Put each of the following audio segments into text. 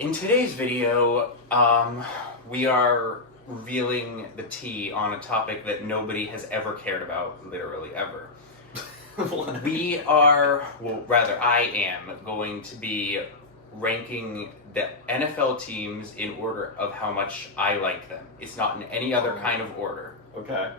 In today's video, we are revealing the tea on a topic that nobody has ever cared about, literally ever. We are, well, rather, I am going to be ranking the NFL teams in order of how much I like them. It's not in any other kind of order. Okay.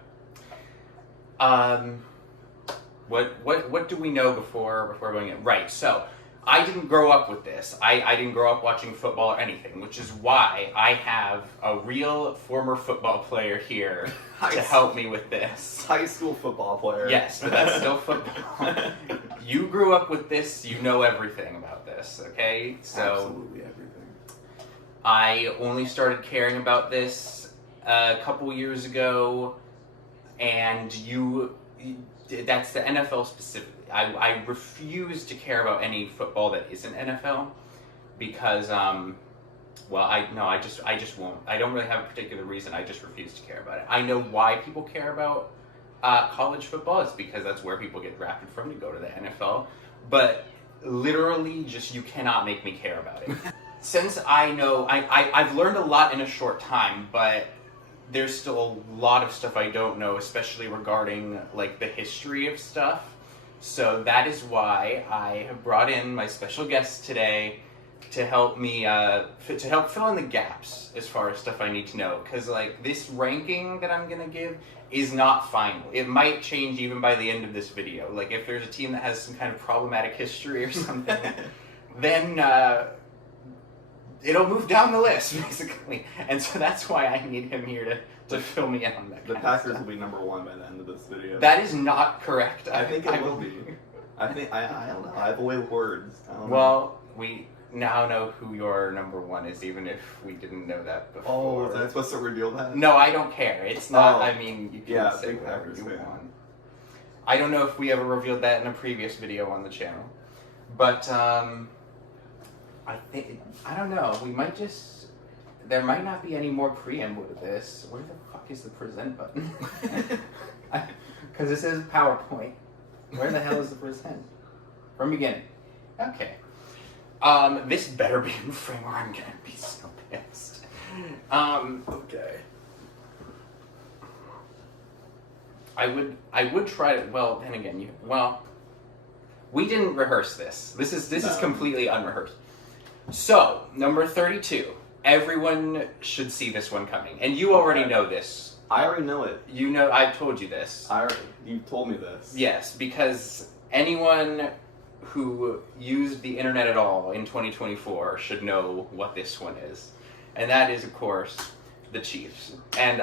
What do we know before going in? Right, so I didn't grow up with this. I didn't grow up watching football or anything, which is why I have a real former football player here to help me with this. High school football player. Yes, but that's still football. You grew up with this, you know everything about this, okay? So absolutely everything. I only started caring about this a couple years ago, and that's the NFL specifically. I refuse to care about any football that isn't NFL because, I just won't. I don't really have a particular reason. I just refuse to care about it. I know why people care about college football. It's because that's where people get drafted from to go to the NFL. But literally, just you cannot make me care about it. Since I know, I've learned a lot in a short time, but there's still a lot of stuff I don't know, especially regarding like the history of stuff. So that is why I have brought in my special guest today to help me to help fill in the gaps as far as stuff I need to know. Because like this ranking that I'm gonna give is not final. It might change even by the end of this video. Like if there's a team that has some kind of problematic history or something, then it'll move down the list, basically. And so that's why I need him here to fill me in on that. The Packers will be number one by the end of this video. That is not correct. I think it will be. I think, I don't know. I have a way with words. Well, we now know who your number one is, even if we didn't know that before. Oh, is that supposed to reveal that? No, I don't care. It's not, Oh. I mean, you can say big whatever Packers you fan. want. I don't know if we ever revealed that in a previous video on the channel. But, I don't know, we might just, there might not be any more preamble to this. Where the fuck is the present button? Because it says PowerPoint. Where the hell is the present? From beginning. Okay. This better be in the frame or I'm gonna be so pissed. Okay. I would try to, well, then again, we didn't rehearse this. This is completely unrehearsed. So, number 32. Everyone should see this one coming. And you already know this. I already know it. You know, I've told you this. You told me this. Yes, because anyone who used the internet at all in 2024 should know what this one is. And that is, of course, the Chiefs. And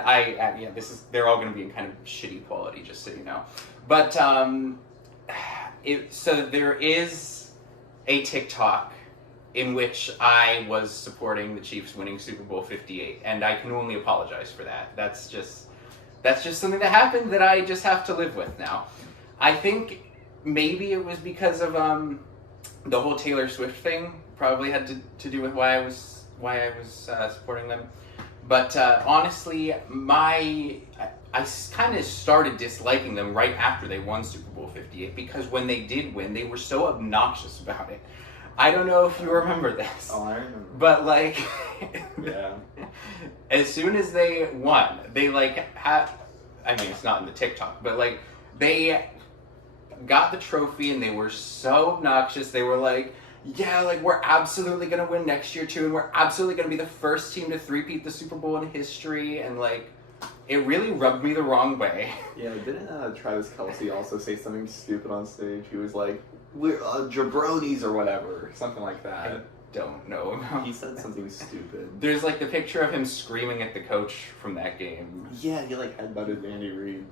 they're all going to be in kind of shitty quality, just so you know. But, so there is a TikTok in which I was supporting the Chiefs winning Super Bowl 58, and I can only apologize for that. That's just something that happened that I just have to live with now. I think maybe it was because of the whole Taylor Swift thing. Probably had to do with why I was supporting them. But honestly, I kind of started disliking them right after they won Super Bowl 58 because when they did win, they were so obnoxious about it. I don't know if you remember this. Oh, I remember. But like, yeah. As soon as they won, they it's not in the TikTok, but like they got the trophy and they were so obnoxious. They were like, yeah, like we're absolutely gonna win next year too, and we're absolutely gonna be the first team to three-peat the Super Bowl in history, and like it really rubbed me the wrong way. Yeah, didn't Travis Kelce also say something stupid on stage? He was like, we're jabronis or whatever, something like that. I don't know. He said something stupid. There's like the picture of him screaming at the coach from that game. Yeah, he like headbutted Andy Reid.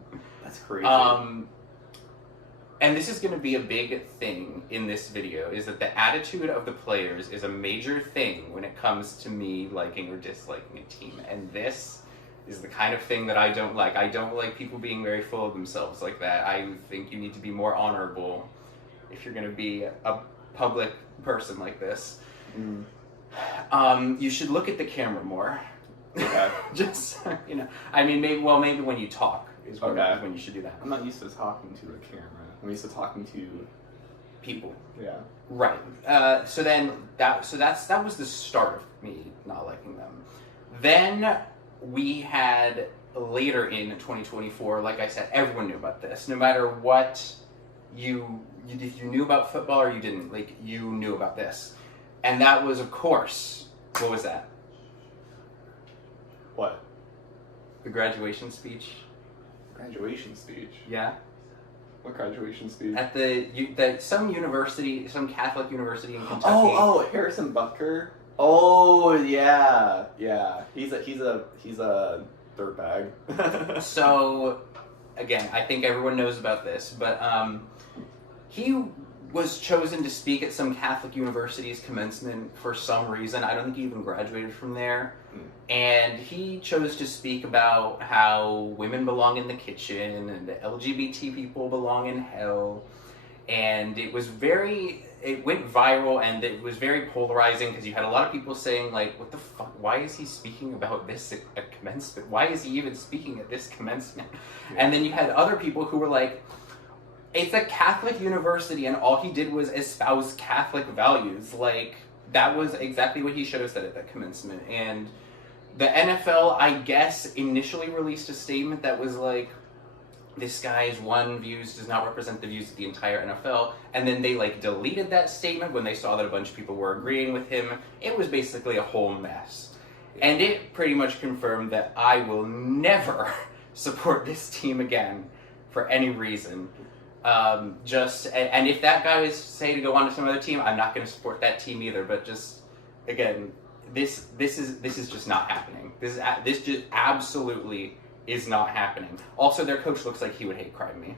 That's crazy. And this is going to be a big thing in this video, is that the attitude of the players is a major thing when it comes to me liking or disliking a team. And this is the kind of thing that I don't like. I don't like people being very full of themselves like that. I think you need to be more honorable if you're going to be a public person like this. You should look at the camera more. Okay. Just, I mean, maybe when you talk is when you should do that. I'm not used to talking to a camera. I'm used to talking to people. Yeah. Right. So that was the start of me not liking them. Then we had later in 2024, like I said, everyone knew about this. No matter what if you knew about football or you didn't, like, you knew about this. And that was, of course, what was that? What? The graduation speech. Graduation speech? Yeah. What graduation speech? At some university, some Catholic university in Kentucky. Oh, Harrison Butker. Oh yeah. He's a dirtbag. So, again, I think everyone knows about this, but he was chosen to speak at some Catholic university's commencement for some reason. I don't think he even graduated from there. And he chose to speak about how women belong in the kitchen and LGBT people belong in hell. And it went viral, and it was very polarizing because you had a lot of people saying, like, what the fuck, why is he speaking about this at commencement? Why is he even speaking at this commencement? Yeah. And then you had other people who were like, it's a Catholic university and all he did was espouse Catholic values. Like, that was exactly what he should have said at that commencement. And the NFL, I guess, initially released a statement that was like, this guy's views does not represent the views of the entire NFL. And then they, like, deleted that statement when they saw that a bunch of people were agreeing with him. It was basically a whole mess. And it pretty much confirmed that I will never support this team again for any reason. And if that guy is say to go on to some other team, I'm not going to support that team either. But just, again, this is just not happening. This just absolutely is not happening. Also, their coach looks like he would hate crime me.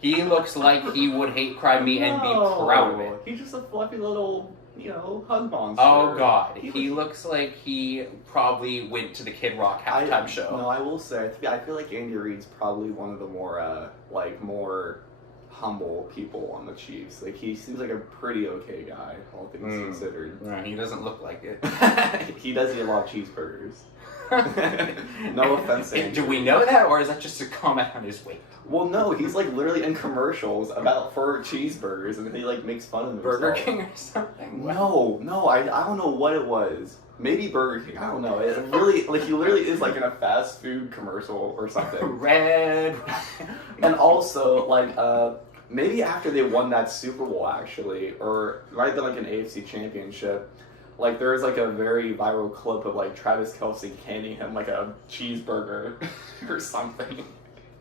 He looks like he would hate crime me and be proud of it. He's just a fluffy little, hug monster. Oh God, he looks like he probably went to the Kid Rock halftime show. No, I will say, I feel like Andy Reid's probably one of the more humble people on the Chiefs. Like, he seems like a pretty okay guy, all things considered. Right, he doesn't look like it. He does eat a lot of cheeseburgers. No offense, Andrew. Do we know that, or is that just a comment on his weight? Well, no, he's like literally in commercials for cheeseburgers, and he like makes fun of himself. Burger King or something? No, I don't know what it was. Maybe Burger King. I don't know. It really, like, he literally is like in a fast food commercial or something. Red. And also, like, maybe after they won that Super Bowl, actually, or it might have been like an AFC Championship. Like, there was like a very viral clip of like Travis Kelce handing him like a cheeseburger or something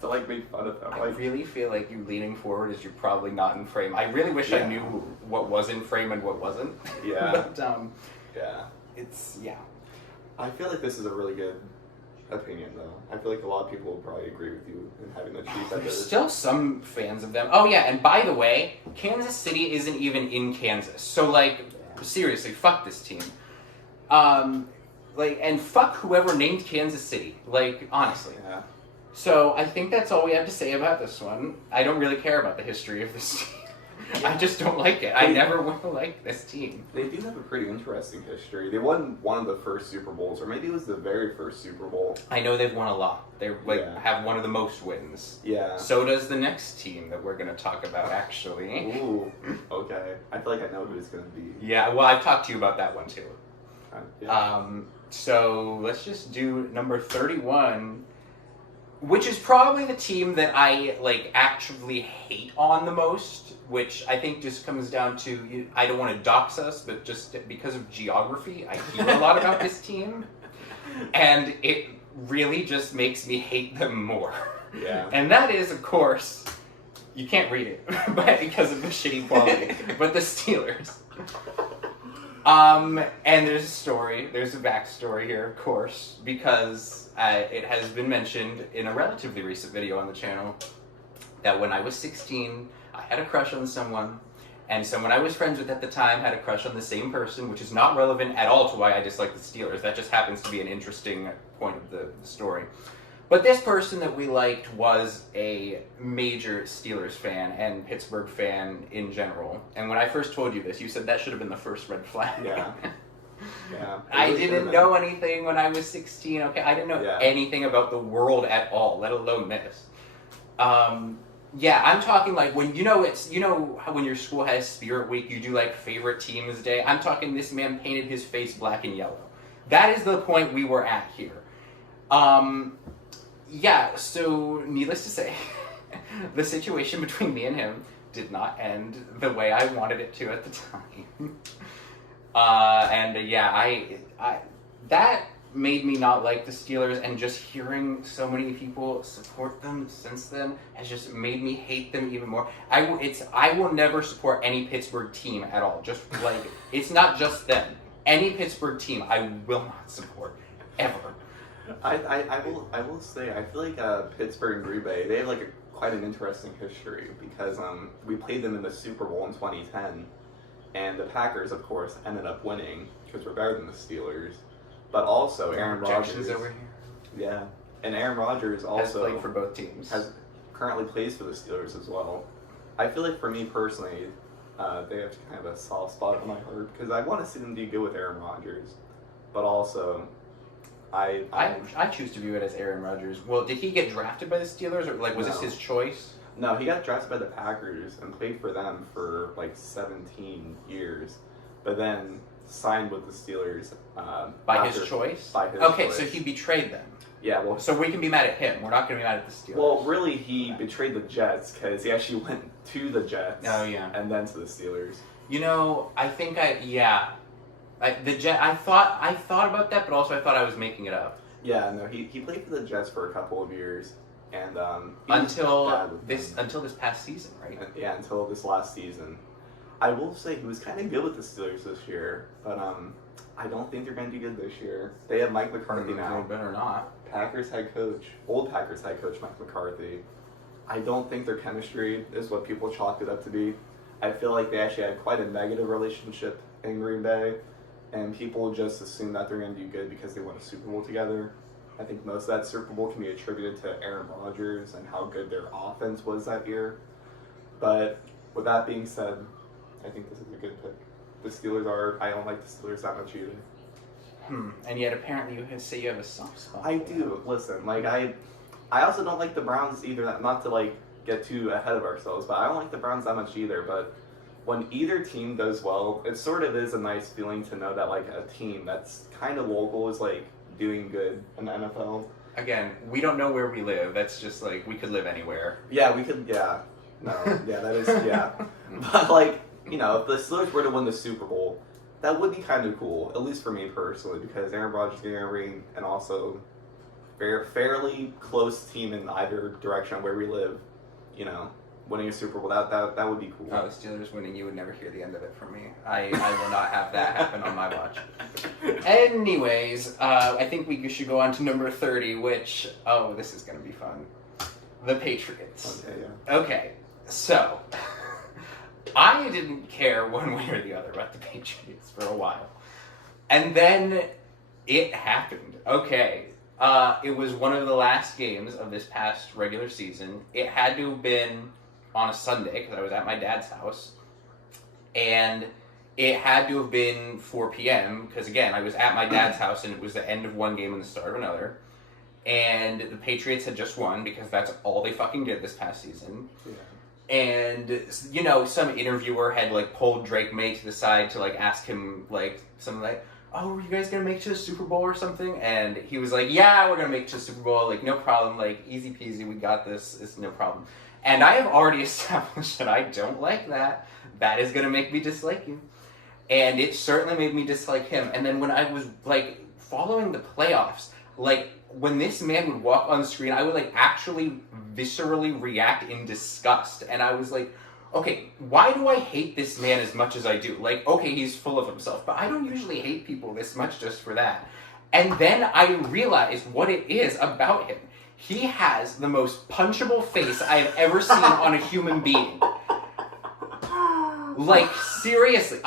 to like make fun of him. I really feel like you leaning forward is you're probably not in frame. I really wish I knew what was in frame and what wasn't. Yeah. But yeah. I feel like this is a really good opinion, though. I feel like a lot of people will probably agree with you in having the Chiefs. There's still some fans of them. Oh yeah, and by the way, Kansas City isn't even in Kansas. So like, seriously, fuck this team. And fuck whoever named Kansas City. Like, honestly. Yeah. So I think that's all we have to say about this one. I don't really care about the history of this team. I just don't like it. I never will like this team. They do have a pretty interesting history. They won one of the first Super Bowls, or maybe it was the very first Super Bowl. I know they've won a lot. They have one of the most wins. Yeah. So does the next team that we're going to talk about, actually. Ooh, okay. I feel like I know who it's going to be. Yeah, well, I've talked to you about that one, too. Yeah. So let's just do number 31, which is probably the team that I, like, actively hate on the most, which I think just comes down to, I don't want to dox us, but just because of geography, I hear a lot about this team, and it really just makes me hate them more. Yeah. And that is, of course, you can't read it, but because of the shitty quality, but the Steelers. And there's a backstory here, of course, because it has been mentioned in a relatively recent video on the channel that when I was 16, I had a crush on someone, and someone I was friends with at the time had a crush on the same person, which is not relevant at all to why I dislike the Steelers. That just happens to be an interesting point of the story. But this person that we liked was a major Steelers fan and Pittsburgh fan in general. And when I first told you this, you said that should have been the first red flag. Yeah. Yeah. I didn't know anything when I was 16. Okay, I didn't know anything about the world at all, let alone this. Yeah, I'm talking like when how when your school has Spirit Week, you do like favorite teams day. I'm talking this man painted his face black and yellow. That is the point we were at here. Yeah, so needless to say, the situation between me and him did not end the way I wanted it to at the time. I that made me not like the Steelers, and just hearing so many people support them since then has just made me hate them even more. I will never support any Pittsburgh team at all. Just like, it's not just them. Any Pittsburgh team I will not support ever. I will say, I feel like Pittsburgh and Green Bay, they have like quite an interesting history, because we played them in the Super Bowl in 2010, and the Packers, of course, ended up winning because we're better than the Steelers. But also Aaron Rodgers over here. Yeah, and Aaron Rodgers also has played for both teams. Currently plays for the Steelers as well. I feel like for me personally, they have kind of a soft spot in my heart, because I want to see them do good with Aaron Rodgers, but also I choose to view it as Aaron Rodgers. Well, did he get drafted by the Steelers, or like was this his choice? No, he got drafted by the Packers and played for them for like 17 years, but then signed with the Steelers by his choice. Okay, so he betrayed them. Yeah, well, so we can be mad at him. We're not going to be mad at the Steelers. Well, really, he betrayed the Jets, because he actually went to the Jets. Oh yeah, and then to the Steelers. You know, I think I thought about that, but also I thought I was making it up. Yeah, no, he played for the Jets for a couple of years, and until this past season, right? Yeah, until this last season. I will say he was kind of good with the Steelers this year, but I don't think they're going to do good this year. They have Mike McCarthy now. Better not. Old Packers head coach Mike McCarthy. I don't think their chemistry is what people chalked it up to be. I feel like they actually had quite a negative relationship in Green Bay, and people just assume that they're going to do good because they won a Super Bowl together. I think most of that Super Bowl can be attributed to Aaron Rodgers and how good their offense was that year. But with that being said, I think this is a good pick. The Steelers I don't like the Steelers that much either. And yet apparently you say you have a soft spot. I do. Listen, like I also don't like the Browns either. Not to like get too ahead of ourselves, but I don't like the Browns that much either. But when either team does well, it sort of is a nice feeling to know that like a team that's kind of local is like doing good in the NFL. Again, we don't know where we live. That's just like, we could live anywhere. Yeah, we could. Yeah. No. Yeah, that is. Yeah. But like, you know, if the Steelers were to win the Super Bowl, that would be kind of cool, at least for me personally, because Aaron Rodgers getting a ring, and also fairly close team in either direction where we live, you know, winning a Super Bowl, that would be cool. Oh, the Steelers winning, you would never hear the end of it from me. I will not have that happen on my watch. Anyways, I think we should go on to number 30, which, this is going to be fun. The Patriots. Okay, yeah. Okay, so I didn't care one way or the other about the Patriots for a while. And then it happened. Okay. It was one of the last games of this past regular season. It had to have been on a Sunday, because I was at my dad's house. And it had to have been 4 p.m., because again, I was at my dad's house and it was the end of one game and the start of another. And the Patriots had just won, because that's all they fucking did this past season. Yeah. And, you know, some interviewer had, like, pulled Drake Maye to the side to, like, ask him, like, something like, oh, are you guys going to make it to the Super Bowl or something? And he was like, yeah, we're going to make it to the Super Bowl. Like, no problem. Like, easy peasy. We got this. It's no problem. And I have already established that I don't like that. That is going to make me dislike you. And it certainly made me dislike him. And then when I was, like, following the playoffs, like, when this man would walk on screen, I would, like, actually viscerally react in disgust. And I was like, okay, why do I hate this man as much as I do? Like, okay, he's full of himself, but I don't usually hate people this much just for that. And then I realized what it is about him. He has the most punchable face I have ever seen on a human being. Like, seriously,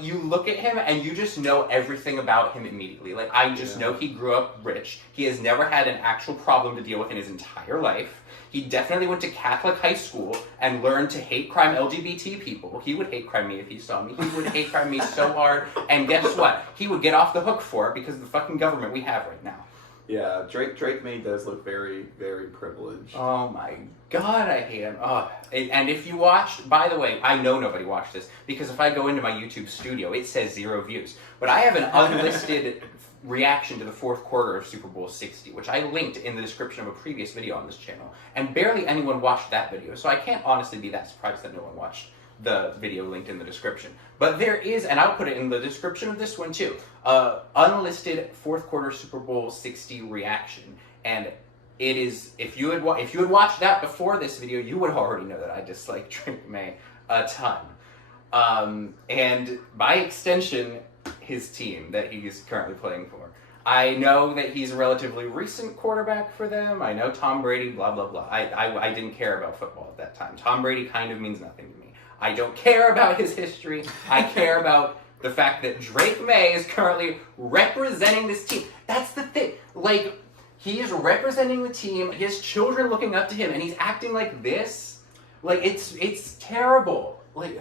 you look at him and you just know everything about him immediately. Like, I just know he grew up rich. He has never had an actual problem to deal with in his entire life. He definitely went to Catholic high school and learned to hate crime LGBT people. He would hate crime me if he saw me. He would hate crime me so hard. And guess what? He would get off the hook for it because of the fucking government we have right now. Yeah, Drake Maye does look very, very privileged. Oh my god, I hate him. Oh, and if you watch, by the way, I know nobody watched this because if I go into my YouTube studio, it says 0 views. But I have an unlisted reaction to the fourth quarter of Super Bowl 60, which I linked in the description of a previous video on this channel, and barely anyone watched that video. So I can't honestly be that surprised that no one watched the video linked in the description. But there is, and I'll put it in the description of this one too, unlisted fourth quarter Super Bowl 60 reaction. And it is, if you had watched that before this video, you would already know that I dislike Drake Maye a ton. And by extension, his team that he's currently playing for. I know that he's a relatively recent quarterback for them. I know Tom Brady, blah, blah, blah. I didn't care about football at that time. Tom Brady kind of means nothing to me. I don't care about his history. I care about the fact that Drake Maye is currently representing this team. That's the thing. Like, he is representing the team, his children looking up to him, and he's acting like this. Like, it's terrible. Like,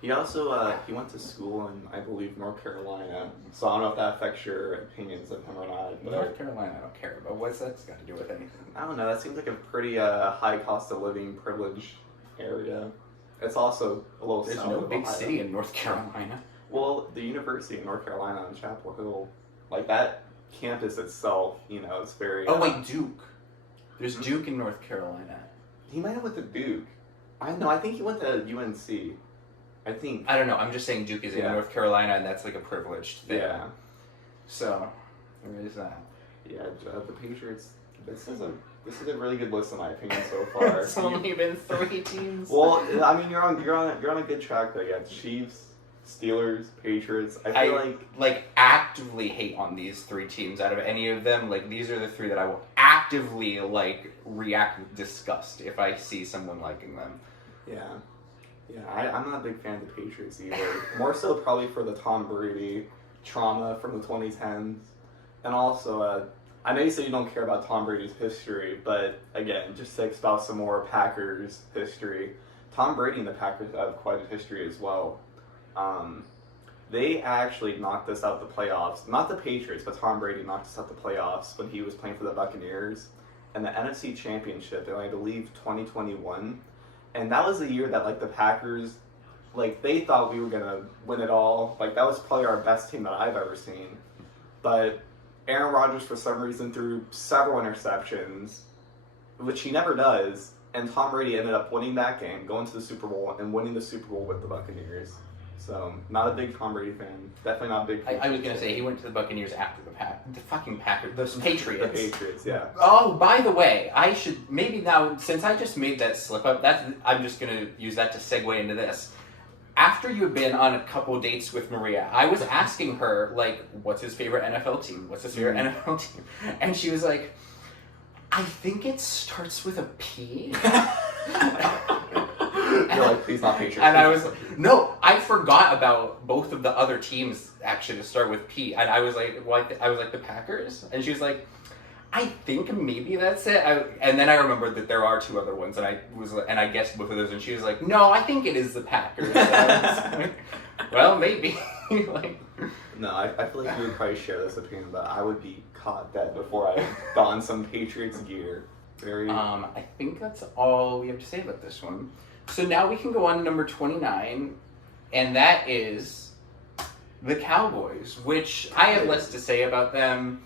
he also, he went to school in, I believe, North Carolina. So I don't know if that affects your opinions of him or not. But North Carolina, I don't care about. What's that's got to do with anything? I don't know. That seems like a pretty high cost of living privilege area. It's also a little There's south no of big Ohio. city in North Carolina. Well, the University of North Carolina on Chapel Hill, like that campus itself, you know, it's very... Oh, wait, Duke. There's Duke in North Carolina. He might have went to Duke. I think he went to UNC. I think. I don't know. I'm just saying Duke is in Yeah. North Carolina, and that's like a privileged thing. Yeah. So, there is that. Yeah, the Patriots. This is a really good list in my opinion so far. It's only been 3 teams. Well, I mean, you're on a good track there. You got Chiefs, Steelers, Patriots. I feel like actively hate on these 3 teams out of any of them. Like, these are the 3 that I will actively like react with disgust if I see someone liking them. Yeah. I'm not a big fan of the Patriots either. More so probably for the Tom Brady trauma from the 2010s, and also I know you say you don't care about Tom Brady's history, but again, just to espouse some more Packers history, Tom Brady and the Packers have quite a history as well. They actually knocked us out the playoffs. Not the Patriots, but Tom Brady knocked us out the playoffs when he was playing for the Buccaneers and the NFC Championship in, I believe, 2021. And that was the year that, like, the Packers, like, they thought we were going to win it all. Like, that was probably our best team that I've ever seen. But Aaron Rodgers, for some reason, threw several interceptions, which he never does. And Tom Brady ended up winning that game, going to the Super Bowl, and winning the Super Bowl with the Buccaneers. So, not a big Tom Brady fan. Definitely not a big... I was going to say, he went to the Buccaneers after the fucking Packers. The Patriots. The Patriots, yeah. Oh, by the way, I should... Maybe now, since I just made that slip up, I'm just going to use that to segue into this. After you had been on a couple dates with Maria, I was asking her, like, what's his favorite NFL team? What's his favorite NFL team? And she was like, I think it starts with a P. You're like, please not Patriots. And I was like, no, I forgot about both of the other teams actually to start with P. And I was like, what? I was like, the Packers? And she was like, I think maybe that's it. And then I remembered that there are 2 other ones, and I guessed both of those, and she was like, no, I think it is the Packers. And I was like, well, maybe. Like, no, I feel like you would probably share this opinion, but I would be caught dead before I don some Patriots gear. I think that's all we have to say about this one. So now we can go on to number 29, and that is the Cowboys, which I have less to say about them.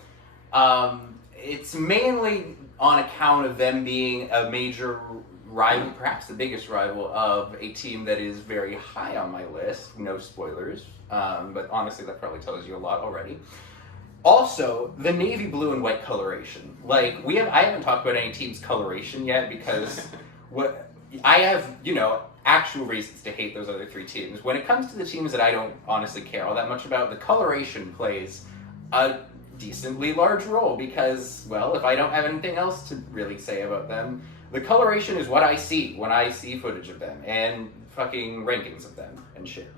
It's mainly on account of them being a major rival, perhaps the biggest rival of a team that is very high on my list. No spoilers, but honestly, that probably tells you a lot already. Also, the navy blue and white coloration. Like, I haven't talked about any team's coloration yet because I have, actual reasons to hate those other 3 teams. When it comes to the teams that I don't honestly care all that much about, the coloration plays a decently large role because, well, if I don't have anything else to really say about them, the coloration is what I see when I see footage of them and fucking rankings of them and shit.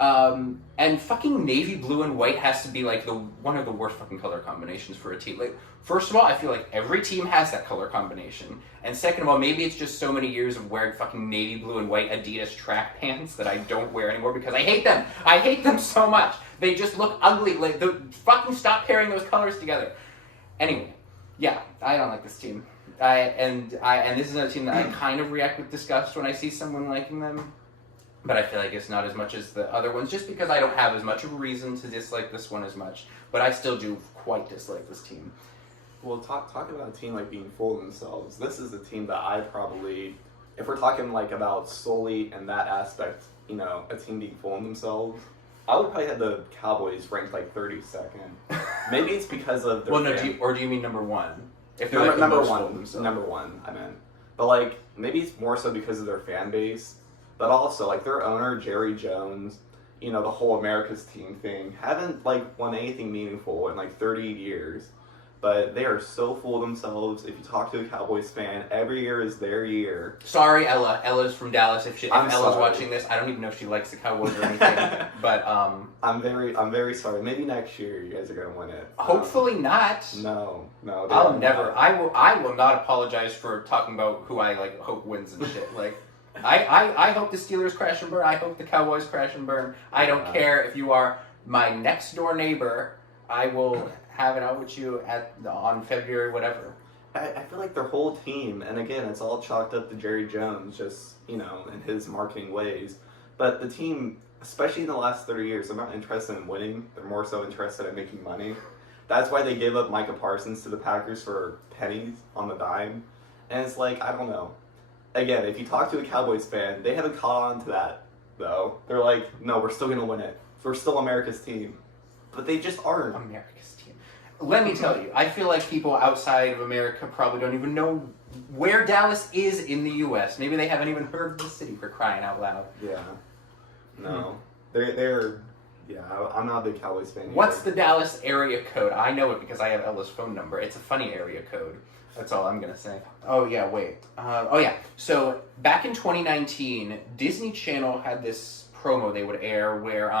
And fucking navy blue and white has to be like one of the worst fucking color combinations for a team. Like, first of all, I feel like every team has that color combination. And second of all, maybe it's just so many years of wearing fucking navy blue and white Adidas track pants that I don't wear anymore because I hate them. I hate them so much. They just look ugly. Like, fucking stop pairing those colors together. Anyway, yeah, I don't like this team. And this is another team that I kind of react with disgust when I see someone liking them. But I feel like it's not as much as the other ones, just because I don't have as much of a reason to dislike this one as much. But I still do quite dislike this team. Well, talking about a team like being full of themselves, this is a team that I probably, if we're talking like about solely in that aspect, you know, a team being full of themselves, I would probably have the Cowboys ranked like 32nd. Maybe it's because of their do you mean number one? If they're number one, I meant. But like maybe it's more so because of their fan base, but also like their owner Jerry Jones, you know, the whole America's team thing, haven't like won anything meaningful in like 30 years. But they are so full of themselves. If you talk to a Cowboys fan, every year is their year. Sorry, Ella. Ella's from Dallas. If Ella's sorry. watching this, I don't even know if she likes the Cowboys or anything. But I'm very sorry. Maybe next year you guys are gonna win it. Hopefully not. No. I will not apologize for talking about who I like hope wins and shit. Like, I hope the Steelers crash and burn. I hope the Cowboys crash and burn. I don't care if you are my next door neighbor. I will have it out with you on February whatever. I feel like their whole team, and again, it's all chalked up to Jerry Jones, just, you know, in his marketing ways. But the team, especially in the last 30 years, they're not interested in winning. They're more so interested in making money. That's why they gave up Micah Parsons to the Packers for pennies on the dime. And it's like, I don't know. Again, if you talk to a Cowboys fan, they haven't caught on to that, though. They're like, no, we're still going to win it. We're still America's team. But they just aren't. America's team. Let me tell you, I feel like people outside of America probably don't even know where Dallas is in the U.S. Maybe they haven't even heard of the city, for crying out loud. Yeah. No. They're yeah, I'm not a big Cowboys fan either. What's the Dallas area code? I know it because I have Ella's phone number. It's a funny area code. That's all I'm going to say. Oh, yeah, wait. So, back in 2019, Disney Channel had this promo they would air where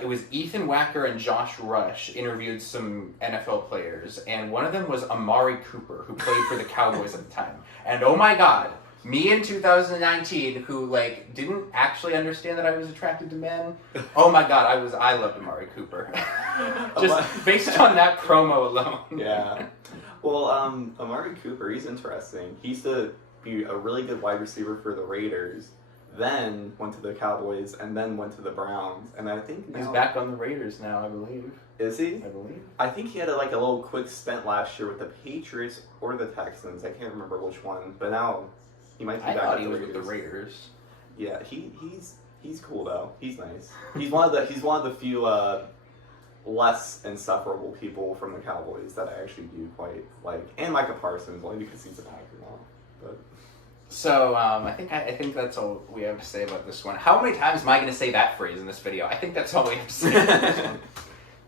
it was Ethan Wacker and Josh Rush interviewed some NFL players, and one of them was Amari Cooper, who played for the Cowboys at the time. And oh my god, me in 2019, who like didn't actually understand that I was attracted to men. Oh my god, I loved Amari Cooper. Just based on that promo alone. Yeah. Well, Amari Cooper, he's interesting. He used to be a really good wide receiver for the Raiders, then went to the Cowboys, and then went to the Browns. And I think now, he's back on the Raiders now, I believe. Is he? I believe. I think he had a little quick stint last year with the Patriots or the Texans. I can't remember which one, but now he might be back with the Raiders. Yeah, he's cool though. He's nice. He's one of the few less insufferable people from the Cowboys that I actually do quite like, and Micah Parsons only because he's a Packer now. But so I think that's all we have to say about this one. How many times am I going to say that phrase in this video? I think that's all we have to say about this one.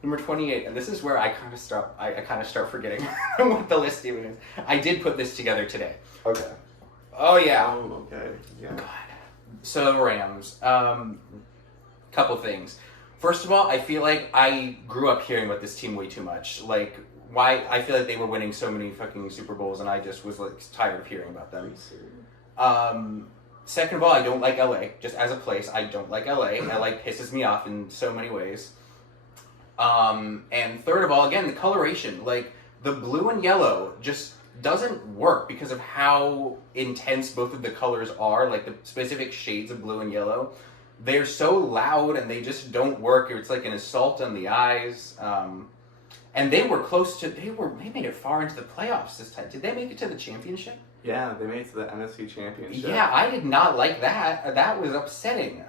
Number 28, and this is where I kind of start forgetting what the list even is. I did put this together today. Okay. Oh yeah. Oh, okay. Yeah. God. So the Rams. Couple things. First of all, I feel like I grew up hearing about this team way too much. Like, why I feel like they were winning so many fucking Super Bowls, and I just was like tired of hearing about them. Second of all, I don't like LA. Just as a place, I don't like LA. LA pisses me off in so many ways. And third of all, again, the coloration. Like, the blue and yellow just doesn't work because of how intense both of the colors are, like the specific shades of blue and yellow. They're so loud and they just don't work. It's like an assault on the eyes. And they were they made it far into the playoffs this time. Did they make it to the championship? Yeah, they made it to the NFC Championship. Yeah, I did not like that. That was upsetting.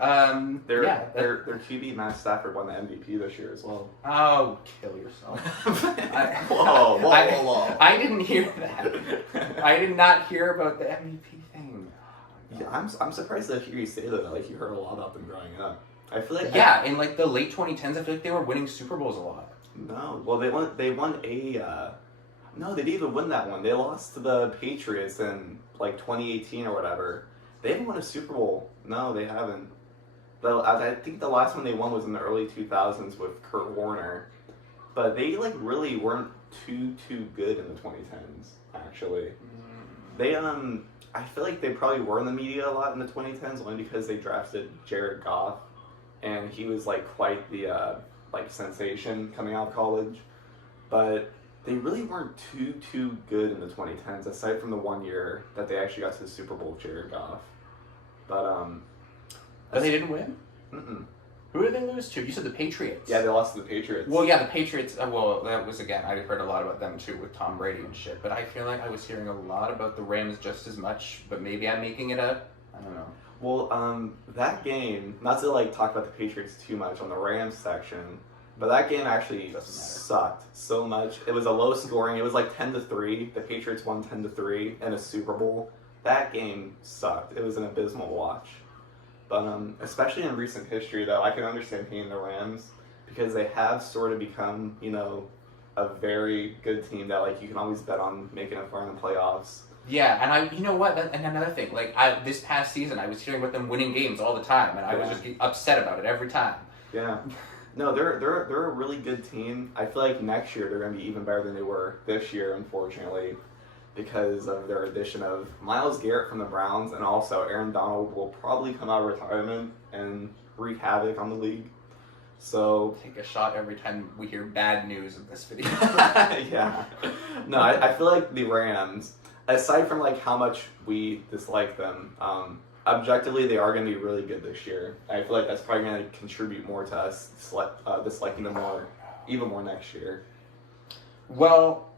Their QB Matt Stafford won the MVP this year as well. Oh, kill yourself! Whoa! I didn't hear that. I did not hear about the MVP thing. Yeah, I'm surprised to hear you say that. Like, you heard a lot about them growing up. I feel like in like the late 2010s, I feel like they were winning Super Bowls a lot. No, well they won a. No, they didn't even win that one. They lost to the Patriots in like 2018 or whatever. They haven't won a Super Bowl. No, they haven't. I think the last one they won was in the early 2000s with Kurt Warner, but they like really weren't too good in the 2010s. Actually, they I feel like they probably were in the media a lot in the 2010s only because they drafted Jared Goff, and he was like quite the like sensation coming out of college. but they really weren't too good in the 2010s, aside from the one year that they actually got to the Super Bowl with Jared Goff. But they didn't win? Mm-mm. Who did they lose to? You said the Patriots. Yeah, they lost to the Patriots. Well, yeah, the Patriots. Well, that was, again, I heard a lot about them too with Tom Brady and shit. But I feel like I was hearing a lot about the Rams just as much. But maybe I'm making it up. I don't know. Well, that game, not to like talk about the Patriots too much on the Rams section, but that game actually sucked so much. It was a low scoring. It was like 10-3. The Patriots won 10-3 in a Super Bowl. That game sucked. It was an abysmal watch. But especially in recent history, though, I can understand hating the Rams because they have sort of become, a very good team that like you can always bet on making a run in the playoffs. Yeah, and you know what? And another thing, like this past season, I was hearing about them winning games all the time, and I was just upset about it every time. Yeah, no, they're a really good team. I feel like next year they're going to be even better than they were this year, unfortunately, because of their addition of Myles Garrett from the Browns, and also Aaron Donald will probably come out of retirement and wreak havoc on the league. So take a shot every time we hear bad news of this video. Yeah, no, I feel like the Rams, aside from like how much we dislike them, objectively they are going to be really good this year. I feel like that's probably going to contribute more to us disliking them even more next year. Well,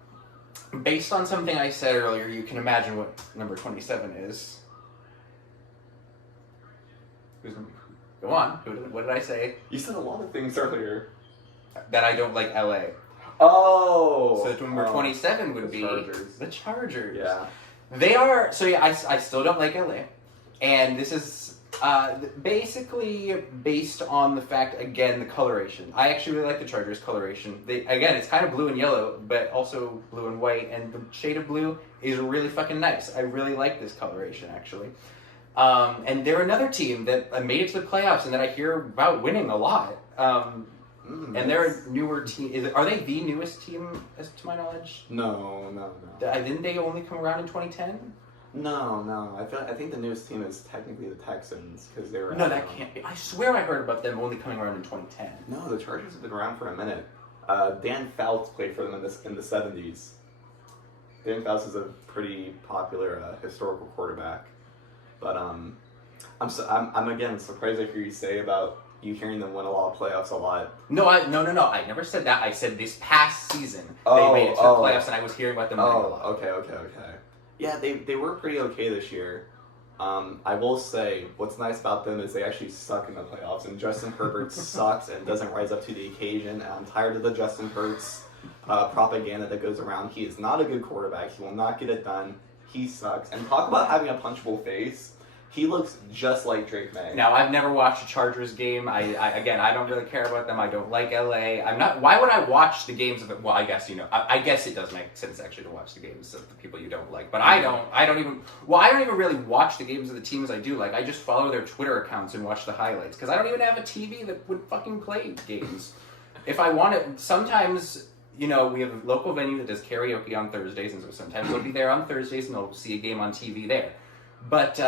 based on something I said earlier, you can imagine what number 27 is. Go on. What did I say? You said a lot of things earlier. That I don't like LA. Oh! So number 27 would the be Chargers. the Chargers. Yeah. They are, so yeah, I still don't like LA. And this is basically based on the fact, again, the coloration. I actually really like the Chargers coloration. Again, it's kind of blue and yellow, but also blue and white. And the shade of blue is really fucking nice. I really like this coloration, actually. And they're another team that made it to the playoffs and that I hear about winning a lot. And they're a newer team. Are they the newest team, as to my knowledge? No. Didn't they only come around in 2010? No. I think the newest team is technically the Texans because they were. No, that can't be. I swear I heard about them only coming around in 2010. No, the Chargers have been around for a minute. Dan Fouts played for them in the 70s. Dan Fouts is a pretty popular historical quarterback. But I'm again surprised to hear you say about you hearing them win a lot of playoffs a lot. No. I never said that. I said this past season they made it to the playoffs, and I was hearing about them winning a lot. Okay. Yeah, they were pretty okay this year. I will say what's nice about them is they actually suck in the playoffs, and Justin Herbert sucks and doesn't rise up to the occasion. And I'm tired of the Justin Hurts propaganda that goes around. He is not a good quarterback. He will not get it done. He sucks. And talk about having a punchable face. He looks just like Drake Maye. Now, I've never watched a Chargers game. I don't really care about them. I don't like LA. I'm not. Why would I watch the games of it? Well, I guess I guess it does make sense actually to watch the games of the people you don't like. But I don't even really watch the games of the teams I do like. I just follow their Twitter accounts and watch the highlights because I don't even have a TV that would fucking play games. If I want it, sometimes. We have a local venue that does karaoke on Thursdays, and so sometimes I'll be there on Thursdays and I'll see a game on TV there. But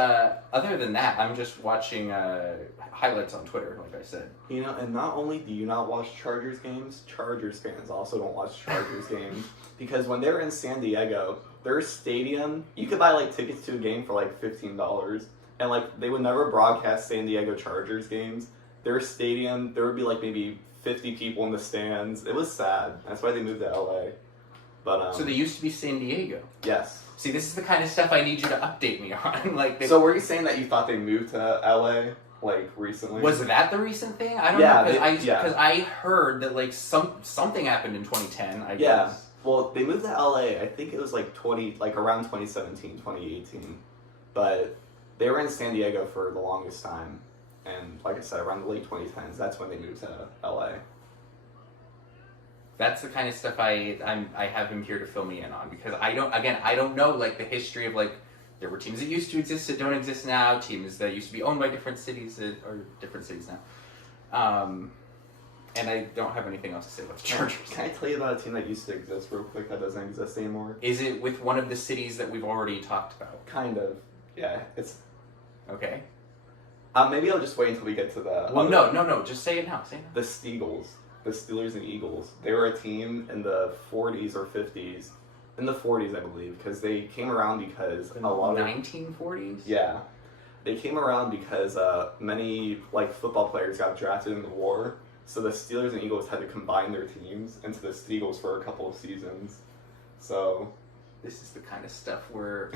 other than that, I'm just watching highlights on Twitter, like I said. And not only do you not watch Chargers games, Chargers fans also don't watch Chargers games. Because when they're in San Diego, their stadium, you could buy tickets to a game for $15. And they would never broadcast San Diego Chargers games. Their stadium, there would be maybe 50 people in the stands. It was sad. That's why they moved to LA. But so they used to be San Diego. Yes. See, this is the kind of stuff I need you to update me on. So were you saying that you thought they moved to LA recently? Was that the recent thing? I don't know because I heard that something happened in 2010. I guess. Yeah. Well, they moved to LA. I think it was around 2017, 2018. But they were in San Diego for the longest time. And like I said, around the late 2010s, that's when they moved to LA. That's the kind of stuff I have him here to fill me in on because I don't know the history of there were teams that used to exist that don't exist now, teams that used to be owned by different cities that are different cities now, and I don't have anything else to say about the Chargers. Can I tell you about a team that used to exist real quick that doesn't exist anymore? Is it with one of the cities that we've already talked about? Kind of. Yeah, it's okay. Maybe I'll just wait until we get to the. Well, no. Just say it now. Say it now. The Steagles. the Steelers and Eagles. They were a team in the 40s or 50s. In the 40s, I believe, because they came around because a lot of 1940s. Yeah, they came around because many like football players got drafted in the war, so the Steelers and Eagles had to combine their teams into the Steagles for a couple of seasons. So this is the kind of stuff we're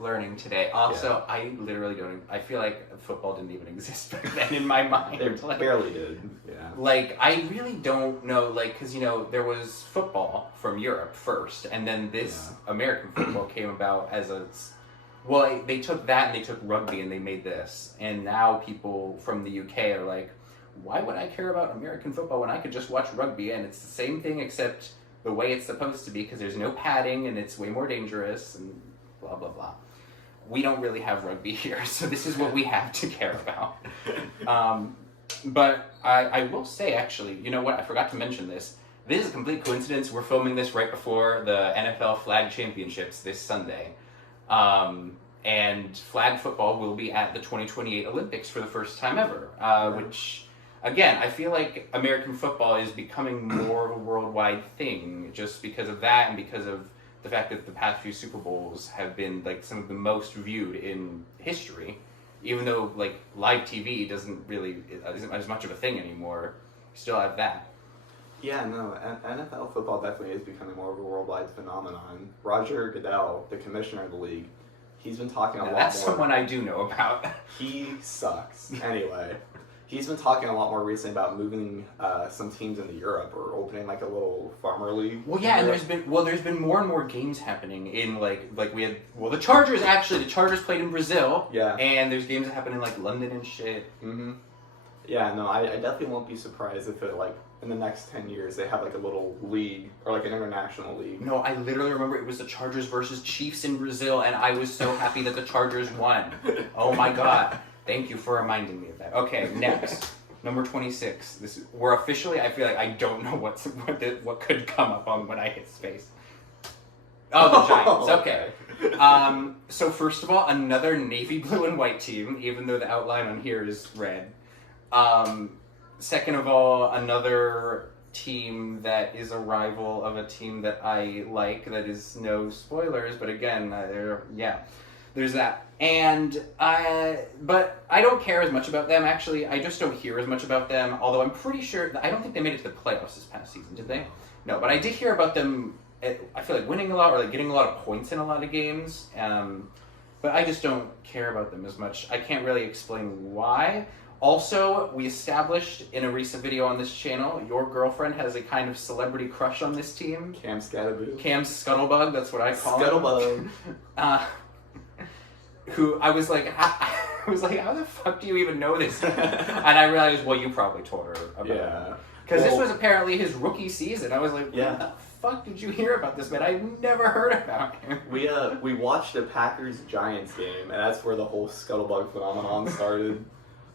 learning today. Also, yeah. I literally don't. I feel like football didn't even exist back then in my mind. It like, barely did. Yeah. Like I really don't know. Like because there was football from Europe first, and then this American football came about as a. Well, they took that and they took rugby and they made this, and now people from the UK are like, why would I care about American football when I could just watch rugby and it's the same thing except the way it's supposed to be because there's no padding and it's way more dangerous and blah, blah, blah. We don't really have rugby here, so this is what we have to care about. But I will say, actually, you know what? I forgot to mention this. This is a complete coincidence. We're filming this right before the NFL Flag Championships this Sunday. And flag football will be at the 2028 Olympics for the first time ever, which... Again, I feel like American football is becoming more of a worldwide thing just because of that and because of the fact that the past few Super Bowls have been like some of the most viewed in history. Even though like live TV isn't as much of a thing anymore, you still have that. Yeah, no, NFL football definitely is becoming more of a worldwide phenomenon. Roger Goodell, the commissioner of the league, he's been talking a lot more. That's someone I do know about. He sucks. Anyway. He's been talking a lot more recently about moving some teams into Europe or opening like a little farmer league. Well, yeah, and there's been more and more games happening in like we had the Chargers played in Brazil. Yeah. And there's games that happen in like London and shit. Mm-hmm. Yeah, no, I definitely won't be surprised if it like in the next 10 years they have like a little league or like an international league. No, I literally remember it was the Chargers versus Chiefs in Brazil, and I was so happy that the Chargers won. Oh my god. Thank you for reminding me of that. Okay, next. Number 26. We're officially, I feel like I don't know what could come up on when I hit space. Oh, the Giants. Okay. So first of all, another navy blue and white team, even though the outline on here is red. Second of all, another team that is a rival of a team that I like, that is no spoilers, but again, there's that. And but I don't care as much about them, actually. I just don't hear as much about them, although I'm pretty sure, I don't think they made it to the playoffs this past season, did they? No, but I did hear about them, I feel like winning a lot, or like getting a lot of points in a lot of games, but I just don't care about them as much. I can't really explain why. Also, we established in a recent video on this channel, your girlfriend has a kind of celebrity crush on this team. Cam Scatterboo. Cam Scuttlebug, that's what I call him. Scuttlebug. Who I was like, how the fuck do you even know this? And I realized, well, you probably told her about it. Because this was apparently his rookie season. I was like, what the fuck did you hear about this man? I never heard about him. We watched a Packers-Giants game, and that's where the whole Scuttlebug phenomenon started.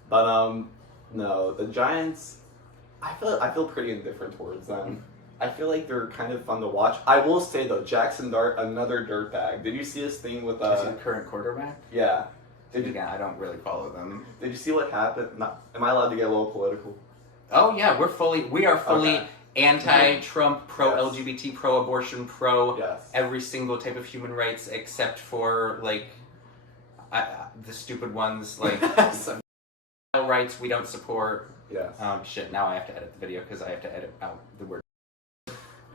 But no, the Giants, I feel pretty indifferent towards them. I feel like they're kind of fun to watch. I will say though, Jackson Dart, another dirtbag. Did you see this thing with Is he the current quarterback? Yeah. Yeah, I don't really follow them. Did you see what happened? Am I allowed to get a little political? Oh yeah, we are fully anti-Trump, pro-LGBT, pro-abortion, every single type of human rights except for like the stupid ones like rights we don't support. Yes. Shit, now I have to edit the video because I have to edit out the word.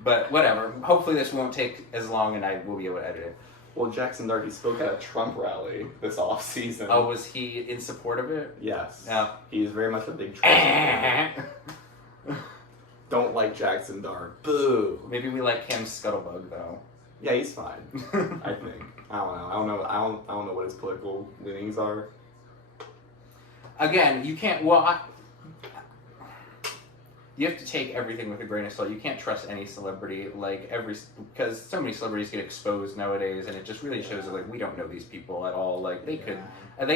But whatever. Hopefully this won't take as long and I will be able to edit it. Well, Jackson Dart, he spoke at a Trump rally this off-season. Oh, was he in support of it? Yes. Yeah. He's very much a big Trump. Don't like Jackson Dart. Boo. Maybe we like Cam Scuttlebug, though. Yeah, he's fine. I think. I don't know. I don't know what his political leanings are. Again, you can't... you have to take everything with a grain of salt. You can't trust any celebrity, because so many celebrities get exposed nowadays, and it just really shows that we don't know these people at all. They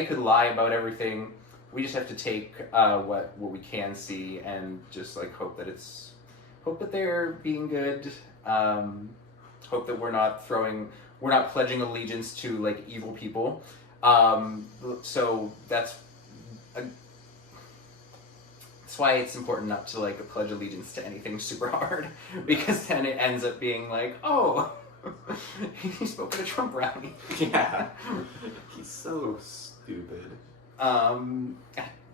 could lie about everything. We just have to take what we can see and just hope that they're being good. Hope that we're not pledging allegiance to evil people. That's why it's important not to like pledge allegiance to anything super hard, because then it ends up being like, oh, he spoke at a Trump rally. Yeah. He's so stupid. I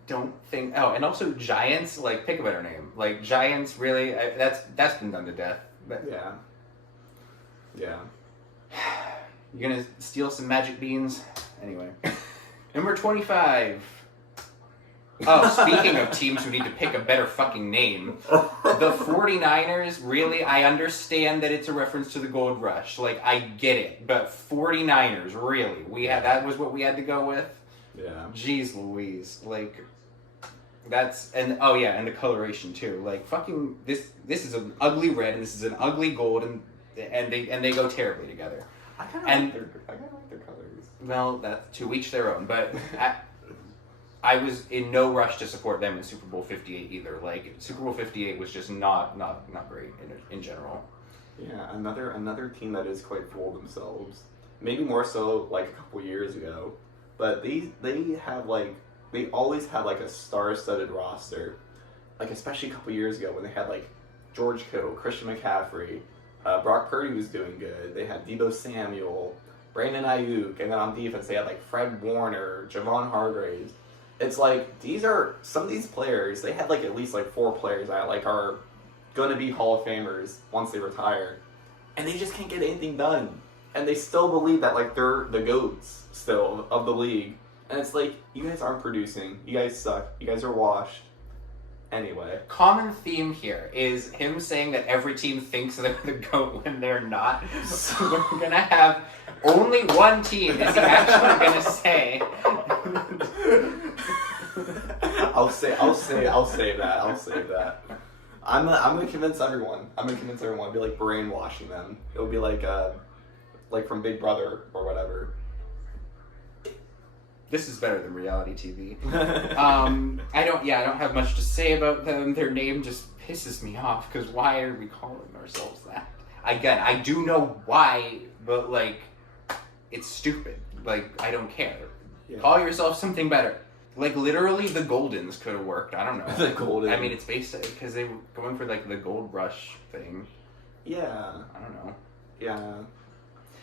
don't think. Oh, and also Giants. Like, pick a better name. Like Giants, really. That's been done to death. But Yeah. Yeah. you're gonna steal some magic beans. Anyway, number 25. Oh, speaking of teams who need to pick a better fucking name, the 49ers, really, I understand that it's a reference to the gold rush. Like, I get it. But 49ers, really? That was what we had to go with? Yeah. Jeez Louise. Like, that's... And, oh yeah, and the coloration, too. Like, fucking... This is an ugly red, and this is an ugly gold, and they go terribly together. I kind of like their colors. Well, that's to each their own, but... I was in no rush to support them in Super Bowl 58 either. Like, Super Bowl 58 was just not great in general. Yeah, another team that is quite full of themselves. Maybe more so like a couple years ago, but they always had like a star-studded roster. Like especially a couple years ago when they had like George Kittle, Christian McCaffrey, Brock Purdy was doing good. They had Deebo Samuel, Brandon Ayuk, and then on defense they had like Fred Warner, Javon Hargraves. It's like some of these players, they had like at least like 4 players that like are gonna be Hall of Famers once they retire, and they just can't get anything done, and they still believe that like they're the GOATs still of the league, and it's like, you guys aren't producing, you guys suck, you guys are washed. Anyway, common theme here is him saying that every team thinks they're the GOAT when they're not. So we're gonna have only one team is he actually gonna say. I'll save that. I'm gonna convince everyone. I'll be like brainwashing them. It'll be like from Big Brother or whatever. This is better than reality TV. I don't have much to say about them. Their name just pisses me off, because why are we calling ourselves that? Again, I do know why, but like, it's stupid. Like, I don't care. Yeah. Call yourself something better. Like, literally, the Goldens could have worked. I don't know. The Goldens. I mean, it's basic, because they were going for, like, the Gold Rush thing. Yeah. I don't know. Yeah.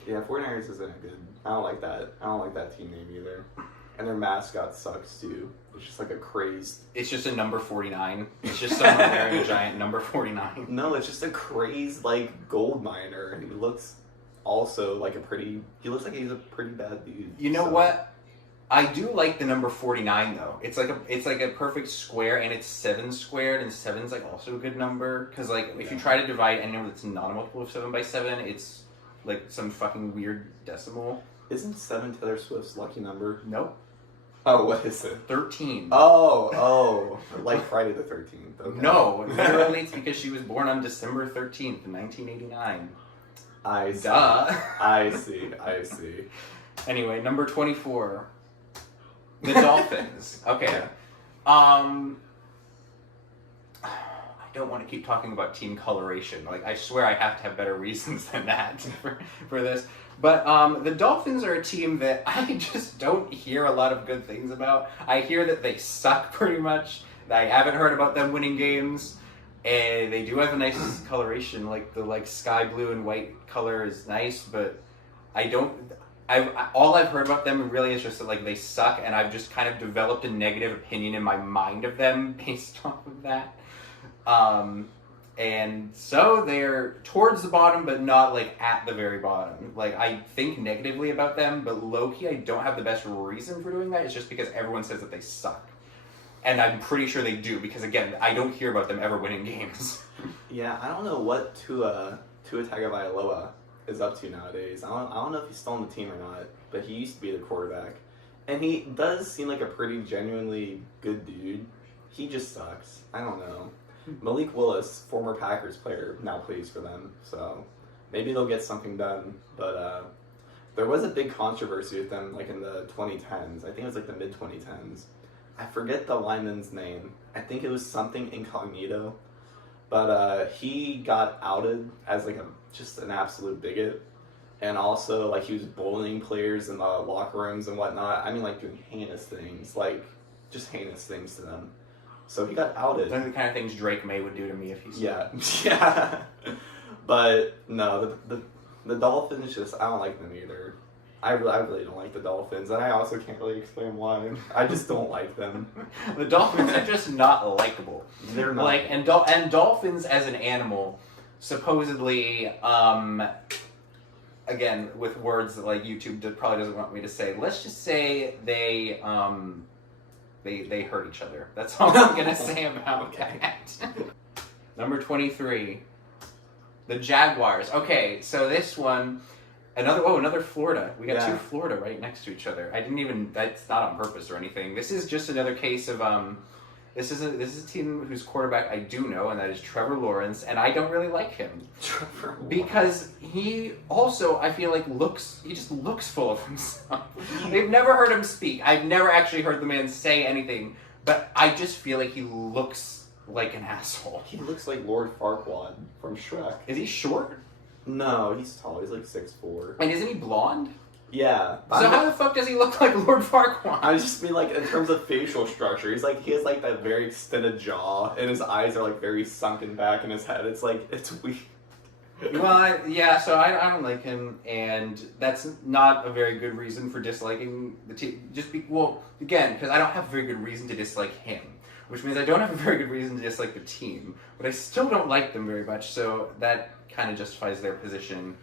Yeah, 49ers isn't good. I don't like that team name either. And their mascot sucks, too. It's just like a crazed... It's just a number 49. It's just someone wearing a giant number 49. No, it's just a crazed, like, gold miner. And he looks also like he looks like he's a pretty bad dude. You know what? I do like the number 49 though. It's like a perfect square, and it's 7 squared, and 7's like also a good number, because like if you try to divide any number that's not a multiple of 7 by 7, it's like some fucking weird decimal. Isn't 7 Taylor Swift's lucky number? Nope. Oh, what is it? 13. Oh, like Friday the 13th. Okay. No, literally it's because she was born on December 13th in 1989. I see. Duh. I see. Anyway, number 24. The Dolphins. Okay. I don't want to keep talking about team coloration. Like, I swear I have to have better reasons than that for this. But the Dolphins are a team that I just don't hear a lot of good things about. I hear that they suck pretty much. I haven't heard about them winning games. And they do have a nice coloration. Like, the sky blue and white color is nice, but all I've heard about them really is just that like they suck, and I've just kind of developed a negative opinion in my mind of them based off of that. And so they're towards the bottom, but not like at the very bottom. Like, I think negatively about them, but low-key I don't have the best reason for doing that. It's just because everyone says that they suck. And I'm pretty sure they do, because again, I don't hear about them ever winning games. Yeah, I don't know what Tua Tagovailoa is up to nowadays. I don't know if he's still on the team or not, but he used to be the quarterback. And he does seem like a pretty genuinely good dude. He just sucks. I don't know. Malik Willis, former Packers player, now plays for them, so maybe they'll get something done. But there was a big controversy with them, like in the 2010s. I think it was like the mid-2010s. I forget the lineman's name. I think it was something incognito. But he got outed as like just an absolute bigot. And also, like, he was bullying players in the locker rooms and whatnot. I mean, like, doing heinous things. Like, just heinous things to them. so he got outed. Those are the kind of things Drake Maye would do to me if he's Yeah. But no, the Dolphins just, I don't like them either. I really don't like the Dolphins, and I also can't really explain why. I just don't like them. The Dolphins are just not likable. They're not. Like, and dolphins as an animal, supposedly, again, with words that like YouTube probably doesn't want me to say. Let's just say they hurt each other. That's all I'm gonna say about that. Number 23, the Jaguars. Okay, so this one. Another Florida. We got two Florida right next to each other. That's not on purpose or anything. This is just another case of, this is a team whose quarterback I do know, and that is Trevor Lawrence, and I don't really like him. Because he also, I feel like, he just looks full of himself. I've never heard him speak. I've never actually heard the man say anything, but I just feel like he looks like an asshole. He looks like Lord Farquaad from Shrek. Is he short? No, he's tall. He's like 6'4". And isn't he blonde? Yeah. So how the fuck does he look like Lord Farquaad? I just mean like in terms of facial structure, he has like that very extended jaw, and his eyes are like very sunken back in his head. It's like, it's weird. Well, so I don't like him, and that's not a very good reason for disliking the team. Again, because I don't have a very good reason to dislike him, which means I don't have a very good reason to dislike the team, but I still don't like them very much, so that kind of justifies their position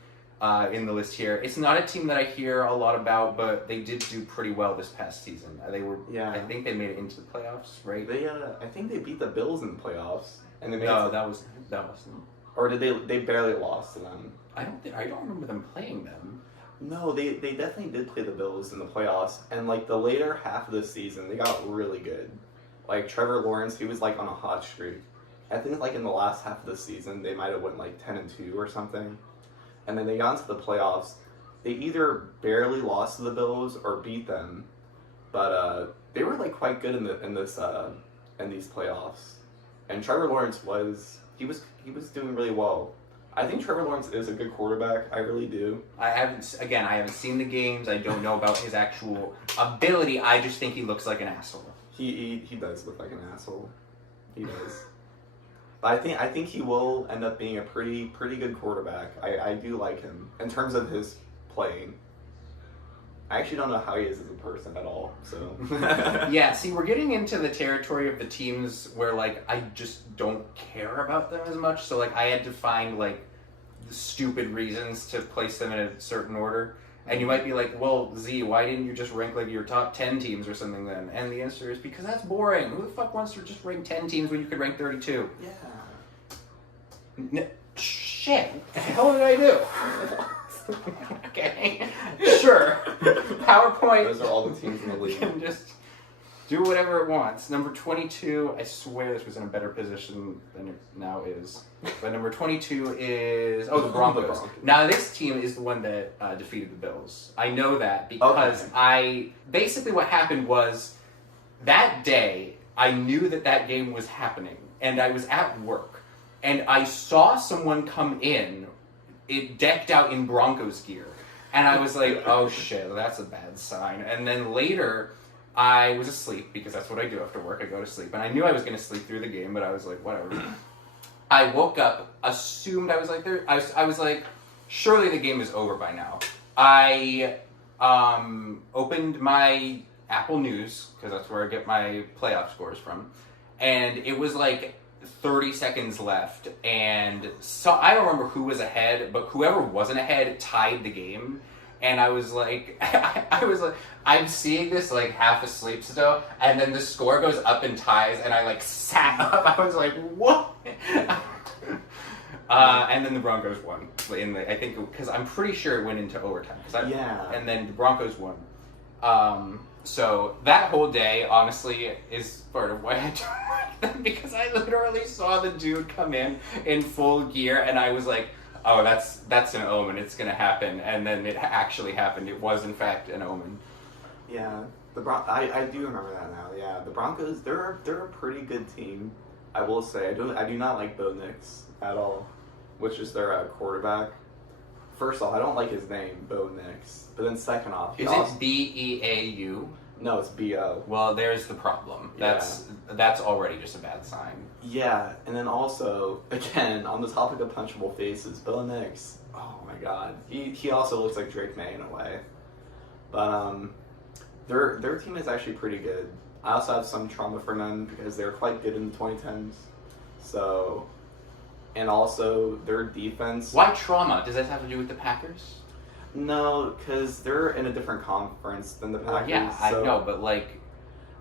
in the list here. It's not a team that I hear a lot about, but they did do pretty well this past season. I think they made it into the playoffs, right? I think they beat the Bills in the playoffs, and they made that wasn't. Or did they barely lost to them? I don't remember them playing them. No, they definitely did play the Bills in the playoffs, and like the later half of the season, they got really good. Like Trevor Lawrence, he was like on a hot streak. I think like in the last half of the season, they might have went like 10-2 or something, and then they got into the playoffs. They either barely lost to the Bills or beat them, but they were like quite good in these playoffs. And Trevor Lawrence was doing really well. I think Trevor Lawrence is a good quarterback. I really do. I haven't seen the games. I don't know about his actual ability. I just think he looks like an asshole. He does look like an asshole. He does. But I think he will end up being a pretty good quarterback. I do like him in terms of his playing. I actually don't know how he is as a person at all. So yeah, see, we're getting into the territory of the teams where like I just don't care about them as much. So like I had to find like stupid reasons to place them in a certain order. And you might be like, well, Z, why didn't you just rank like your top 10 teams or something then? And the answer is because that's boring. Who the fuck wants to just rank 10 teams when you could rank 32? Yeah. Shit. What the hell did I do? Okay. Sure. PowerPoint. Those are all the teams in the league. Can just do whatever it wants. Number 22, I swear this was in a better position than it now is. But number 22 is the Broncos. Now this team is the one that defeated the Bills. I know that because basically what happened was that day I knew that game was happening, and I was at work, and I saw someone come in, it decked out in Broncos gear, and I was like, oh shit, that's a bad sign. And then later, I was asleep, because that's what I do after work, I go to sleep, and I knew I was going to sleep through the game, but I was like, whatever. I woke up, assumed I was like, surely the game is over by now. I opened my Apple News, because that's where I get my playoff scores from, and it was like 30 seconds left, and so I don't remember who was ahead, but whoever wasn't ahead tied the game. And I was like, I'm seeing this like half asleep still, and then the score goes up and ties, and I like sat up. I was like, what? And then the Broncos won. I think because I'm pretty sure it went into overtime. And then the Broncos won. So that whole day, honestly, is part of why I don't like them, because I literally saw the dude come in full gear, and I was like, oh, that's an omen. It's gonna happen, and then it actually happened. It was in fact an omen. Yeah, I do remember that now. Yeah, the Broncos, they're a pretty good team. I will say, I do not like Bo Nix at all, which is their quarterback. First off, I don't like his name, Bo Nix. But then second off, is it Beau? No, it's BO. Well, there's the problem. That's already just a bad sign. Yeah, and then also, again, on the topic of punchable faces, Bo Nix. Oh my god. He also looks like Drake Maye in a way. But their team is actually pretty good. I also have some trauma for them because they were quite good in the 2010s. So, and also their defense. Why trauma? Does that have to do with the Packers? No, because they're in a different conference than the Packers. Yeah, I know, but like.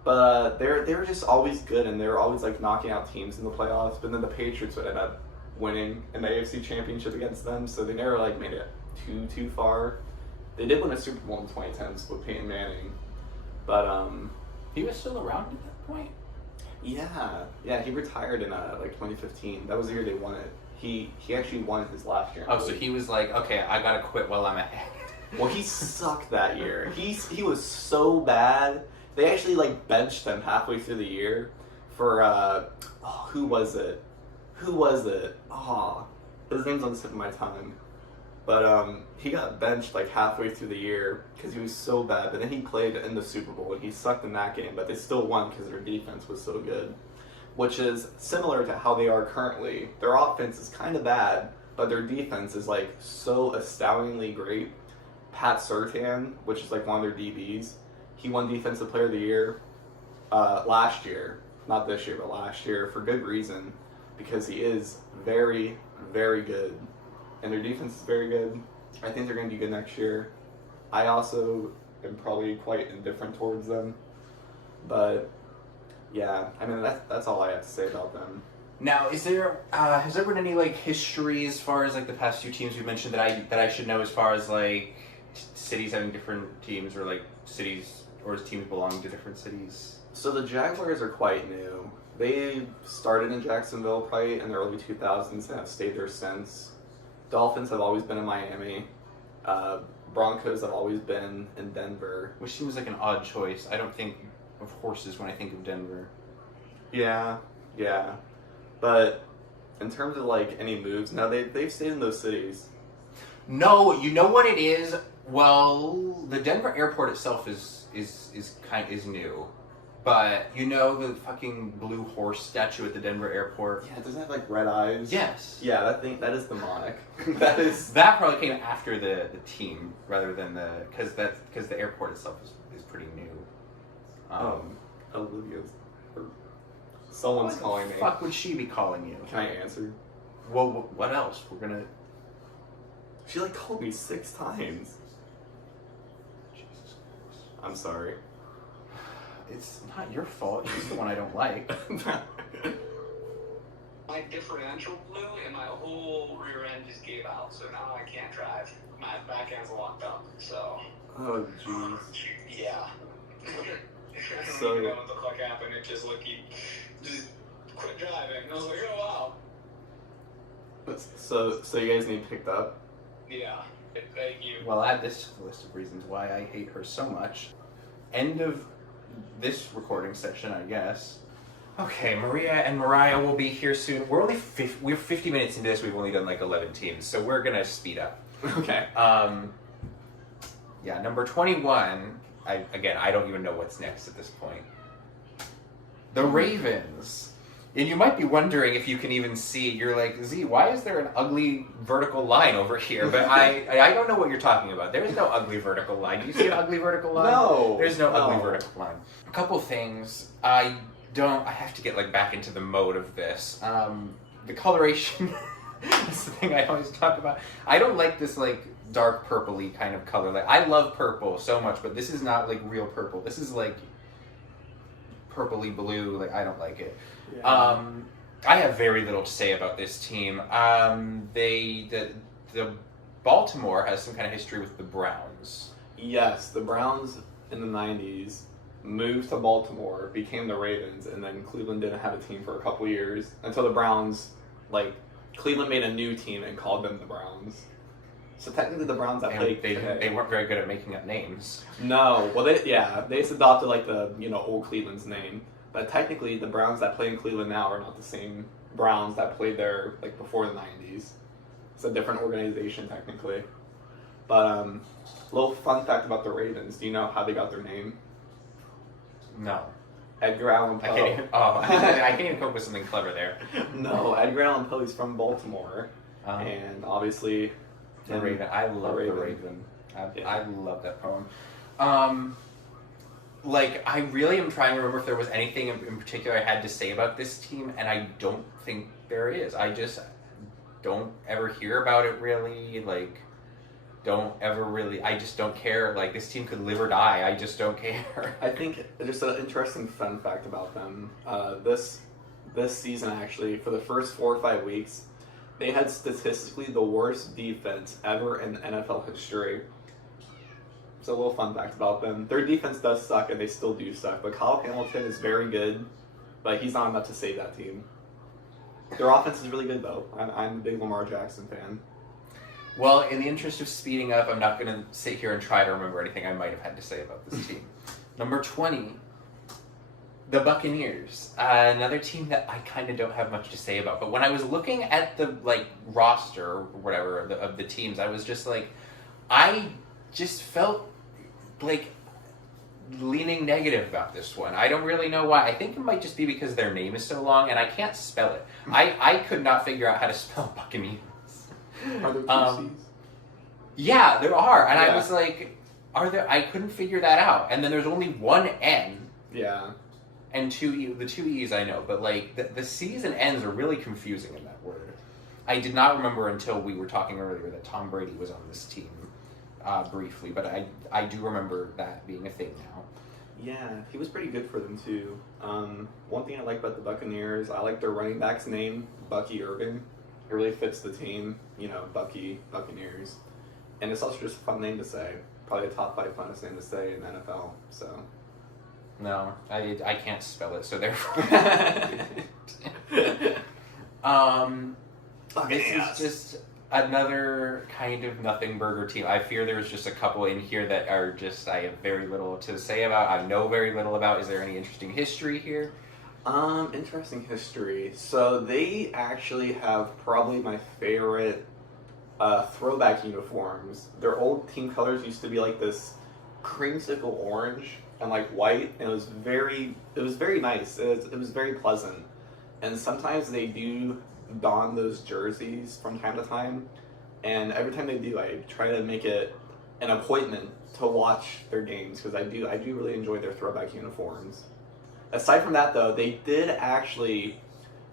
But they were just always good, and they were always like knocking out teams in the playoffs. But then the Patriots would end up winning an AFC Championship against them, so they never like made it too far. They did win a Super Bowl in the 2010s with Peyton Manning, but he was still around at that point. Yeah, he retired in like 2015. That was the year they won it. He actually won his last year. Oh, so he was like, okay, I gotta quit while I'm ahead. Well, he sucked that year. He was so bad. They actually like benched him halfway through the year for who was it? Oh, his name's on the tip of my tongue. But he got benched like halfway through the year because he was so bad. But then he played in the Super Bowl and he sucked in that game. But they still won because their defense was so good, which is similar to how they are currently. Their offense is kind of bad, but their defense is like so astoundingly great. Pat Surtain, which is like one of their DBs, he won Defensive Player of the Year last year, not this year, but last year, for good reason, because he is very, very good. And their defense is very good. I think they're going to be good next year. I also am probably quite indifferent towards them. But, yeah, I mean, that's all I have to say about them. Now, is there has there been any like history as far as like the past two teams you mentioned that I should know as far as like cities having different teams or like cities or teams belonging to different cities? So the Jaguars are quite new. They started in Jacksonville probably in the early 2000s and have stayed there since. Dolphins have always been in Miami. Broncos have always been in Denver. Which seems like an odd choice. I don't think of horses when I think of Denver. Yeah. But in terms of like any moves, no, they've stayed in those cities. No, you know what it is? Well, the Denver airport itself is new. But you know the fucking blue horse statue at the Denver airport? Yeah, doesn't it have like red eyes? Yes. Yeah, that is demonic. That probably came after the team rather than because the airport itself is pretty new. Olivia's someone's calling me. What the fuck would she be calling you? Can I answer? Well, what else? We're gonna. She like called me 6 times. Jesus Christ. I'm sorry. It's not your fault. She's the one I don't like. My differential blew and my whole rear end just gave out, so now I can't drive. My back end's locked up, so. Oh jeez. Yeah. I don't So- even know what the fuck happened. It just like he just quit driving. I was like, oh wow. So you guys need picked up? Yeah. Thank you. Well, add this to the list of reasons why I hate her so much. End of this recording session, I guess. Okay, Maria and Mariah will be here soon. We're 50 minutes into this. We've only done like 11 teams, so we're gonna speed up. Okay. Yeah, number 21. I don't even know what's next at this point. The Ravens. And you might be wondering if you can even see. You're like, Z, why is there an ugly vertical line over here? But I don't know what you're talking about. There's no ugly vertical line. Do you see an ugly vertical line? No. There's no ugly vertical line. A couple things. I have to get like back into the mode of this. The coloration. That's the thing I always talk about. I don't like this like dark purpley kind of color. Like I love purple so much, but this is not like real purple. This is like purpley blue. Like I don't like it. Yeah. I have very little to say about this team. The Baltimore has some kind of history with the Browns. Yes, the Browns in the 90s moved to Baltimore, became the Ravens, and then Cleveland didn't have a team for a couple years until the Browns, like, Cleveland made a new team and called them the Browns. So technically the Browns that played They weren't very good at making up names. No, well they just adopted like the old Cleveland's name, but technically the Browns that play in Cleveland now are not the same Browns that played there like before the 90s. It's a different organization technically. But little fun fact about the Ravens. Do you know how they got their name? No. Edgar Allan I Poe. can't even, I can't even come up with something clever there. No, Edgar Allan Poe is from Baltimore. Uh-huh. And obviously... The Raven. I love The Raven. I love that poem. Like, I really am trying to remember if there was anything in particular I had to say about this team, and I don't think there is. I just don't ever hear about it really. Like, I just don't care. Like, this team could live or die. I just don't care. I think just an interesting fun fact about them. This season, actually, for the first 4 or 5 weeks, they had statistically the worst defense ever in NFL history. It's a little fun fact about them. Their defense does suck, and they still do suck. But Kyle Hamilton is very good, but he's not enough to save that team. Their offense is really good, though. I'm a big Lamar Jackson fan. Well, in the interest of speeding up, I'm not going to sit here and try to remember anything I might have had to say about this team. Number 20, the Buccaneers. Another team that I kind of don't have much to say about. But when I was looking at the roster or whatever of the teams, I was just like, I just felt leaning negative about this one. I don't really know why. I think it might just be because their name is so long and I can't spell it. I could not figure out how to spell Buccaneers. Are there two C's? Yeah, there are. And Yeah. I was like, I couldn't figure that out. And then there's only one N. Yeah. And two E. The two E's I know, but the C's and N's are really confusing in that word. I did not remember until we were talking earlier that Tom Brady was on this team. Briefly, but I do remember that being a thing now. Yeah, he was pretty good for them too. One thing I like about the Buccaneers, I like their running back's name, Bucky Irving. It really fits the team, Bucky, Buccaneers. And it's also just a fun name to say. Probably the top 5 funnest name to say in the NFL, so. No, I can't spell it, so therefore. This is just another kind of nothing burger team. I fear there's just a couple in here that are just I have very little to say about. I know very little about. Is there any interesting history here? Interesting history. So they actually have probably my favorite throwback uniforms. Their old team colors used to be like this creamsicle orange and white, and it was very nice. It was very pleasant. And sometimes they do don those jerseys from time to time, and every time they do, I try to make it an appointment to watch their games because I do really enjoy their throwback uniforms. Aside from that, though, they did actually.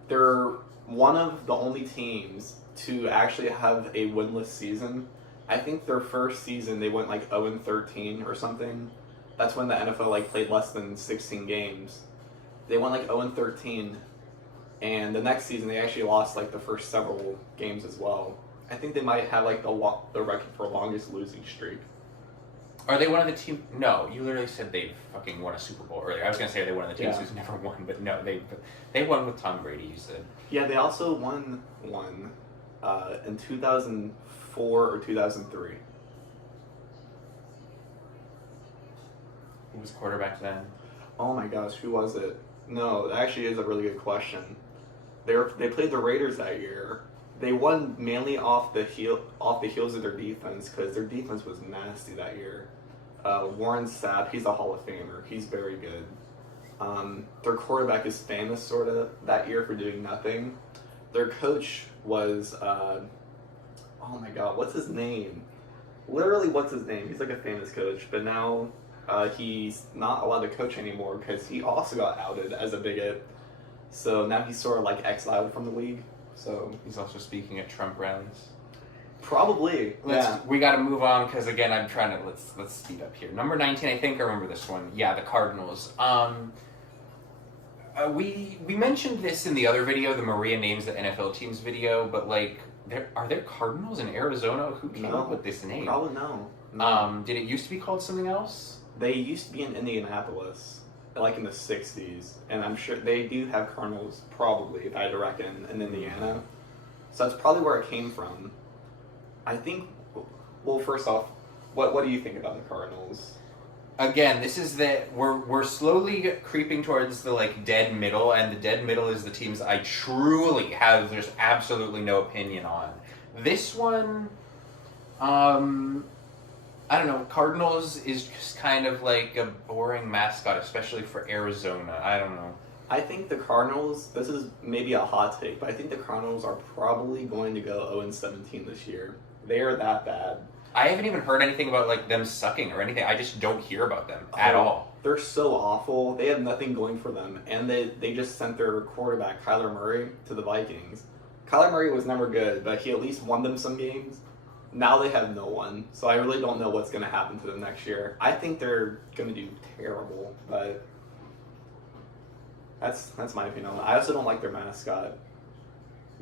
They're one of the only teams to actually have a winless season. I think their first season they went 0-13 or something. That's when the NFL played less than 16 games. They went 0-13. And the next season, they actually lost the first several games as well. I think they might have the record for longest losing streak. Are they one of the teams? No, you literally said they fucking won a Super Bowl earlier. I was gonna say they're one of the teams who's never won, but no, they won with Tom Brady. You said. Yeah, they also won one in 2004 or 2003. Who was quarterback then? Oh my gosh, who was it? No, that actually is a really good question. They played the Raiders that year. They won mainly off the heels of their defense because their defense was nasty that year. Warren Sapp, he's a Hall of Famer. He's very good. Their quarterback is famous sort of that year for doing nothing. Their coach was oh my god, what's his name? Literally, what's his name? He's a famous coach, but now he's not allowed to coach anymore because he also got outed as a bigot. So now he's sort of exiled from the league. So he's also speaking at Trump rallies. Probably. We got to move on because again, I'm trying to let's speed up here. Number 19, I think I remember this one. Yeah, the Cardinals. We mentioned this in the other video, the Maria names the NFL teams video, but are there Cardinals in Arizona? Who came up with this name? Probably no. Did it used to be called something else? They used to be in Indianapolis, in the 60s, and I'm sure they do have Cardinals, probably, if I had to reckon, in Indiana. So that's probably where it came from. I think, well, first off, what do you think about the Cardinals? Again, this is we're slowly creeping towards the dead middle, and the dead middle is the teams I truly have just absolutely no opinion on. This one, I don't know. Cardinals is just kind of like a boring mascot, especially for Arizona. I don't know. I think the Cardinals, this is maybe a hot take, but I think the Cardinals are probably going to go 0-17 this year. They are that bad. I haven't even heard anything about like them sucking or anything. I just don't hear about them at all. They're so awful. They have nothing going for them. And they just sent their quarterback, Kyler Murray, to the Vikings. Kyler Murray was never good, but he at least won them some games. Now they have no one. So I really don't know what's going to happen to them next year. I think they're going to do terrible, but that's my opinion. I also don't like their mascot.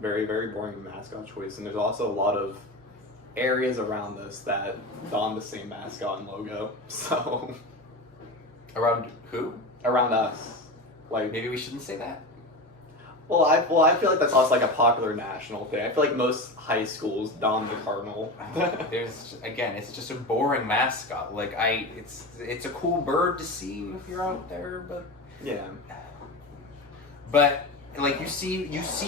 Very, very boring mascot choice. And there's also a lot of areas around this that don the same mascot and logo. So Around who? around us, like Maybe we shouldn't say that. I feel like that's also like a popular national thing. I feel like most high schools don the cardinal. It's just a boring mascot. Like it's a cool bird to see if you're out there, Yeah. but like you see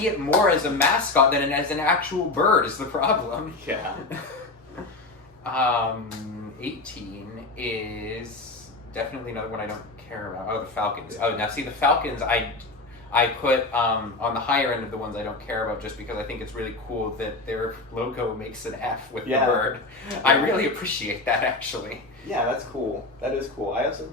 it more as a mascot than as an actual bird is the problem. Yeah. 18 is definitely another one I don't care about. Oh, the Falcons. Oh, now see the Falcons I put on the higher end of the ones I don't care about just because I think it's really cool that their logo makes an F with the bird. I really appreciate that actually. Yeah, that's cool. That is cool.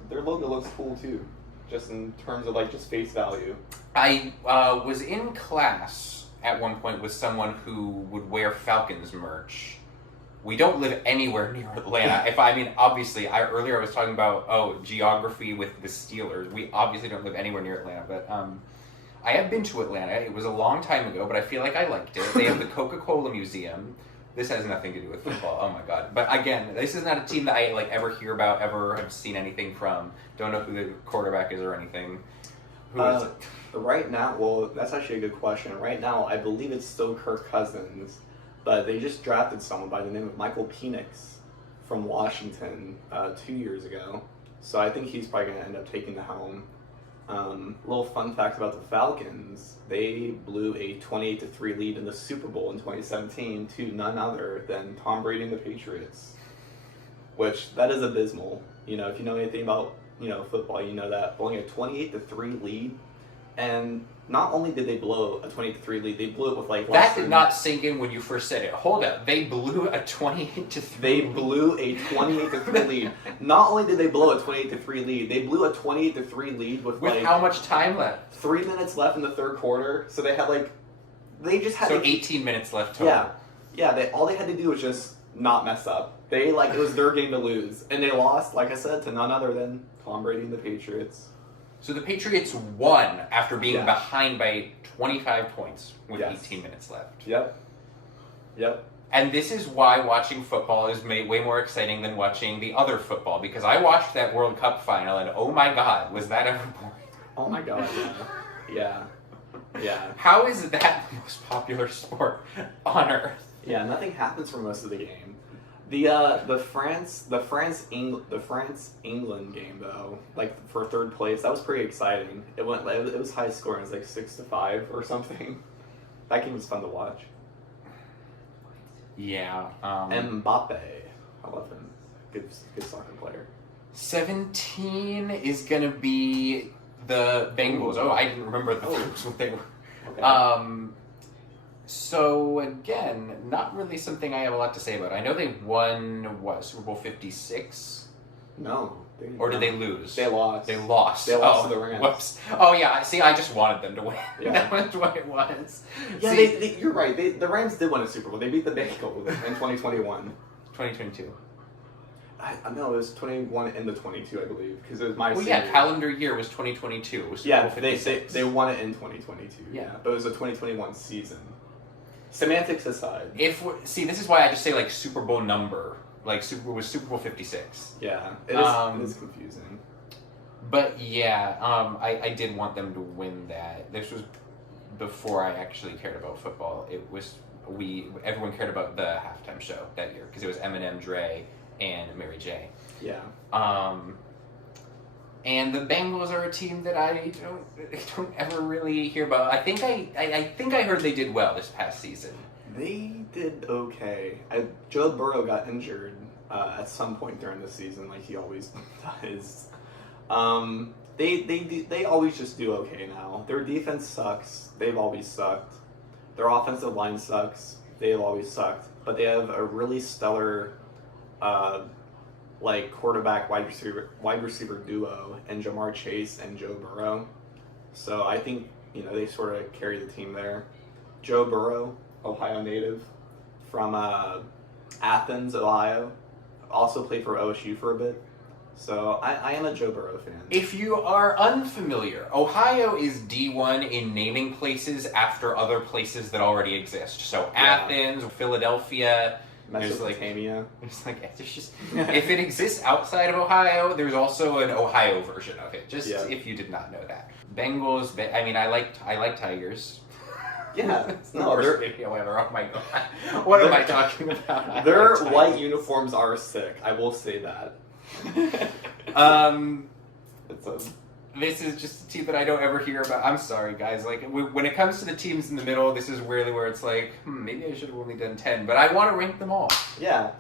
Their logo looks cool too, just in terms of like just face value. I was in class at one point with someone who would wear Falcons merch. We don't live anywhere near Atlanta. Obviously, earlier I was talking about geography with the Steelers. We obviously don't live anywhere near Atlanta, but I have been to Atlanta. It was a long time ago, but I feel like I liked it. They have the Coca-Cola Museum. This has nothing to do with football. Oh my god! But again, this is not a team that I like ever hear about, ever have seen anything from. Don't know who the quarterback is or anything. Who is it? Right now, well, that's actually a good question. Right now, I believe it's still Kirk Cousins, but they just drafted someone by the name of Michael Penix from Washington 2 years ago. So I think he's probably going to end up taking the helm. Little fun fact about the Falcons, they blew a 28-3 lead in the Super Bowl in 2017 to none other than Tom Brady and the Patriots, which that is abysmal. You know, if you know anything about, football, you know that blowing a 28-3 lead, and not only did they blow a 28-3 lead, they blew it with like that did not sink in when you first said it. Hold up, they blew a 28-3. They blew a 28-3 lead. Not only did they blow a 28-3 lead, they blew a 28-3 lead with like how much time left? 3 minutes left in the third quarter. So they had they just had 18 minutes left total. Yeah. All they had to do was just not mess up. It was their game to lose, and they lost, like I said, to none other than Tom Brady and the Patriots. So the Patriots won after being behind by 25 points with 18 minutes left. Yep. And this is why watching football is way more exciting than watching the other football, because I watched that World Cup final and oh my god, was that ever boring. Oh my god, yeah. How is that the most popular sport on earth? Yeah, nothing happens for most of the game. The France England game though, like for third place, that was pretty exciting. It was high scoring. It was like 6-5 or something. That game was fun to watch. Yeah. Mbappe, I love him. Good soccer player. 17 is gonna be the Bengals. Oh, I didn't remember what they were. Okay. So again, not really something I have a lot to say about. I know they won Super Bowl 56. No. Or did they lose? They lost. They lost to the Rams. Whoops. Oh yeah. See, I just wanted them to win. Yeah. That was what it was. Yeah, See, you're right. The Rams did win a Super Bowl. They beat the Bengals in 2021. 2022. I know it was 21 and the 22, I believe, because it was my. Well, yeah, calendar year was 2022. It was Super Bowl 56. they won it in 2022. Yeah, but it was a 2021 season. Semantics aside. This is why I just say like Super Bowl number. Like Super Bowl 56. Yeah, it is confusing. But yeah, I did want them to win that. This was before I actually cared about football. It was everyone cared about the halftime show that year because it was Eminem, Dre, and Mary J. Yeah. And the Bengals are a team that I don't ever really hear about. I think I heard they did well this past season. They did okay. Joe Burrow got injured at some point during the season, like he always does. They always just do okay now. Their defense sucks. They've always sucked. Their offensive line sucks. They've always sucked. But they have a really stellar, quarterback wide receiver duo in Jamar Chase and Joe Burrow. So I think they sort of carry the team there. Joe Burrow, Ohio native, from Athens, Ohio. Also played for OSU for a bit. So I am a Joe Burrow fan. If you are unfamiliar, Ohio is D1 in naming places after other places that already exist. So Athens, Philadelphia, Mesopotamia. There's just if it exists outside of Ohio, there's also an Ohio version of it. Just if you did not know that. Bengals. I mean, I like Tigers. Yeah, it's the worst video ever. Oh my god, what am I talking about? Their white uniforms are sick. I will say that. This is just a team that I don't ever hear about. I'm sorry, guys. When it comes to the teams in the middle, this is really where it's like, maybe I should have only done 10, but I want to rank them all. Yeah.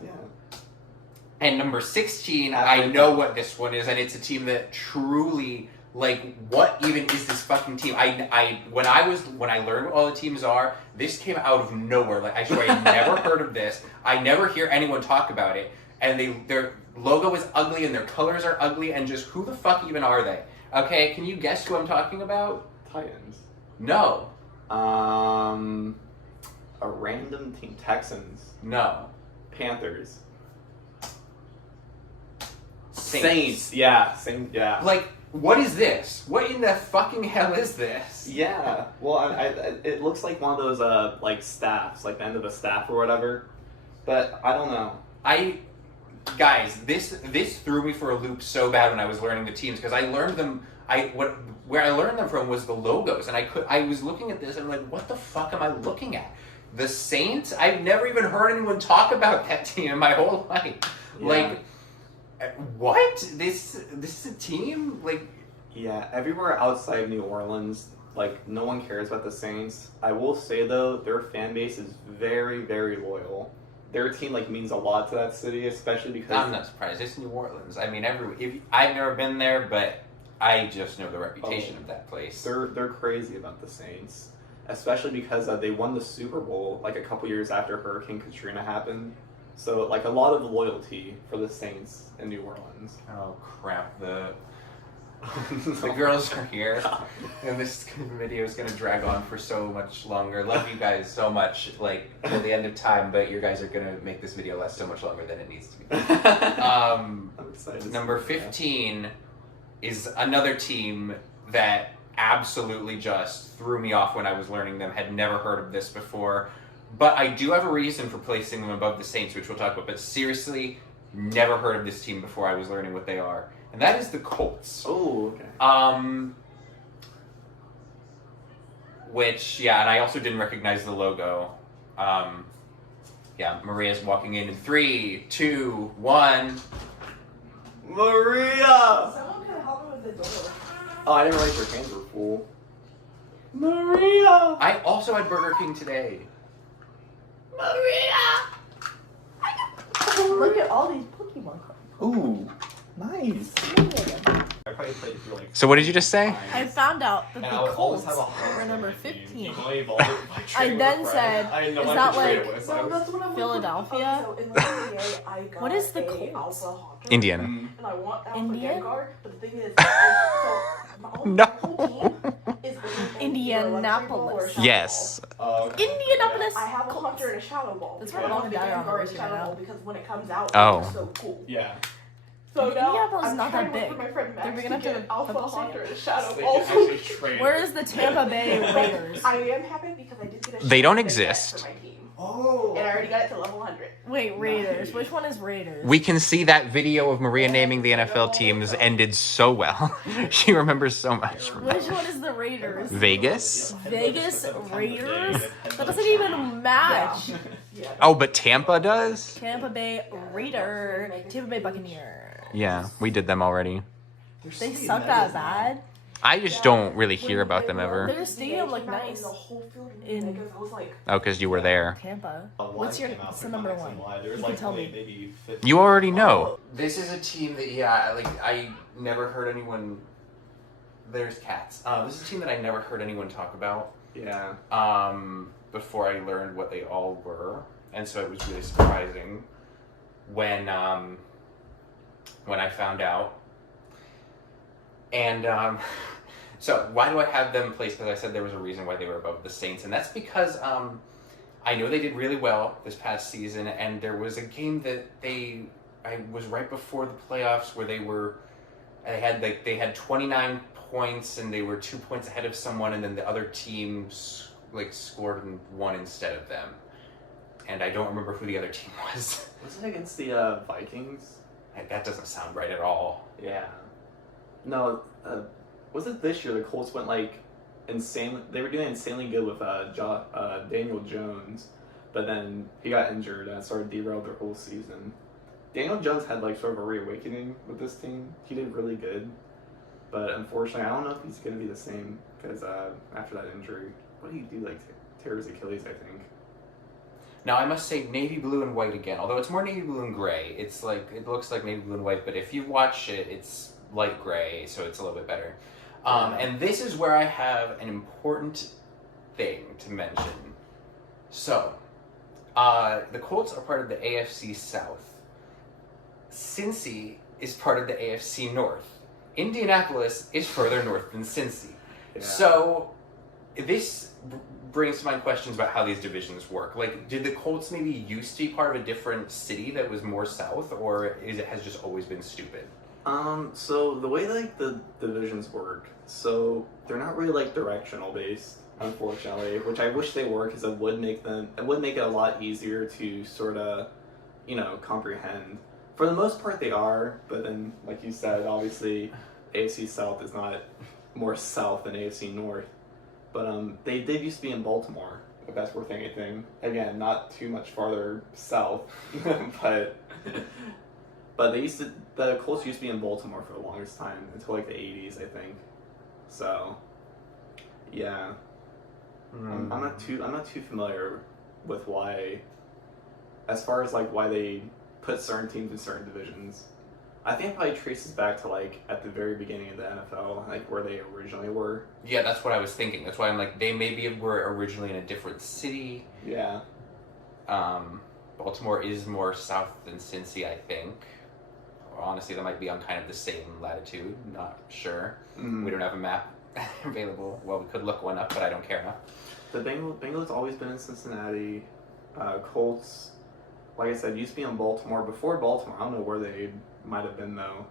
And number 16, I know what this one is, and it's a team that truly, what even is this fucking team? When I learned what all the teams are, this came out of nowhere. I swear I never heard of this. I never hear anyone talk about it. And their logo is ugly, and their colors are ugly, and just who the fuck even are they? Okay, can you guess who I'm talking about? Titans. No. A random team. Texans. No. Panthers. Saints. Yeah. Saints. Yeah. What is this? What in the fucking hell is this? Yeah. Well, it looks like one of those staffs, the end of a staff or whatever. But I don't know. Guys, this threw me for a loop so bad when I was learning the teams, because I learned them. Where I learned them from was the logos, and I was looking at this and I'm like, what the fuck am I looking at? The Saints? I've never even heard anyone talk about that team in my whole life. Yeah. What? This is a team? Yeah, everywhere outside of New Orleans, no one cares about the Saints. I will say though, their fan base is very, very loyal. Their team means a lot to that city, especially because I'm not surprised. It's New Orleans. I mean, I've never been there, but I just know the reputation of that place. They're crazy about the Saints, especially because they won the Super Bowl a couple years after Hurricane Katrina happened. So a lot of loyalty for the Saints in New Orleans. Oh crap! The girls are here, and this video is going to drag on for so much longer. Love you guys so much, till the end of time, but you guys are going to make this video last so much longer than it needs to be. I'm excited. Number 15 is another team that absolutely just threw me off when I was learning them. Had never heard of this before, but I do have a reason for placing them above the Saints, which we'll talk about. But seriously, never heard of this team before I was learning what they are. And that is the Colts. Oh, okay. And I also didn't recognize the logo. Maria's walking in 3, 2, 1. Maria! Someone could help me with the door. Oh, I didn't realize your hands were full. Maria! I also had Burger King today. Maria! Look at all these Pokemon cards. Ooh, nice. I probably played through So what did you just say? I found out that the Colts were number 15. I then said, is that Philadelphia? What is the Colts? Indiana. And I want Indian? Vanguard, but the thing is, No. Indianapolis. Yes. Indianapolis. I have a Colts. hunter and a shadow ball. That's I right. want the Vanguard Vanguard right shadow now. ball because when it comes out, Oh. it's so cool. Yeah. So now Indianapolis is I'm not trying that to wait big. for my friend Max They're big to enough to get Alpha football Hunter stadium. and a shadow They ball. can actually trade. Where is the Tampa Bay Raiders? I am happy because I did get a They don't shadow exist. for my team. Oh. And I already got it to level 100. Wait, Raiders. Which one is Raiders? We can see that video of Maria naming the NFL teams ended so well. She remembers so much from Which that. one is the Raiders? Vegas? Vegas Raiders? That doesn't even match. Yeah. Oh, but Tampa does? Tampa Bay Raider. Tampa Bay Buccaneer. Yeah, we did them already. They suck that bad. I just don't really hear about them ever. Their stadium looked nice in because you were there. Tampa. What's your number one? You can tell me. You already know. This is a team that I never heard anyone. There's cats. This is a team that I never heard anyone talk about. Yeah. Before I learned what they all were, and so it was really surprising when I found out. And so why do I have them placed? Because I said there was a reason why they were above the Saints, and that's because I know they did really well this past season, and there was a game that I was right before the playoffs where they had 29 points and they were 2 points ahead of someone, and then the other team scored and won instead of them, and I don't remember who the other team was. Was it against the Vikings? That doesn't sound right at all. Yeah. No, was it this year the Colts went insane? They were doing insanely good with Daniel Jones, but then he got injured and it started derailed their whole season. Daniel Jones had sort of a reawakening with this team. He did really good, but unfortunately, I don't know if he's going to be the same because after that injury, what did he do? Tear his Achilles, I think. Now I must say navy blue and white again, although it's more navy blue and gray. It's it looks like navy blue and white, but if you watch it, it's light gray, so it's a little bit better. And this is where I have an important thing to mention. So, the Colts are part of the AFC South. Cincy is part of the AFC North. Indianapolis is further north than Cincy. Yeah. So, this brings to mind questions about how these divisions work. Did the Colts maybe used to be part of a different city that was more south, or has just always been stupid? So the way the divisions work, so they're not really directional based, unfortunately, which I wish they were because it would make it a lot easier to sort of, comprehend. For the most part they are, but then like you said, obviously AFC South is not more south than AFC North. But they did used to be in Baltimore, if that's worth anything. Again, not too much farther south, but the Colts used to be in Baltimore for the longest time, until the 80s, I think. So, yeah. I'm not too familiar with why, as far as why they put certain teams in certain divisions. I think it probably traces back to at the very beginning of the NFL, where they originally were. Yeah, that's what I was thinking. That's why I'm they maybe were originally in a different city. Yeah. Baltimore is more south than Cincy, I think. Honestly, that might be on kind of the same latitude. Not sure. Mm-hmm. We don't have a map available. Well, we could look one up, but I don't care enough. The Bengals always been in Cincinnati. Colts, like I said, used to be in Baltimore. Before Baltimore, I don't know where they might have been though.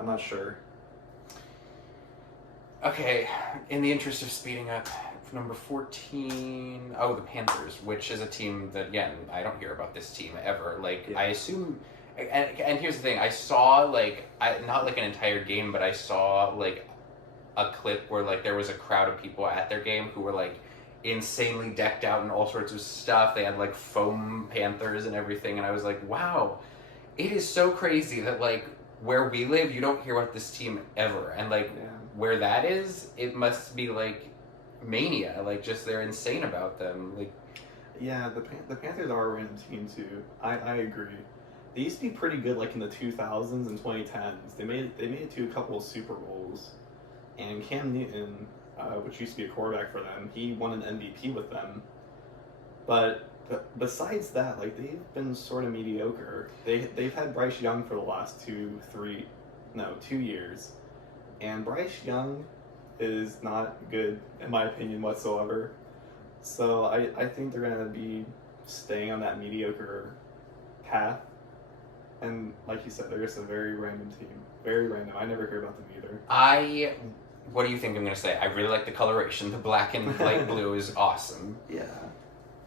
I'm not sure. Okay, in the interest of speeding up, number 14. Oh, the Panthers, which is a team that, again, I don't hear about this team ever. I assume. And here's the thing, I saw, not an entire game, but I saw, a clip where, there was a crowd of people at their game who were, insanely decked out in all sorts of stuff. They had, foam Panthers and everything, and I was like, wow, it is so crazy that, where we live, you don't hear about this team ever. And, where that is, it must be, mania. Just they're insane about them. Yeah, the Panthers are a random team, too. I agree. They used to be pretty good in the 2000s and 2010s. They made it to a couple of Super Bowls. And Cam Newton, which used to be a quarterback for them, he won an MVP with them. But besides that, they've been sort of mediocre. They've had Bryce Young for the last 2 years. And Bryce Young is not good, in my opinion, whatsoever. So I think they're going to be staying on that mediocre path. And like you said, they're just a very random team. Very random. I never hear about them either. What do you think I'm going to say? I really like the coloration. The black and light blue is awesome. Yeah.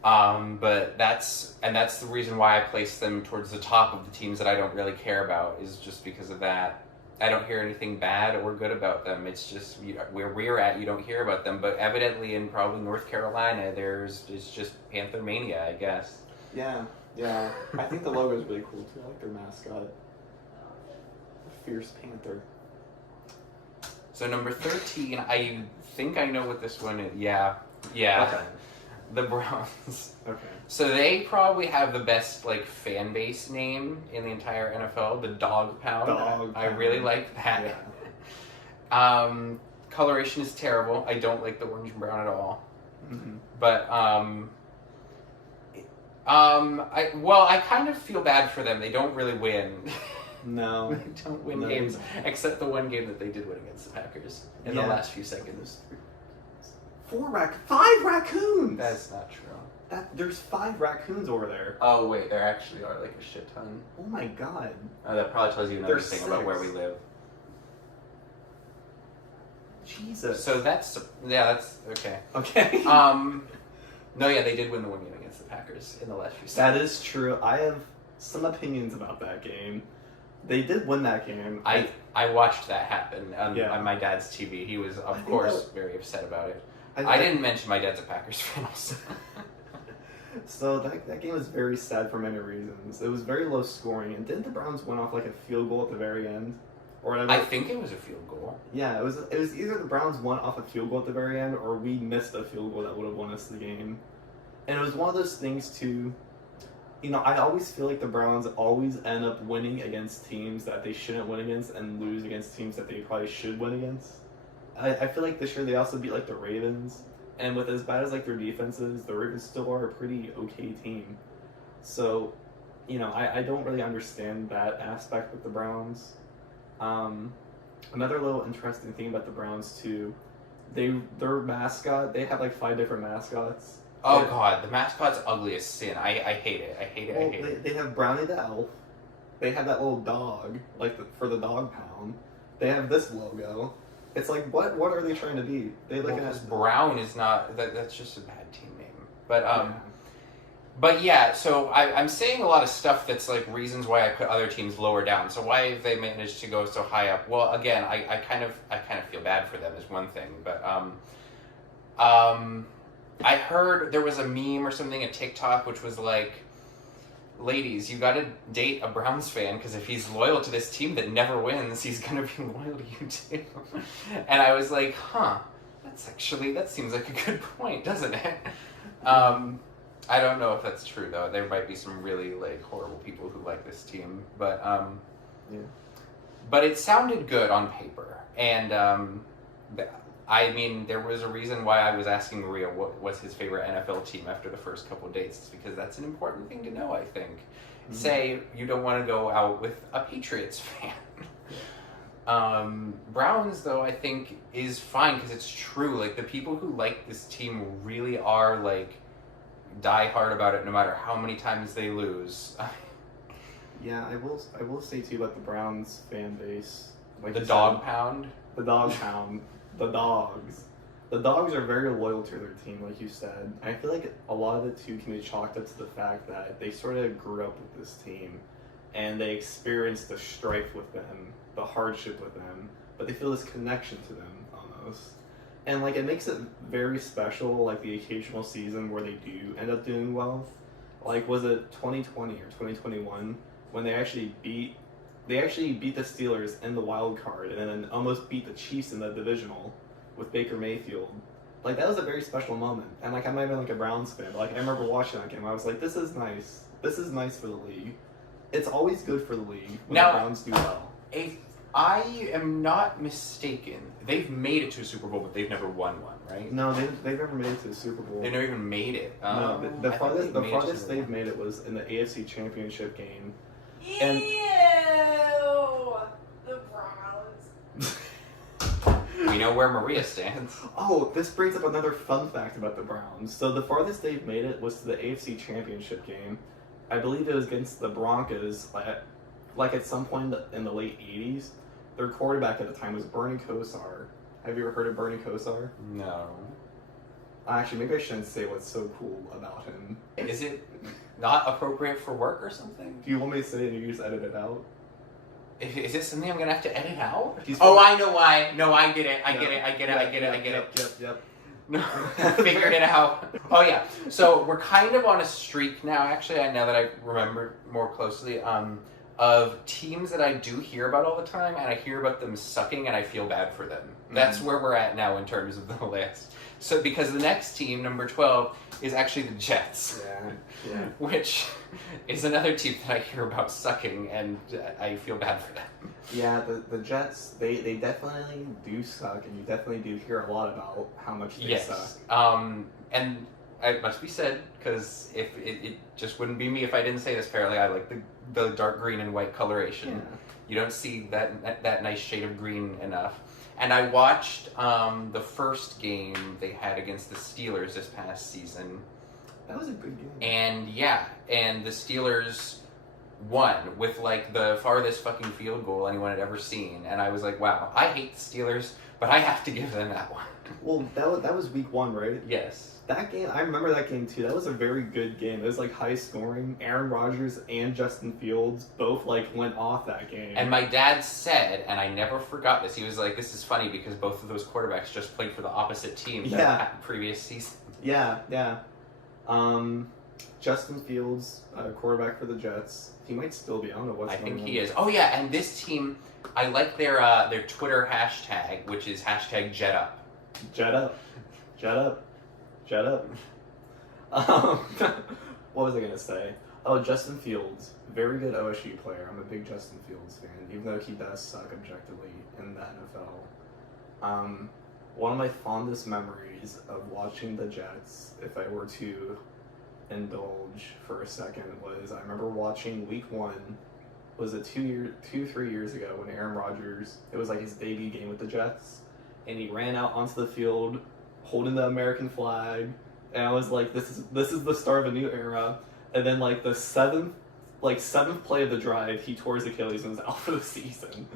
But that's the reason why I place them towards the top of the teams that I don't really care about, is just because of that. I don't hear anything bad or good about them. It's just where we're at, you don't hear about them. But evidently in probably North Carolina, it's just Panther Mania, I guess. Yeah. I think the logo is really cool too. I like their mascot. The Fierce Panther. So number 13, I think I know what this one is. Yeah. Okay. The Browns. Okay. So they probably have the best like fan base name in the entire NFL, the Dog Pound. I really like that. Yeah. Coloration is terrible. I don't like the orange and brown at all. Mm-hmm. But I kind of feel bad for them. They don't really win. No. They don't win games, except the one game that they did win against the Packers in the last few seconds. 5 raccoons! That's not true. There's 5 raccoons over there. Oh wait, there actually are like a shit ton. Oh my god. That probably tells you another thing about where we live. Jesus. So that's okay. Okay. No, yeah, they did win the one game against the Packers in the last few seconds. That is true. I have some opinions about that game. They did win that game. I watched that happen on my dad's TV. He was, of course, very upset about it. I didn't mention my dad's a Packers fan also. So that game was very sad for many reasons. It was very low scoring, and didn't the Browns win off like a field goal at the very end? Or whatever? I think it was a field goal. Yeah, it was either the Browns won off a field goal at the very end, or we missed a field goal that would have won us the game. And it was one of those things too. I always feel like the Browns always end up winning against teams that they shouldn't win against and lose against teams that they probably should win against. I feel like this year they also beat like the Ravens, and with as bad as like their defenses, the Ravens still are a pretty okay team. So, I don't really understand that aspect with the Browns. Another little interesting thing about the Browns too, their mascot, they have like 5 different mascots. Oh god, the mascot's ugly as sin. I hate it. I hate it. They have Brownie the elf. They have that little dog, for the Dog Pound. They have this logo. It's like, what are they trying to be? Brown is not, that's just a bad team name. But yeah, so I'm saying a lot of stuff that's like reasons why I put other teams lower down. So why have they managed to go so high up? Well, again, I kind of feel bad for them is one thing, but I heard there was a meme or something, a TikTok, which was like, ladies, you gotta date a Browns fan, because if he's loyal to this team that never wins, he's gonna be loyal to you too. And I was like, that seems like a good point, doesn't it? I don't know if that's true though. There might be some really like horrible people who like this team, but but it sounded good on paper, and I mean, there was a reason why I was asking Maria what was his favorite NFL team after the first couple of dates. It's because that's an important thing to know, I think. Mm-hmm. Say you don't want to go out with a Patriots fan. Browns, though, I think is fine because it's true. Like, the people who like this team really are, like, die hard about it no matter how many times they lose. Yeah, I will say, too, about the Browns fan base. Like the Dog Pound? The Dog Pound. The Dogs. The Dogs are very loyal to their team, like you said. I feel like a lot of it, too, can be chalked up to the fact that they sort of grew up with this team, and they experienced the strife with them, the hardship with them, but they feel this connection to them, almost. And, like, it makes it very special, like, the occasional season where they do end up doing well. Like, was it 2020 or 2021 when they actually beat the Steelers in the wild card and then almost beat the Chiefs in the divisional with Baker Mayfield. Like, that was a very special moment. And, like, I might have been, like, a Browns fan, but, like, I remember watching that game. I was like, this is nice. This is nice for the league. It's always good for the league when the Browns do well. If I am not mistaken, they've made it to a Super Bowl, but they've never won one, right? No, they've never made it to the Super Bowl. They've never even made it. No, the farthest they've made it was in the AFC Championship game. And the Browns. We know where Maria stands. Oh, this brings up another fun fact about the Browns. So the farthest they've made it was to the AFC Championship game. I believe it was against the Broncos, like at some point in the late 80s. Their quarterback at the time was Bernie Kosar. Have you ever heard of Bernie Kosar? No. Actually, maybe I shouldn't say what's so cool about him. Is it not appropriate for work or something? Do you want me to say it and you just edit it out? Is it something I'm gonna have to edit out? I know why. No, I get it. I get it. Yep. No, figured it out. Oh yeah. So we're kind of on a streak now. Actually, now that I remember more closely, of teams that I do hear about all the time, and I hear about them sucking, and I feel bad for them. That's where we're at now in terms of the list. So, because the next team, number 12, is actually the Jets. Yeah. Which is another team that I hear about sucking, and I feel bad for them. Yeah, the Jets, they definitely do suck, and you definitely do hear a lot about how much they suck. And it must be said, because if it just wouldn't be me if I didn't say this. Apparently, I like the dark green and white coloration. Yeah. You don't see that nice shade of green enough. And I watched the first game they had against the Steelers this past season. That was a good game. And and the Steelers won with like the farthest fucking field goal anyone had ever seen. And I was like, wow, I hate the Steelers, but I have to give them that one. Well, that was week 1, right? Yes. That game, I remember that game too. That was a very good game. It was like high scoring. Aaron Rodgers and Justin Fields both like went off that game. And my dad said, and I never forgot this, he was like, this is funny because both of those quarterbacks just played for the opposite team that previous season. Yeah. Justin Fields, quarterback for the Jets. He might still be. I don't know what's going on. I think he is. Oh yeah, and this team, I like their Twitter hashtag, which is hashtag #JetUp. Jet up. What was I gonna say? Oh, Justin Fields, very good OSU player. I'm a big Justin Fields fan, even though he does suck objectively in the NFL. One of my fondest memories of watching the Jets, if I were to indulge for a second, was I remember watching week 1. Was it 3 years ago when Aaron Rodgers? It was like his debut game with the Jets, and he ran out onto the field holding the American flag, and I was like, this is the start of a new era. And then like the seventh play of the drive, he tore his Achilles and was out for the season.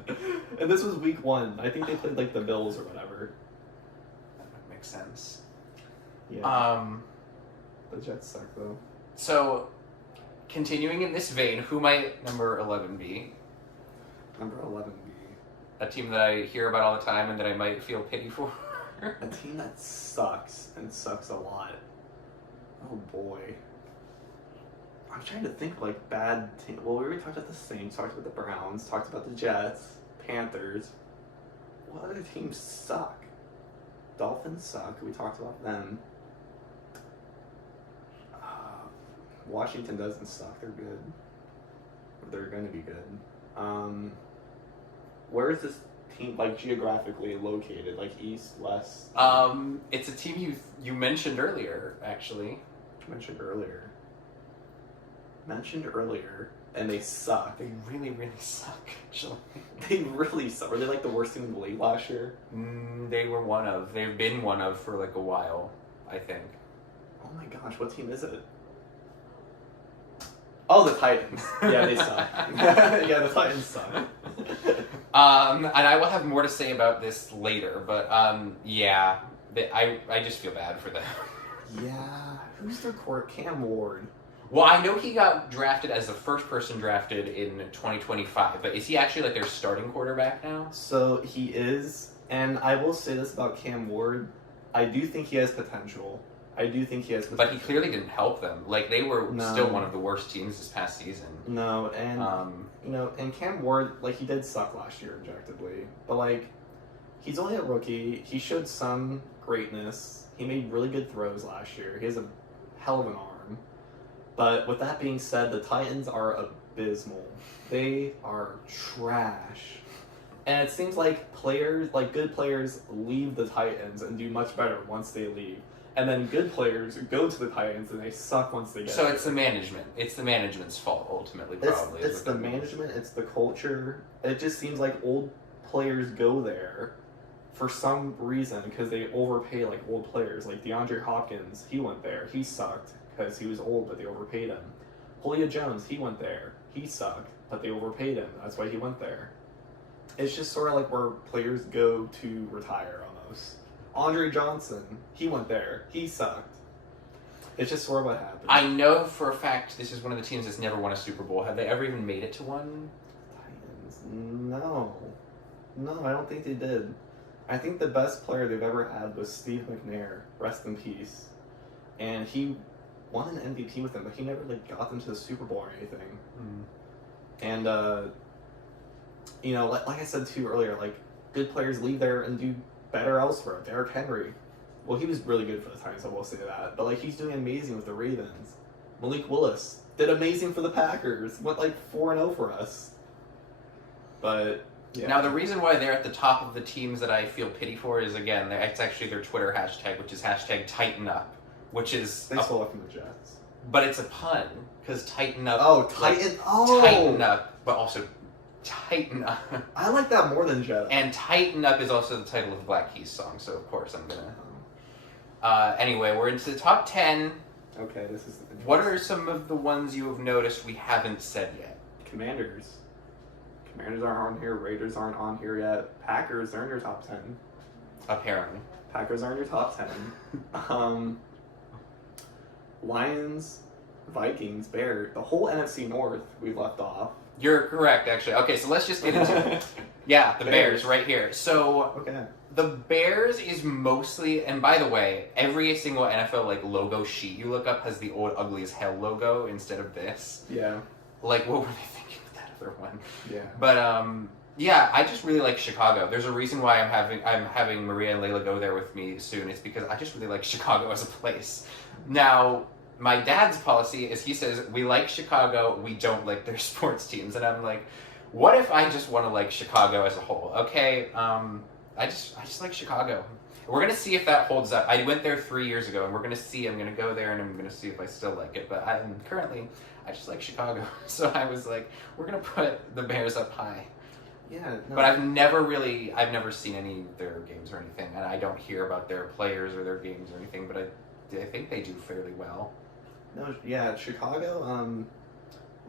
And this was week 1. I think they played like the Bills or whatever. That makes sense. Yeah. The Jets suck though. So, continuing in this vein, who might number 11 be? Number 11 be a team that I hear about all the time and that I might feel pity for. a team that sucks and sucks a lot. Oh boy. I'm trying to think of like bad team. Well, we already talked about the Saints, talked about the Browns, talked about the Jets, Panthers. What other teams suck? Dolphins suck. We talked about them. Washington doesn't suck. They're good. They're going to be good. Where is this team like geographically located? Like east, west? It's a team you mentioned earlier, actually. Mentioned earlier, and they suck. They really, really suck, actually. They really suck. Were they like the worst team in the league last year? They've been one of for like a while, I think. Oh my gosh, what team is it? Oh, the Titans. Yeah, they suck. Yeah, the Titans suck. And I will have more to say about this later, but I just feel bad for them. Yeah, who's their court? Cam Ward. Well, I know he got drafted as the first person drafted in 2025, but is he actually like their starting quarterback now? So he is, and I will say this about Cam Ward. I do think he has potential. But he clearly didn't help them. Like, they were still one of the worst teams this past season. No, and, and Cam Ward, like, he did suck last year, objectively. But, like, he's only a rookie. He showed some greatness. He made really good throws last year. He has a hell of an arm. But with that being said, the Titans are abysmal. They are trash. And it seems like good players leave the Titans and do much better once they leave. And then good players go to the Titans and they suck once they get So there. it's the management. It's the management's fault, ultimately, probably. It's the management, it's the culture. It just seems like old players go there for some reason because they overpay like old players. Like DeAndre Hopkins, he went there. He sucked because he was old, but they overpaid him. Julio Jones, he went there. He sucked, but they overpaid him. That's why he went there. It's just sort of like where players go to retire almost. Andre Johnson, he went there. He sucked. It's just sort of what happened. I know for a fact this is one of the teams that's never won a Super Bowl. Have they ever even made it to one? Titans? No, I don't think they did. I think the best player they've ever had was Steve McNair, rest in peace. And he won an MVP with them, but he never got them to the Super Bowl or anything. And, you know, like I said too earlier, like, good players leave there and do better elsewhere. Derrick Henry. Well, he was really good for the Titans, I will say that. But, like, he's doing amazing with the Ravens. Malik Willis did amazing for the Packers. Went, like, 4-0 for us. But, yeah. Now, the reason why they're at the top of the teams that I feel pity for is, again, it's actually their Twitter hashtag, which is hashtag Tighten Up, which is... They stole it from the Jets. But it's a pun, because Tighten Up... Oh, Tighten... Like, oh! Tighten Up, but also Tighten Up. I like that more than Jets. And Tighten Up is also the title of the Black Keys song, so of course I'm gonna... anyway, we're into the top 10. Okay, this is... What are some of the ones you have noticed we haven't said yet? Commanders. Commanders aren't on here. Raiders aren't on here yet. Packers are in your top 10. Apparently. Packers are in your top 10. Lions, Vikings, Bears. The whole NFC North we've left off. You're correct, actually. Okay, so let's just get into it. Yeah, the Bears right here. So... Okay. The Bears is mostly, and by the way, every single NFL like logo sheet you look up has the old ugly as hell logo instead of this. Yeah. Like, what were they thinking with that other one? Yeah. But yeah, I just really like Chicago. There's a reason why I'm having Maria and Layla go there with me soon. It's because I just really like Chicago as a place. Now, my dad's policy is he says we like Chicago, we don't like their sports teams, and I'm like, what if I just want to like Chicago as a whole? Okay. I just like Chicago. We're going to see if that holds up. I went there 3 years ago, and we're going to see. I'm going to go there, and I'm going to see if I still like it. But I just like Chicago. So I was like, we're going to put the Bears up high. Yeah. No. But I've never seen any of their games or anything, and I don't hear about their players or their games or anything, but I think they do fairly well. No, yeah, Chicago,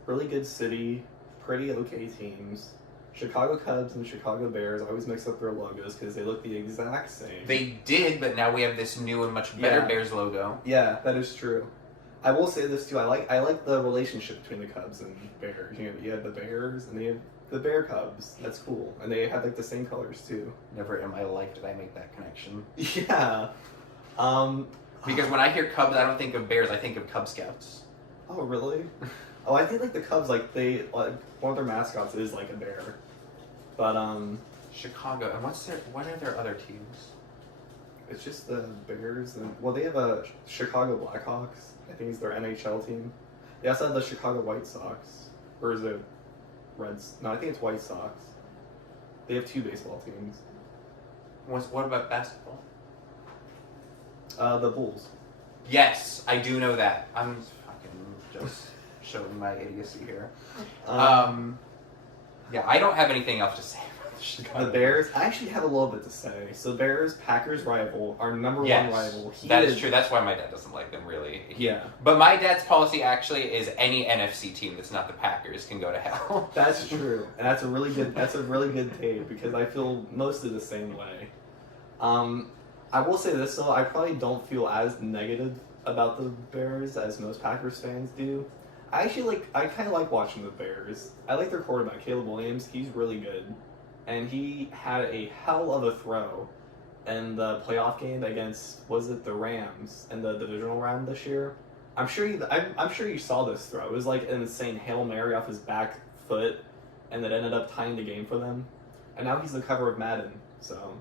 really good city, pretty okay teams. Chicago Cubs and Chicago Bears, I always mix up their logos because they look the exact same. They did, but now we have this new and much better Bears logo. Yeah, that is true. I will say this too. I like the relationship between the Cubs and Bears. You have the Bears and they have the Bear Cubs. That's cool, and they have like the same colors too. Never in my life did I make that connection. Yeah. Because when I hear Cubs, I don't think of Bears. I think of Cub Scouts. Oh really? Oh, I think like the Cubs, like they like one of their mascots is like a bear. But Chicago, and what are their other teams? It's just the Bears and they have a Chicago Blackhawks. I think it's their NHL team. They also have the Chicago White Sox, or is it Reds? No, I think it's White Sox. They have 2 baseball teams. What about basketball? The Bulls. Yes, I do know that. I'm fucking just showing my idiocy here. Yeah, I don't have anything else to say about the Chicago. The Bears, I actually have a little bit to say. So Bears, Packers rival, our number one rival. That is true. That's why my dad doesn't like them, really. Yeah. But my dad's policy actually is any NFC team that's not the Packers can go to hell. That's true. And that's a really good take because I feel mostly the same way. I will say this though, I probably don't feel as negative about the Bears as most Packers fans do. I kind of like watching the Bears. I like their quarterback, Caleb Williams. He's really good. And he had a hell of a throw in the playoff game against, was it the Rams in the divisional round this year? I'm sure you saw this throw. It was like an insane Hail Mary off his back foot, and that ended up tying the game for them. And now he's the cover of Madden, so.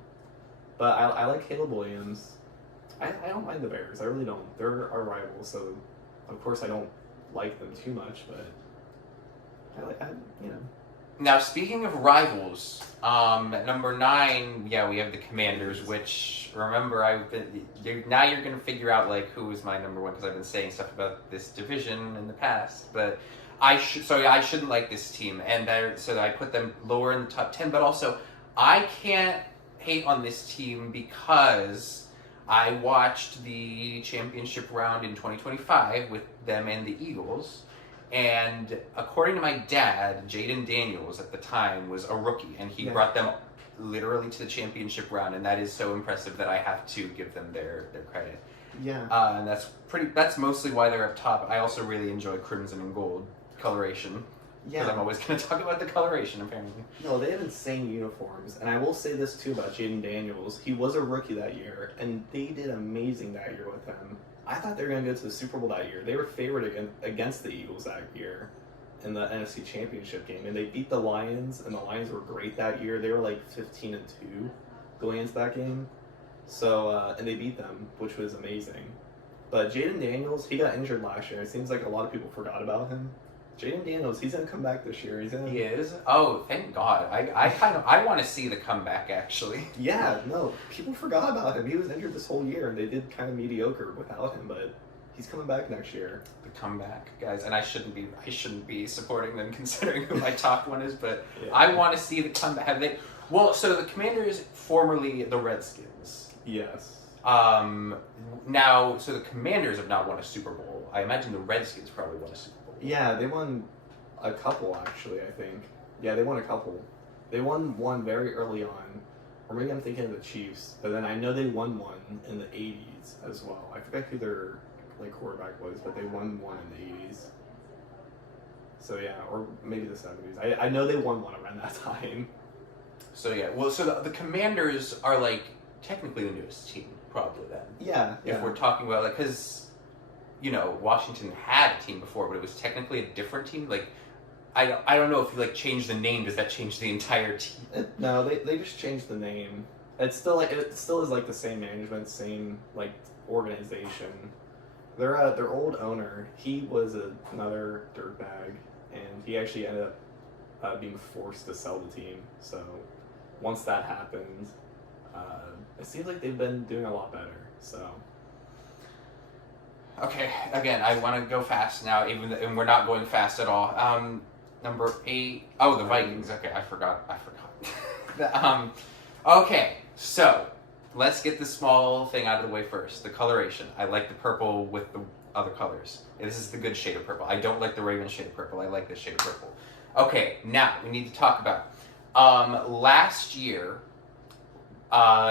But I like Caleb Williams. I don't mind the Bears. I really don't. They're our rivals, so of course I don't like them too much, but you know. Now, speaking of rivals, at number 9, yeah, we have the Commanders, which, remember, now you're going to figure out, like, who is my number 1, because I've been saying stuff about this division in the past, but I shouldn't like this team, and so I put them lower in the top 10, but also, I can't hate on this team because I watched the championship round in 2025 with them and the Eagles, and according to my dad, Jaden Daniels at the time was a rookie, and he brought them literally to the championship round, and that is so impressive that I have to give them their credit. Yeah. And that's mostly why they're up top. I also really enjoy crimson and gold coloration. Yeah. Because I'm always going to talk about the coloration, apparently. No, they have insane uniforms. And I will say this, too, about Jaden Daniels. He was a rookie that year, and they did amazing that year with him. I thought they were going to go to the Super Bowl that year. They were favored against the Eagles that year. in the NFC Championship game, and they beat the Lions, and the Lions were great that year. They were like 15-2 going into that game. So, and they beat them, which was amazing. But Jaden Daniels, he got injured last year. It seems like a lot of people forgot about him. Jaden Daniels, he's gonna come back this year. He is? Oh, thank God. I want to see the comeback, actually. Yeah, no, people forgot about him. He was injured this whole year, and they did kind of mediocre without him, but he's coming back next year. The comeback, guys, and I shouldn't be supporting them considering who my top one is, but yeah. I want to see the comeback. Have they? Well, so the Commanders, formerly the Redskins. Yes. Now, so the Commanders have not won a Super Bowl. I imagine the Redskins probably won a Super Bowl. Yeah, they won a couple, actually, I think. Yeah, they won a couple. They won one very early on, or maybe I'm thinking of the Chiefs, but then I know they won one in the 80s as well. I forget who their quarterback was, but they won one in the 80s. So yeah, or maybe the 70s. I know they won one around that time. So yeah, well, so the Commanders are like technically the newest team, probably then. Yeah. If we're talking about like, because Washington had a team before, but it was technically a different team. Like, I don't know if you like change the name. Does that change the entire team? No, they just changed the name. It still is like the same management, same like organization. Their old owner, he was another dirtbag, and he actually ended up being forced to sell the team. So once that happened, it seems like they've been doing a lot better. So. Okay, again, I want to go fast now, and we're not going fast at all. Number 8. Oh, the Vikings. Okay, I forgot. Okay, so let's get the small thing out of the way first. The coloration. I like the purple with the other colors. This is the good shade of purple. I don't like the Raven shade of purple. I like this shade of purple. Okay, now we need to talk about last year,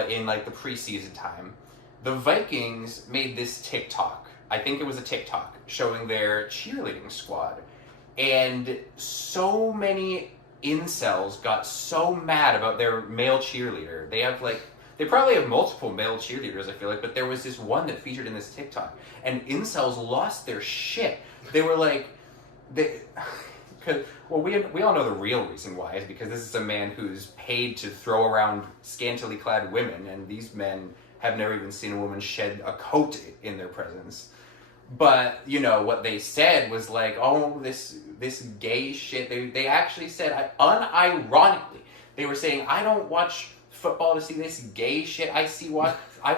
in like the preseason time, the Vikings made this TikTok. I think it was a TikTok showing their cheerleading squad. And so many incels got so mad about their male cheerleader. They probably have multiple male cheerleaders, I feel like, but there was this one that featured in this TikTok. And incels lost their shit. They were like, we all know the real reason why is because this is a man who's paid to throw around scantily clad women, and these men have never even seen a woman shed a coat in their presence. But, what they said was like, oh, this gay shit. They actually said, unironically, they were saying, I don't watch football to see this gay shit. I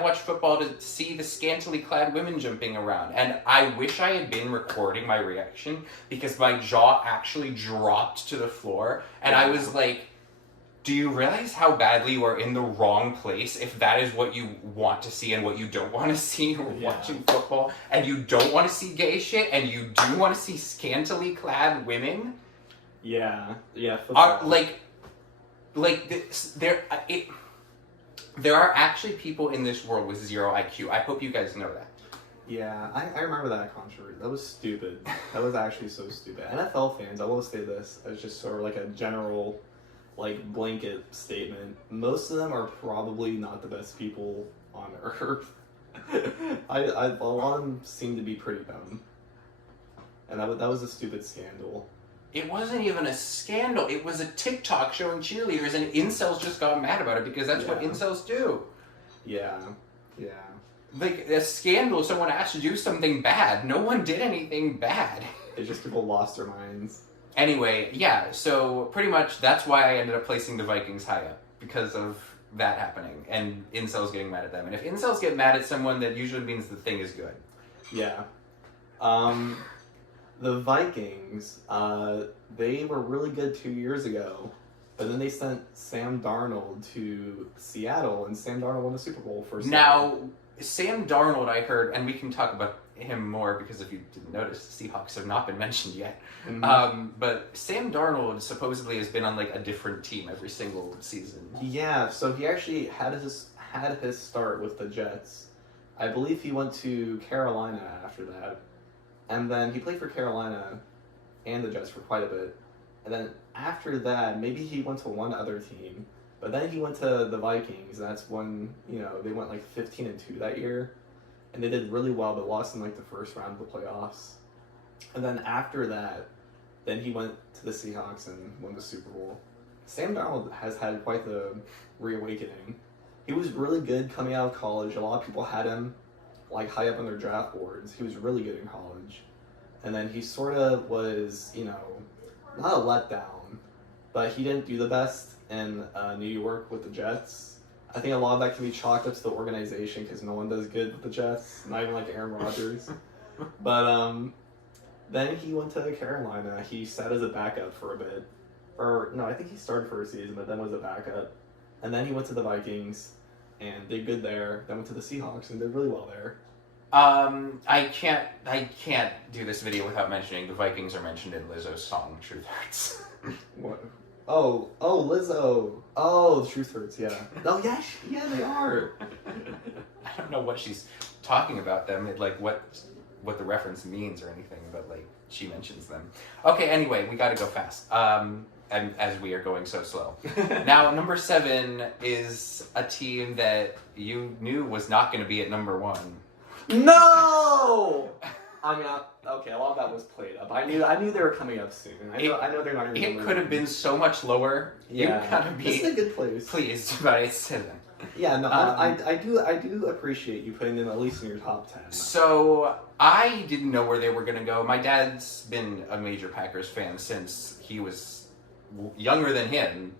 watch football to see the scantily clad women jumping around. And I wish I had been recording my reaction because my jaw actually dropped to the floor. And I was like, do you realize how badly you are in the wrong place if that is what you want to see and what you don't want to see watching football, and you don't want to see gay shit and you do want to see scantily clad women? Yeah. There are actually people in this world with zero IQ. I hope you guys know that. Yeah, I remember that controversy. That was stupid. That was actually so stupid. NFL fans, I will say this as just sort of like a general blanket statement. Most of them are probably not the best people on earth. A lot of them seem to be pretty dumb. And that was a stupid scandal. It wasn't even a scandal. It was a TikTok showing cheerleaders, and incels just got mad about it because that's what incels do. Yeah. Like, a scandal, someone asked to do something bad. No one did anything bad. It's just people lost their minds. Anyway, yeah, so pretty much that's why I ended up placing the Vikings high up, because of that happening, and incels getting mad at them. And if incels get mad at someone, that usually means the thing is good. Yeah. The Vikings, they were really good 2 years ago, but then they sent Sam Darnold to Seattle, and Sam Darnold won the Super Bowl for Now, Sam Darnold, I heard, and we can talk about him more because if you didn't notice, the Seahawks have not been mentioned yet. Mm-hmm. But Sam Darnold supposedly has been on a different team every single season. Yeah, so he actually had his start with the Jets. I believe he went to Carolina after that, and then he played for Carolina and the Jets for quite a bit. And then after that, maybe he went to one other team, but then he went to the Vikings. That's when they went 15-2 that year. And they did really well, but lost in the first round of the playoffs. And then after that, Then he went to the Seahawks and won the Super Bowl. Sam Darnold has had quite the reawakening. He was really good coming out of college. A lot of people had him like high up on their draft boards. He was really good in college. And then he sort of was, you know, not a letdown, but he didn't do the best in New York with the Jets. I think a lot of that can be chalked up to the organization because no one does good with the Jets, not even like Aaron Rodgers. But then he went to Carolina. He sat as a backup for a bit. Or, no, I think he started for a season, but then was a backup. And then he went to the Vikings and did good there. Then went to the Seahawks and did really well there. I can't do this video without mentioning the Vikings are mentioned in Lizzo's song Truth Hurts. What? Oh, Lizzo. Oh, Truth Hurts, yeah. Oh, yeah, they are. I don't know what she's talking about them, like what the reference means or anything, but like she mentions them. Okay, anyway, we gotta go fast. And as we are going so slow. Now, number 7 is a team that you knew was not going to be at number 1. No! I mean, okay, a lot of that was played up. I knew they were coming up soon. I know they're not even. It could have been so much lower. Yeah, you gotta be. This is a good place. Pleased about it, 7. Yeah, no, I do appreciate you putting them at least in your top 10. So I didn't know where they were gonna go. My dad's been a major Packers fan since he was younger than him.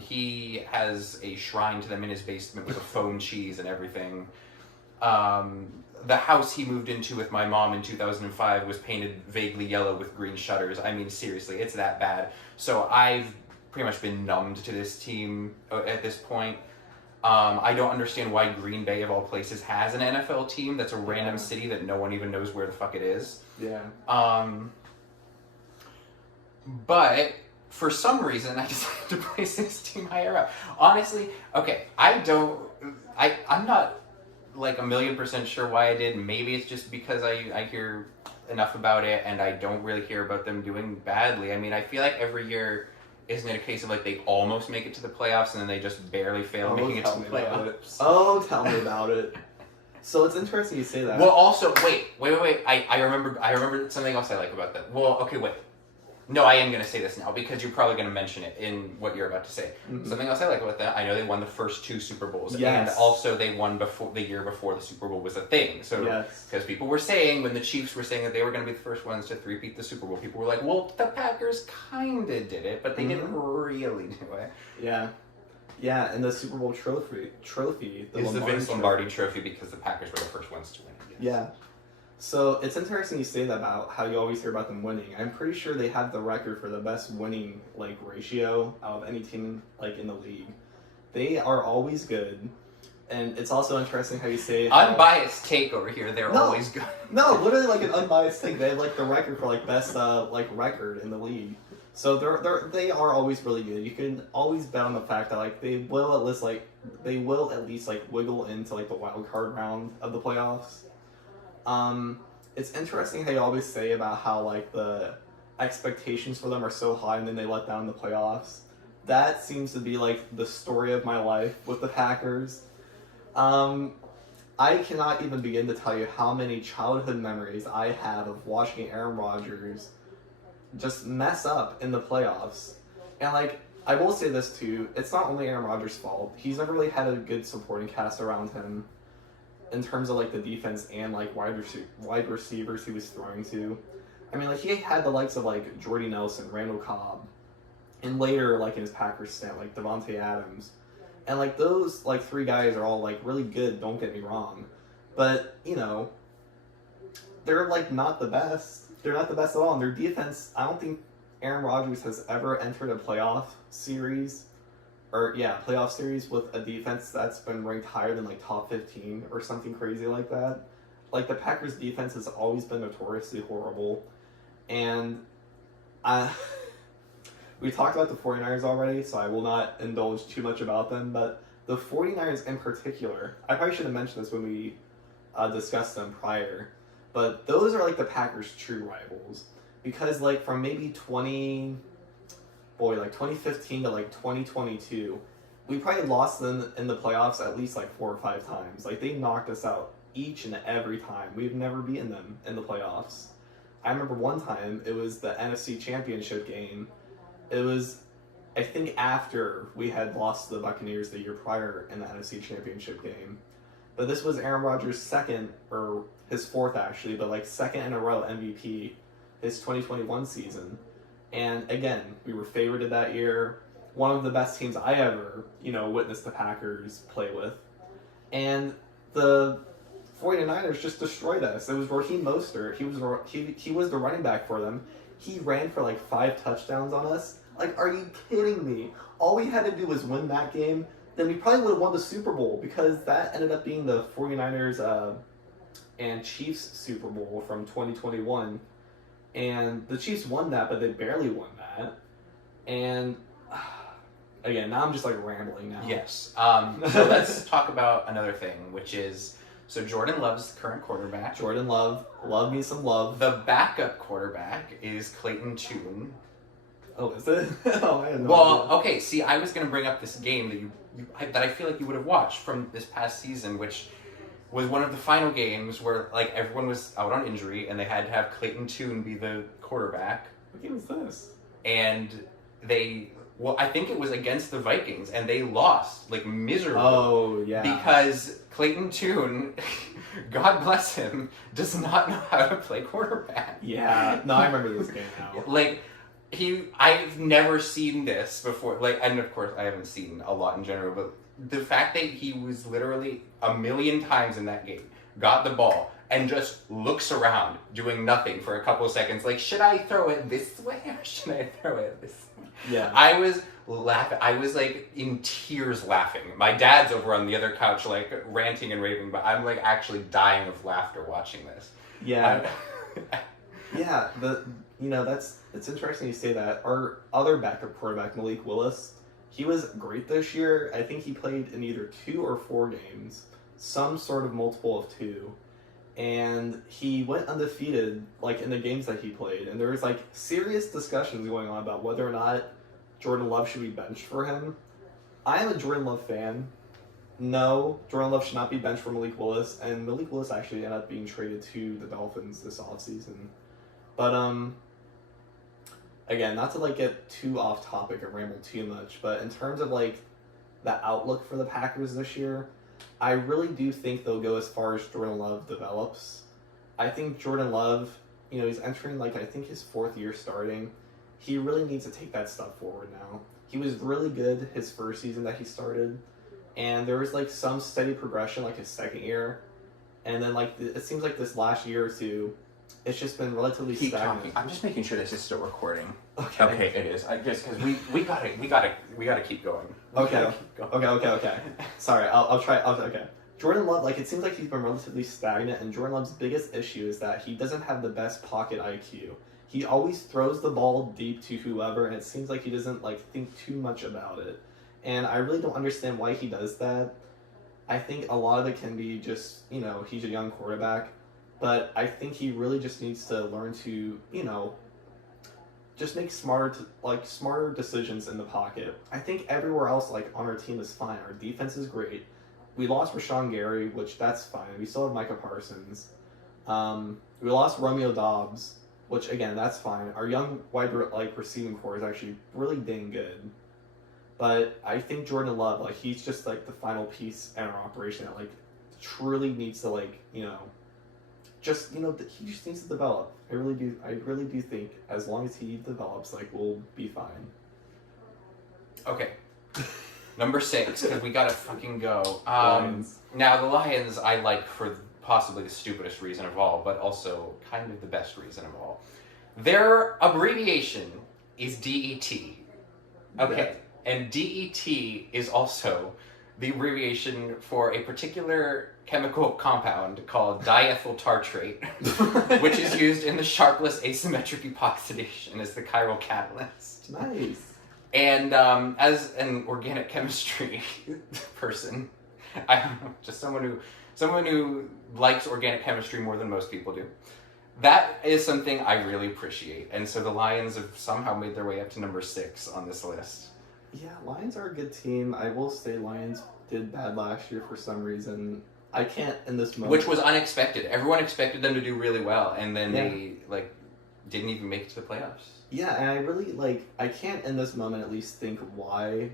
He has a shrine to them in his basement with a foam cheese and everything. The house he moved into with my mom in 2005 was painted vaguely yellow with green shutters. I mean, seriously, it's that bad. So I've pretty much been numbed to this team at this point. I don't understand why Green Bay, of all places, has an NFL team that's a random city that no one even knows where the fuck it is. Yeah. But for some reason, I decided to place this team higher up. Honestly, okay, I'm not like 1,000,000% sure why I did. Maybe it's just because I hear enough about it and I don't really hear about them doing badly. I mean, I feel like every year, isn't it a case of like they almost make it to the playoffs and then they just barely fail making it to the playoffs? Oh, tell me about it. So it's interesting you say that. Well, also, wait. I remember something else I like about that. Well, okay, wait. No, I am going to say this now because you're probably going to mention it in what you're about to say. Mm-hmm. Something else I like about that, I know they won the first 2 Super Bowls. Yes. And also they won the year before the Super Bowl was a thing. So, because people were saying, when the Chiefs were saying that they were going to be the first ones to three-peat the Super Bowl, people were like, well, the Packers kind of did it, but they didn't really do it. Yeah. Yeah, and the Super Bowl trophy is the Vince Lombardi trophy because the Packers were the first ones to win it. Yes. Yeah. So it's interesting you say that about how you always hear about them winning. I'm pretty sure they had the record for the best winning ratio out of any team in the league. They are always good, and it's also interesting how you say unbiased take over here. They're always good. No, literally an unbiased take. They have the record for best record in the league. So they are always really good. You can always bet on the fact that they will at least wiggle into the wild card round of the playoffs. It's interesting how you always say about how the expectations for them are so high and then they let down in the playoffs. That seems to be the story of my life with the Packers. I cannot even begin to tell you how many childhood memories I have of watching Aaron Rodgers just mess up in the playoffs. And I will say this too, it's not only Aaron Rodgers' fault. He's never really had a good supporting cast around him in terms of the defense and wide receivers he was throwing to. I mean, he had the likes of Jordy Nelson, Randall Cobb, and later in his Packers stint Devontae Adams, and those 3 guys are all really good. Don't get me wrong, but they're not the best. They're not the best at all. And their defense, I don't think Aaron Rodgers has ever entered a playoff series with a defense that's been ranked higher than top 15 or something crazy like that. The Packers defense has always been notoriously horrible. And we talked about the 49ers already, so I will not indulge too much about them, but the 49ers in particular, I probably should have mentioned this when we discussed them prior, but those are the Packers' true rivals. Because from maybe 2015 to 2022, we probably lost them in the playoffs at least 4 or 5 times. They knocked us out each and every time. We've never beaten them in the playoffs. I remember one time it was the NFC Championship game. It was, I think, after we had lost to the Buccaneers the year prior in the NFC Championship game. But this was Aaron Rodgers' second, or his fourth actually, but like second in a row MVP, his 2021 season. And again, we were favored that year. One of the best teams I ever, witnessed the Packers play with. And the 49ers just destroyed us. It was Raheem Mostert. He was the running back for them. He ran for like 5 touchdowns on us. Like, are you kidding me? All we had to do was win that game. Then we probably would have won the Super Bowl, because that ended up being the 49ers and Chiefs Super Bowl from 2021. And the Chiefs won that, but they barely won that. And again, now I'm just like rambling now. Yes. So let's talk about another thing, which is, so Jordan Love's the current quarterback. Jordan Love me some Love. The backup quarterback is Clayton Tune. Oh, is it? Oh, I had no Well, idea. okay. See, I was going to bring up this game that I feel like you would have watched from this past season, which was one of the final games where like everyone was out on injury and they had to have Clayton Tune be the quarterback. What game is this? And I think it was against the Vikings, and they lost like miserably. Oh, yeah. Because Clayton Tune, God bless him, does not know how to play quarterback. Yeah. No, I remember this game now. Like, I've never seen this before. Like, and of course, I haven't seen a lot in general, but the fact that he was literally a million times in that game, got the ball, and just looks around, doing nothing for a couple of seconds. Like, should I throw it this way or should I throw it this way? Yeah. I was laughing. I was, like, in tears laughing. My dad's over on the other couch, like, ranting and raving, but I'm, like, actually dying of laughter watching this. Yeah. Yeah, it's interesting you say that. Our other backup quarterback, Malik Willis, he was great this year. I think he played in either 2 or 4 games, some sort of multiple of 2. And he went undefeated, like, in the games that he played. And there was, like, serious discussions going on about whether or not Jordan Love should be benched for him. I am a Jordan Love fan. No, Jordan Love should not be benched for Malik Willis. And Malik Willis actually ended up being traded to the Dolphins this offseason. But, again, not to, like, get too off topic or ramble too much, but in terms of, like, the outlook for the Packers this year, I really do think they'll go as far as Jordan Love develops. I think Jordan Love, he's entering, like, I think his 4th year starting. He really needs to take that step forward now. He was really good his first season that he started, and there was, like, some steady progression, like, his 2nd year. And then, like, it seems like this last year or two, it's just been relatively stagnant. Talking. I'm just making sure this is still recording. Okay. Okay, it is. I just because we gotta keep going. Okay. Sorry, I'll try. Okay. Jordan Love, like, it seems like he's been relatively stagnant, and Jordan Love's biggest issue is that he doesn't have the best pocket IQ. He always throws the ball deep to whoever, and it seems like he doesn't, like, think too much about it. And I really don't understand why he does that. I think a lot of it can be just, he's a young quarterback. But I think he really just needs to learn to, just make smarter decisions in the pocket. I think everywhere else, like, on our team is fine. Our defense is great. We lost Rashawn Gary, which that's fine. We still have Micah Parsons. We lost Romeo Dobbs, which, again, that's fine. Our young receiving core is actually really dang good. But I think Jordan Love, like, he's just, like, the final piece in our operation that, like, truly needs to, like, he just needs to develop. I really do think as long as he develops, like, we'll be fine. Okay. Number 6, because we gotta fucking go. Lions. Now, the Lions I like for possibly the stupidest reason of all, but also kind of the best reason of all. Their abbreviation is DET. Okay. And DET is also the abbreviation for a particular chemical compound called diethyl tartrate, which is used in the sharpless asymmetric epoxidation as the chiral catalyst. Nice. And as an organic chemistry person, just someone who likes organic chemistry more than most people do, that is something I really appreciate. And so the Lions have somehow made their way up to number 6 on this list. Yeah, Lions are a good team. I will say Lions did bad last year for some reason. I can't in this moment. Which was unexpected. Everyone expected them to do really well, and then they didn't even make it to the playoffs. Yeah, and I really, like, I can't in this moment at least think why.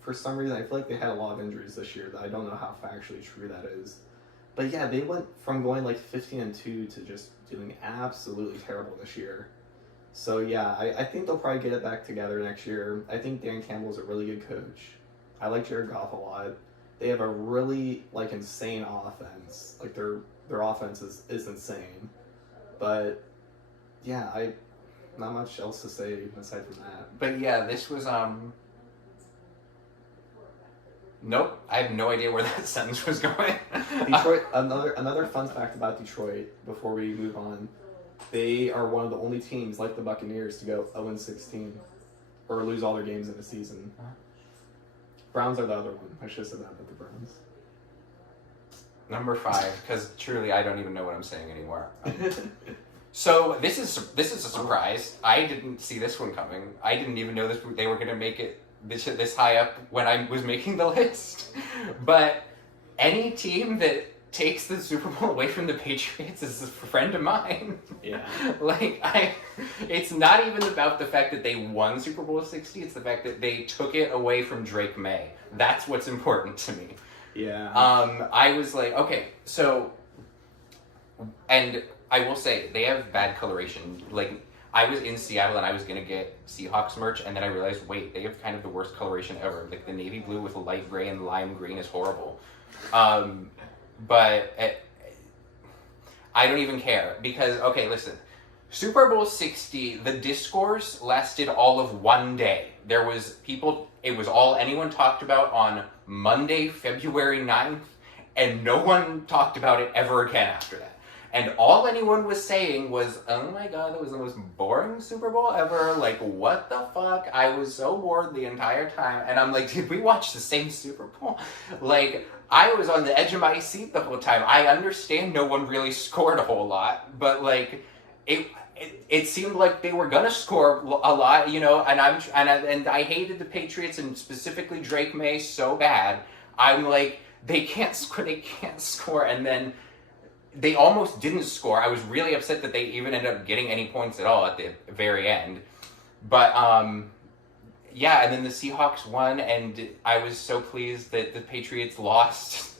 For some reason, I feel like they had a lot of injuries this year that I don't know how factually true that is. But yeah, they went from going like 15-2 to just doing absolutely terrible this year. So yeah, I think they'll probably get it back together next year. I think Dan Campbell's a really good coach. I like Jared Goff a lot. They have a really, like, insane offense. Like, their offense is insane. But yeah, not much else to say aside from that. But yeah, this was nope, I have no idea where that sentence was going. Detroit. Another fun fact about Detroit before we move on, they are one of the only teams like the Buccaneers to go 0-16 or lose all their games in a season. Browns are the other one. I should have said that about the Browns. Number 5, because truly I don't even know what I'm saying anymore. So this is a surprise. I didn't see this one coming. I didn't even know they were going to make it this high up when I was making the list. But any team that takes the Super Bowl away from the Patriots is a friend of mine. Yeah. It's not even about the fact that they won Super Bowl 60. It's the fact that they took it away from Drake Maye. That's what's important to me. Yeah. I was like, okay, so, and I will say they have bad coloration. Like, I was in Seattle and I was gonna get Seahawks merch, and then I realized, wait, they have kind of the worst coloration ever. Like, the navy blue with light gray and lime green is horrible. But I don't even care because, okay, listen, Super Bowl 60, the discourse lasted all of one day. There was it was all anyone talked about on Monday, February 9th, and no one talked about it ever again after that. And all anyone was saying was, oh my god, that was the most boring Super Bowl ever. Like, what the fuck? I was so bored the entire time. And I'm like, did we watch the same Super Bowl? Like, I was on the edge of my seat the whole time. I understand no one really scored a whole lot, but like, it seemed like they were gonna score a lot, you know. And I hated the Patriots and specifically Drake Maye so bad. I'm like, they can't score, and then they almost didn't score. I was really upset that they even ended up getting any points at all at the very end. But yeah, and then the Seahawks won, and I was so pleased that the Patriots lost.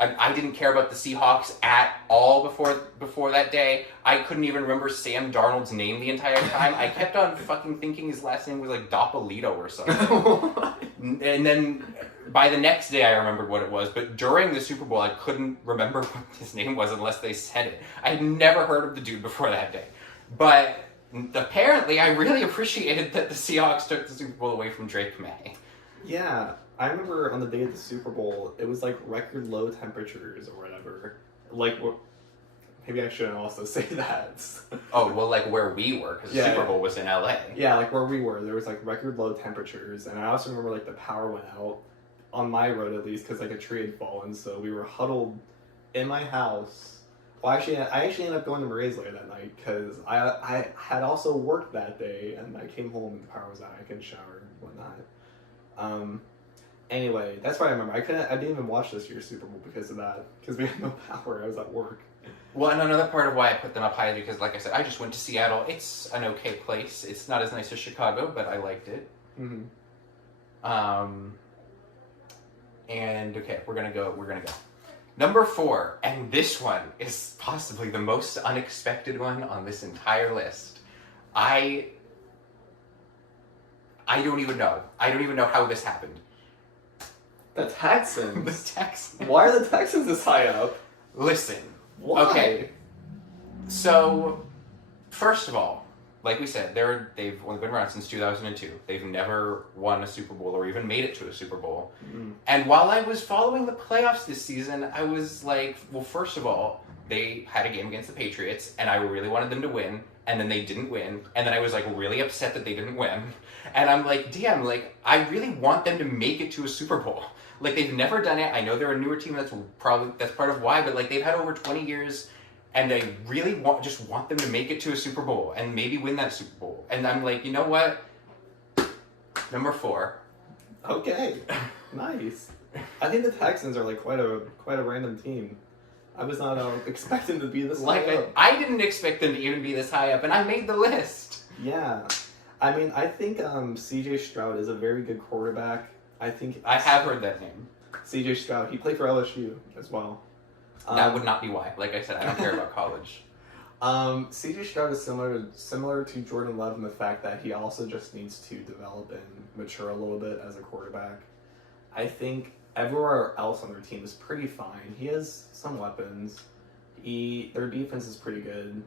I didn't care about the Seahawks at all before that day. I couldn't even remember Sam Darnold's name the entire time. I kept on fucking thinking his last name was like Doppolito or something. And then by the next day I remembered what it was, but during the Super Bowl I couldn't remember what his name was unless they said it. I had never heard of the dude before that day. But apparently I really appreciated that the Seahawks took the Super Bowl away from Drake Maye. Yeah. I remember on the day of the Super Bowl, it was like record low temperatures or whatever. Like, maybe I shouldn't also say that. Oh, well, like where we were, because the Super Bowl was in LA. Yeah, like where we were, there was like record low temperatures, and I also remember like the power went out, on my road at least, because like a tree had fallen, so we were huddled in my house. Well, actually, I ended up going to Marie's later that night, because I had also worked that day, and I came home and the power was out, I couldn't shower and whatnot. Anyway, that's what I remember. I didn't even watch this year's Super Bowl because of that. Because we had no power. I was at work. Well, and another part of why I put them up high is because, like I said, I just went to Seattle. It's an okay place. It's not as nice as Chicago, but I liked it. Mm-hmm. And okay, we're gonna go. Number 4, and this one is possibly the most unexpected one on this entire list. I don't even know. I don't even know how this happened. The Texans? The Texans. Why are the Texans this high up? Listen. Why? Okay. So, first of all, like we said, they've only been around since 2002. They've never won a Super Bowl or even made it to a Super Bowl. Mm-hmm. And while I was following the playoffs this season, I was like, well, first of all, they had a game against the Patriots, and I really wanted them to win, and then they didn't win, and then I was like really upset that they didn't win. And I'm like, damn, like, I really want them to make it to a Super Bowl. Like, they've never done it. I know they're a newer team, that's part of why, but like, they've had over 20 years, and I really want them to make it to a Super Bowl, and maybe win that Super Bowl. And I'm like, you know what? Number 4. Okay. Nice. I think the Texans are like quite a random team. I was not expecting to be this high Like, up. I didn't expect them to even be this high up, and I made the list. Yeah. I mean, I think C.J. Stroud is a very good quarterback. I have heard that name. C.J. Stroud. He played for LSU as well. That would not be why. Like I said, I don't care about college. C.J. Stroud is similar to Jordan Love in the fact that he also just needs to develop and mature a little bit as a quarterback. I think everywhere else on their team is pretty fine. He has some weapons. Their defense is pretty good.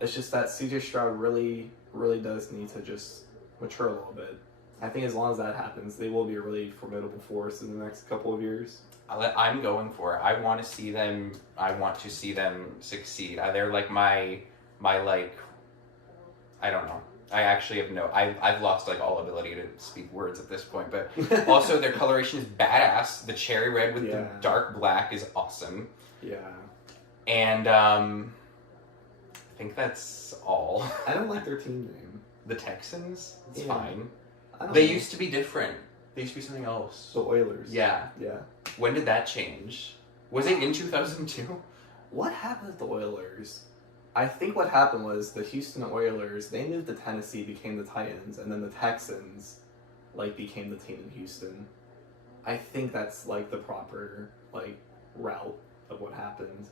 It's just that C.J. Stroud really, really does need to just mature a little bit. I think as long as that happens, they will be a really formidable force in the next couple of years. I'm going for it. I want to see them. I want to see them succeed. They're like my like. I don't know. I actually have no. I've lost like all ability to speak words at this point. But also their coloration is badass. The cherry red with the dark black is awesome. Yeah. And I think that's all. I don't like their team name. The Texans. It's fine. They used to be different. They used to be something else. The Oilers. Yeah. Yeah. When did that change? Was it in 2002? What happened with the Oilers? I think what happened was the Houston Oilers, they moved to Tennessee, became the Titans, and then the Texans, like, became the team in Houston. I think that's, like, the proper, like, route of what happened.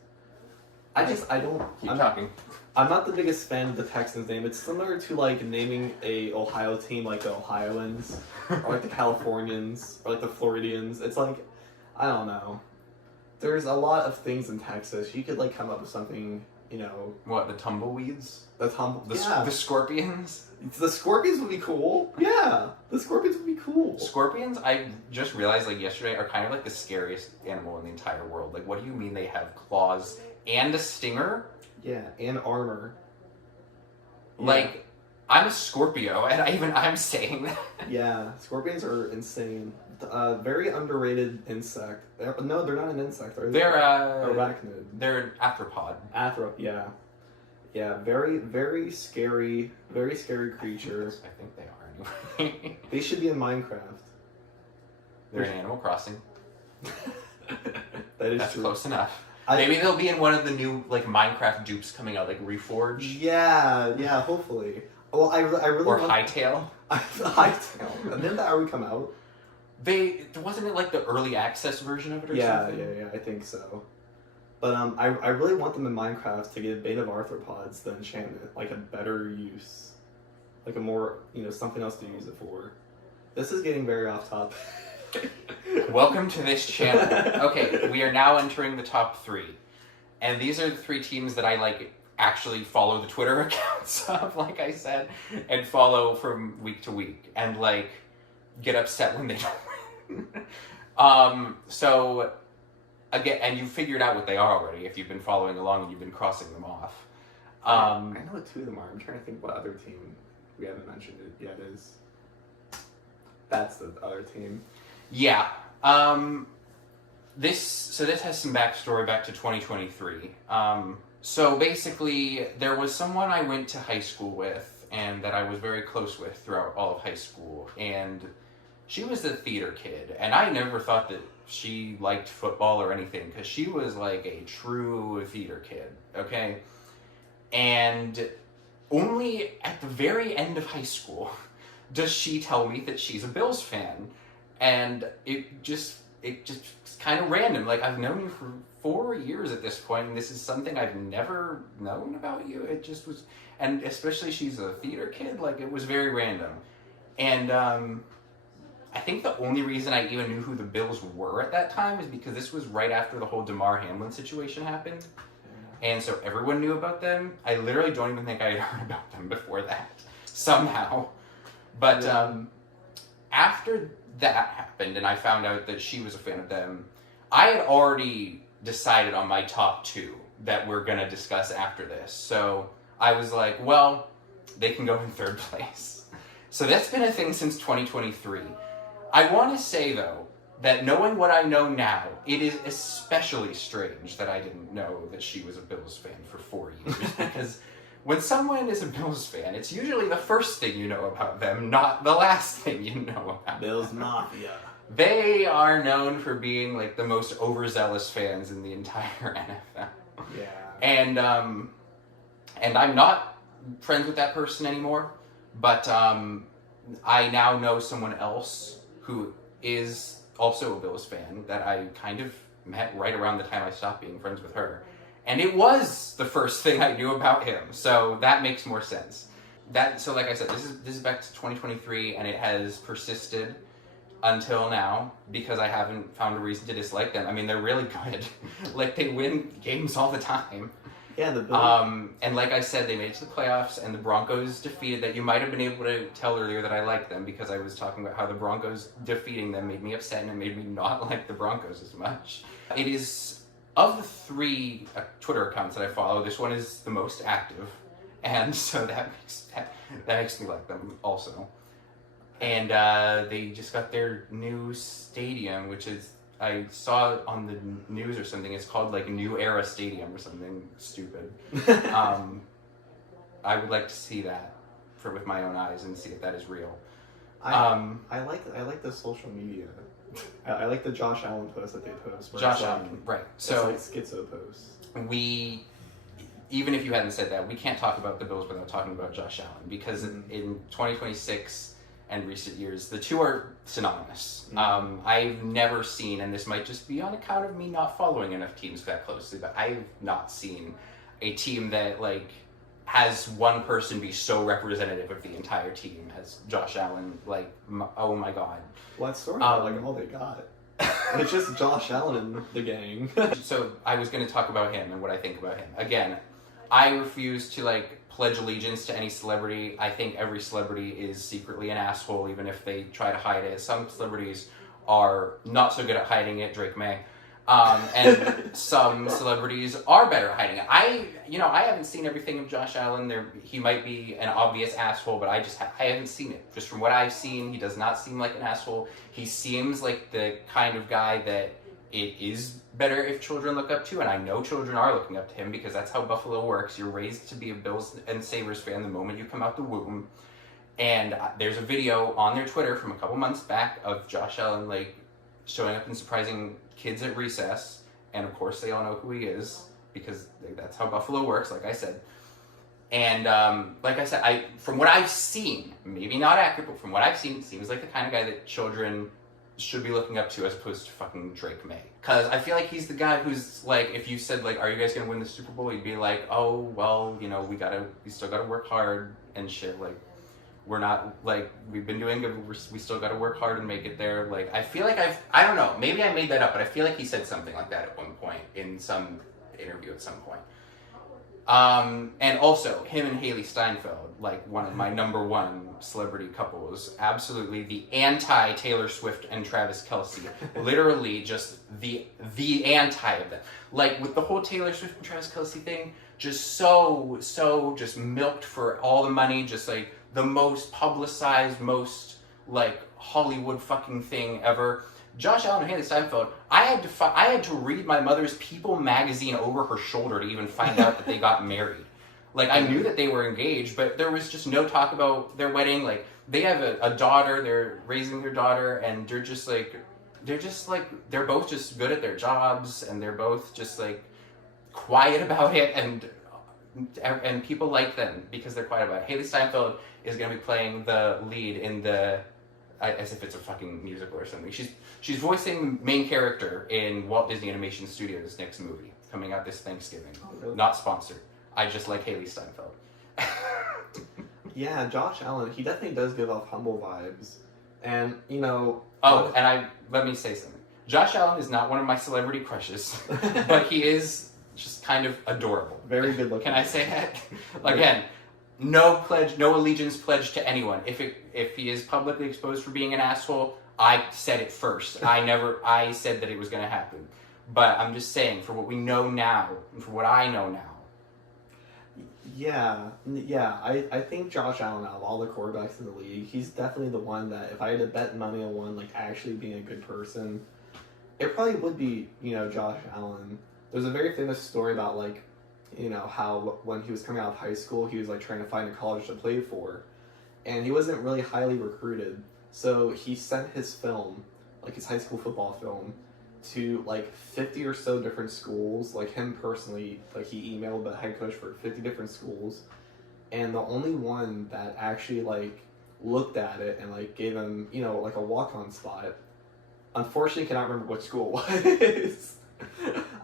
I don't... Keep talking. I'm not the biggest fan of the Texans name. It's similar to, like, naming a Ohio team like the Ohioans, or like the Californians, or like the Floridians. It's like, I don't know. There's a lot of things in Texas. You could, like, come up with something, you know... What, the tumbleweeds? The Scorpions? The Scorpions would be cool. Yeah, the Scorpions would be cool. Scorpions, I just realized, like, yesterday, are kind of like the scariest animal in the entire world. Like, what do you mean they have claws and a stinger? Yeah, and armor. Like, I'm a Scorpio, and I'm saying that. Yeah, scorpions are insane. Very underrated insect. No, they're not an insect. They're arachnid. They're an arthropod. Yeah. Yeah, very, very scary creature. I think they are anyway. They should be in Minecraft. They're in Animal Crossing. That's true. Close enough. Maybe they'll be in one of the new like Minecraft dupes coming out, like Reforged. Yeah, hopefully. Well, I really or Hightail. Hightail. And didn't that already come out? Wasn't it like the early access version of it or something? Yeah, I think so. But I really want them in Minecraft to get Bane of Arthropods, the enchantment, like a better use, like a more something else to use it for. This is getting very off topic. Welcome to this channel. Okay, we are now entering the top 3, and these are the 3 teams that I like actually follow the Twitter accounts of, like I said, and follow from week to week, and like get upset when they don't win. So. Again, and you figured out what they are already if you've been following along and you've been crossing them off. I know what 2 of them are. I'm trying to think what other team we haven't mentioned it yet is. That's the other team. Yeah. This has some backstory back to 2023. So basically, there was someone I went to high school with and that I was very close with throughout all of high school, and she was a theater kid, and I never thought that she liked football or anything, because she was like a true theater kid, okay? And only at the very end of high school does she tell me that she's a Bills fan. And it just kind of random. Like, I've known you for 4 years at this point, and this is something I've never known about you. It just was, and especially she's a theater kid, like, it was very random. And, I think the only reason I even knew who the Bills were at that time is because this was right after the whole Damar Hamlin situation happened. Yeah. And so everyone knew about them. I literally don't even think I had heard about them before that, somehow. But after that happened and I found out that she was a fan of them, I had already decided on my top 2 that we're going to discuss after this. So I was like, well, they can go in 3rd place. So that's been a thing since 2023. I want to say, though, that knowing what I know now, it is especially strange that I didn't know that she was a Bills fan for 4 years. Because when someone is a Bills fan, it's usually the first thing you know about them, not the last thing you know about Bills Mafia. They are known for being like the most overzealous fans in the entire NFL. Yeah. And I'm not friends with that person anymore, but I now know someone else who is also a Bills fan that I kind of met right around the time I stopped being friends with her. And it was the first thing I knew about him, so that makes more sense. So like I said, this is back to 2023, and it has persisted until now because I haven't found a reason to dislike them. I mean, they're really good. Like, they win games all the time. Yeah, the Bills. And like I said, they made it to the playoffs, and the Broncos defeated that. You might have been able to tell earlier that I liked them because I was talking about how the Broncos defeating them made me upset and it made me not like the Broncos as much. It is, of the 3 Twitter accounts that I follow, this one is the most active, and so that makes me like them also. And they just got their new stadium, which is, I saw on the news or something, it's called like New Era Stadium or something stupid. I would like to see that with my own eyes and see if that is real. I like the social media. I like the Josh Allen post that they post. Josh Allen, right. So it's like schizo posts. Even if you hadn't said that, we can't talk about the Bills without talking about Josh Allen, because in 2026 and recent years, the two are synonymous. I've never seen, and this might just be on account of me not following enough teams that closely, but I've not seen a team that like has one person be so representative of the entire team as Josh Allen. Like, oh my god. Well, that's sort of like all they got. It's just Josh Allen and the gang. So I was going to talk about him and what I think about him. Again, I refuse to like pledge allegiance to any celebrity. I think every celebrity is secretly an asshole, even if they try to hide it. Some celebrities are not so good at hiding it, Drake Maye. And some celebrities are better at hiding it. I haven't seen everything of Josh Allen. He might be an obvious asshole, but I haven't seen it. Just from what I've seen, he does not seem like an asshole. He seems like the kind of guy that it is better if children look up to, and I know children are looking up to him because that's how Buffalo works. You're raised to be a Bills and Sabres fan the moment you come out the womb. And there's a video on their Twitter from a couple months back of Josh Allen like showing up and surprising kids at recess, and of course they all know who he is because that's how Buffalo works, like I said. And like I said, from what I've seen, maybe not accurate, but from what I've seen, it seems like the kind of guy that children should be looking up to as opposed to fucking Drake Maye. Because I feel like he's the guy who's like, if you said like, are you guys gonna win the Super Bowl? He'd be like, oh, well, we still gotta work hard and shit. Like, we're not, like, we've been doing good, but we still gotta work hard and make it there. Like, I feel like I don't know, maybe I made that up, but I feel like he said something like that at one point in some interview at some point. And also, him and Haley Steinfeld, like one of my number one celebrity couples, absolutely the anti-Taylor Swift and Travis Kelce. Literally just the anti of them. Like, with the whole Taylor Swift and Travis Kelce thing, just so just milked for all the money, just like the most publicized, most like Hollywood fucking thing ever. Josh Allen and Haley Steinfeld, I had to read my mother's People magazine over her shoulder to even find out that they got married. Like, I knew that they were engaged, but there was just no talk about their wedding. Like, they have a daughter, they're raising their daughter, and they're both just good at their jobs, and they're both just like quiet about it, and people like them because they're quiet about it. Haley Steinfeld is going to be playing the lead in as if it's a fucking musical or something. She's voicing the main character in Walt Disney Animation Studios' next movie, coming out this Thanksgiving. Oh, really? Not sponsored. I just like Haley Steinfeld. Yeah, Josh Allen, he definitely does give off humble vibes. And, let me say something. Josh Allen is not one of my celebrity crushes, but he is just kind of adorable. Very good looking. Can I say that? Again, no allegiance pledged to anyone. If he is publicly exposed for being an asshole, I said it first. I said that it was going to happen. But I'm just saying, for what we know now, and for what I know now. Yeah. I think Josh Allen, out of all the quarterbacks in the league, he's definitely the one that if I had to bet money on one, like, actually being a good person, it probably would be, Josh Allen. There's a very famous story about, like, how when he was coming out of high school, he was like trying to find a college to play for, and he wasn't really highly recruited. So he sent his film like his high school football film, to like 50 or so different schools. Like him personally, like he emailed the head coach for 50 different schools, and the only one that actually like looked at it and like gave him, you know, like a walk-on spot. Unfortunately, cannot remember what school it was.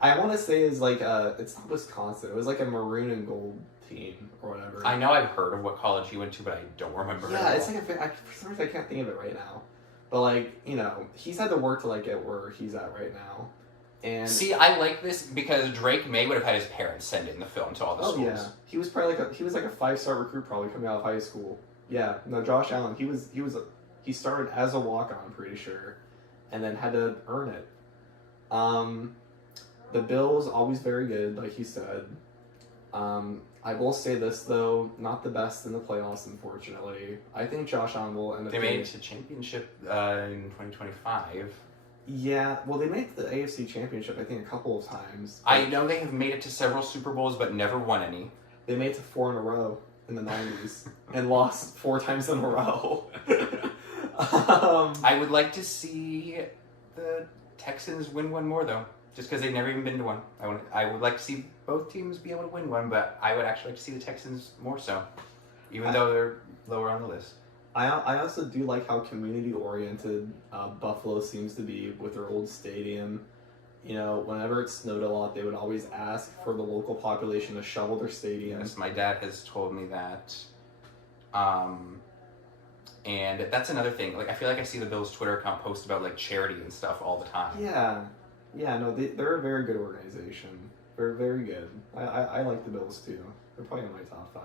I want to say is like it's not Wisconsin. It was like a maroon and gold team or whatever. I know I've heard of what college he went to, but I don't remember. Yeah, it's like for some reason I can't think of it right now. But like, you know, he's had to work to like get where he's at right now. And see, I like this because Drake Maye would have had his parents send in the film to all the schools. Yeah, he was probably like a 5-star recruit probably coming out of high school. Yeah, no, Josh Allen, he started as a walk-on, I'm pretty sure, and then had to earn it. The Bills always very good, like he said. I will say this though, not the best in the playoffs, unfortunately. I think Josh Allen will end up. They made it to championship in 2025. Yeah, well, they made it to the AFC Championship, I think, a couple of times. I know they have made it to several Super Bowls, but never won any. They made it to 4 in a row in the 90s and lost 4 times in a row. I would like to see the Texans win one more, though, just because they've never even been to one. I would like to see both teams be able to win one, but I would actually like to see the Texans more so, even though they're lower on the list. I also do like how community-oriented Buffalo seems to be with their old stadium. You know, whenever it snowed a lot, they would always ask for the local population to shovel their stadium. Yes, my dad has told me that. And that's another thing. Like, I feel like I see the Bills' Twitter account post about, like, charity and stuff all the time. Yeah, no, they're a very good organization. They're very good. I like the Bills, too. They're probably in my top 5.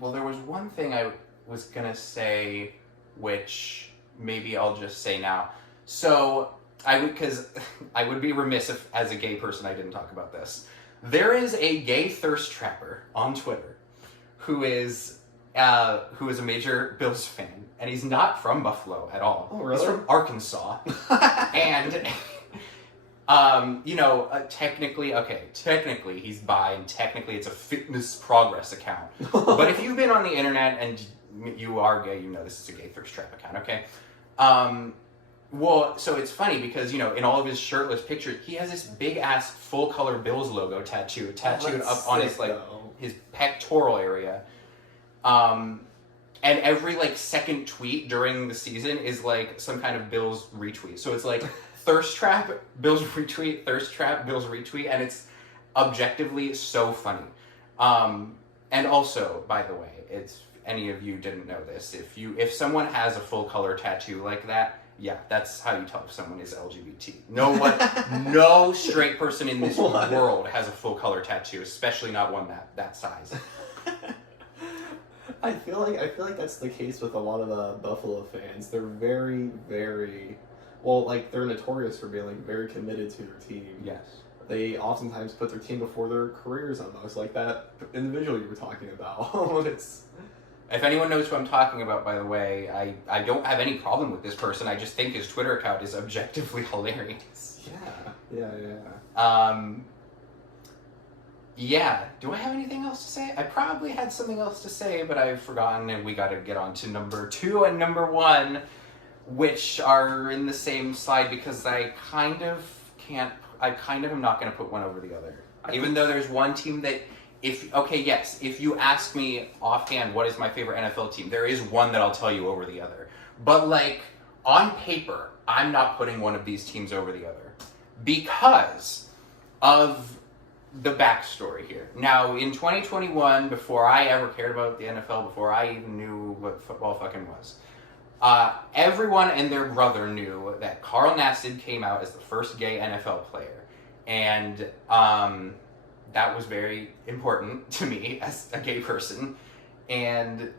Well, there was one thing I was gonna say, which maybe I'll just say now. So because I would be remiss if, as a gay person, I didn't talk about this. There is a gay thirst trapper on Twitter who is a major Bills fan, and he's not from Buffalo at all. Oh, really? He's from Arkansas, and technically he's bi, and technically it's a fitness progress account. But if you've been on the internet and you are gay, you know this is a gay thirst trap account, okay? Well, so it's funny because, you know, in all of his shirtless pictures, he has this big-ass full-color Bills logo tattooed up on his, like, his pectoral area. And every, like, second tweet during the season is, like, some kind of Bills retweet. So it's, like, thirst trap, Bills retweet, thirst trap, Bills retweet, and it's objectively so funny. And also, by the way, any of you didn't know this, if someone has a full color tattoo like that, yeah, that's how you tell if someone is LGBT. No straight person in this world has a full color tattoo, especially not one that size. I feel like that's the case with a lot of Buffalo fans. They're very, very they're notorious for being like very committed to their team. Yes. They oftentimes put their team before their careers almost, like that individual you were talking about. If anyone knows who I'm talking about, by the way, I don't have any problem with this person. I just think his Twitter account is objectively hilarious. Yeah. Yeah. Do I have anything else to say? I probably had something else to say, but I've forgotten, and we got to get on to number 2 and number 1, which are in the same slide because I kind of am not going to put one over the other. Even though there's one team that, if you ask me offhand what is my favorite NFL team, there is one that I'll tell you over the other. But, like, on paper, I'm not putting one of these teams over the other because of the backstory here. Now, in 2021, before I ever cared about the NFL, before I even knew what football fucking was, everyone and their brother knew that Carl Nassib came out as the first gay NFL player. And that was very important to me as a gay person. And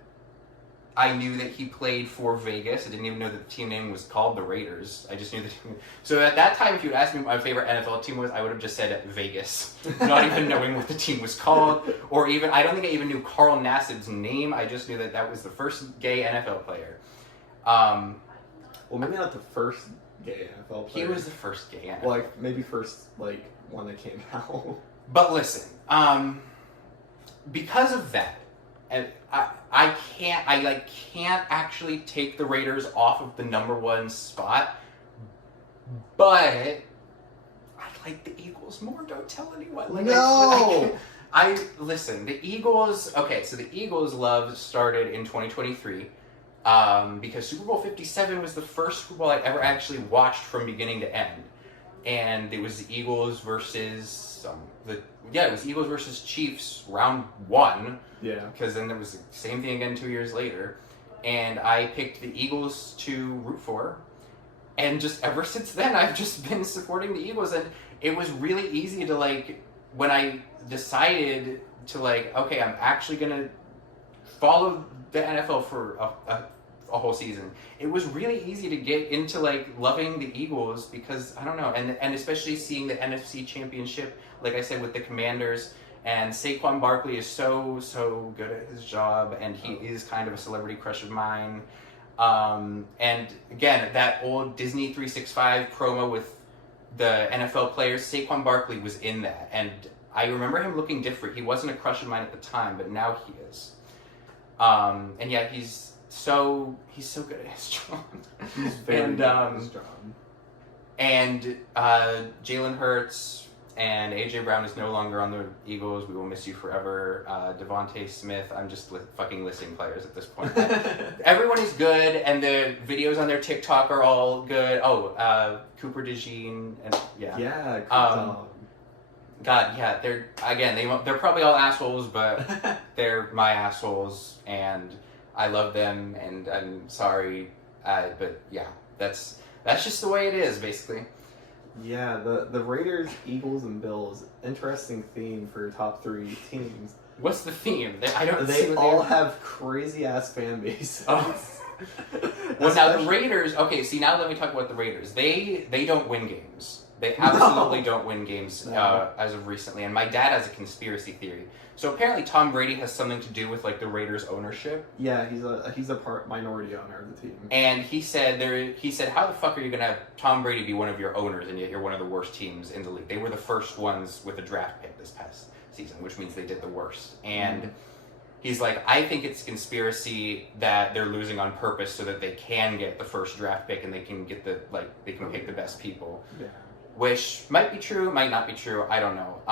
I knew that he played for Vegas. I didn't even know that the team name was called the Raiders. I just knew the team. So at that time, if you'd asked me what my favorite NFL team was, I would have just said Vegas. Not even knowing what the team was called. Or even, I don't think I even knew Carl Nassib's name. I just knew that that was the first gay NFL player. Well, maybe not the first gay NFL player. He was the first gay NFL. Well, like, maybe first, like, one that came out. But listen, because of that, and I can't actually take the Raiders off of the number 1 spot But I like the Eagles more. Don't tell anyone. Like, No! I listen, the Eagles, okay, so the Eagles love started in 2023 because Super Bowl 57 was the first Super Bowl I ever actually watched from beginning to end. And it was the Eagles versus, it was Eagles versus Chiefs round 1. Yeah. Because then there was the same thing again 2 years later. And I picked the Eagles to root for. And just ever since then, I've just been supporting the Eagles. And it was really easy to, like, when I decided to, like, okay, I'm actually going to follow the NFL for a whole season, it was really easy to get into, like, loving the Eagles because, I don't know, and especially seeing the NFC Championship, like I said, with the Commanders, and Saquon Barkley is so good at his job, and he is kind of a celebrity crush of mine. And again, that old Disney 365 promo with the NFL players, Saquon Barkley was in that, and I remember him looking different. He wasn't a crush of mine at the time, but now he is. And yeah, he's so good at his job. He's very good at his job. And Jalen Hurts and AJ Brown is no longer on the Eagles. We will miss you forever. Devontae Smith, I'm just fucking listing players at this point. Everyone is good, and the videos on their TikTok are all good. Oh, Cooper DeJean, and yeah. Yeah, God, yeah, they're probably all assholes, but they're my assholes, and I love them, and I'm sorry, but yeah, that's just the way it is, basically. Yeah, the Raiders, Eagles, and Bills, interesting theme for your top 3 teams. What's the theme? They all have crazy ass fan bases. Oh. Well, now the Raiders. Okay, see, now let me talk about the Raiders. They don't win games. They absolutely don't win games as of recently. And my dad has a conspiracy theory. So apparently Tom Brady has something to do with, like, the Raiders ownership. Yeah, he's a part minority owner of the team. And he said, how the fuck are you gonna have Tom Brady be one of your owners and yet you're one of the worst teams in the league? They were the first ones with a draft pick this past season, which means they did the worst. And he's like, I think it's conspiracy that they're losing on purpose so that they can get the first draft pick and they can get they can pick the best people. Yeah. Which might be true, might not be true. I don't know.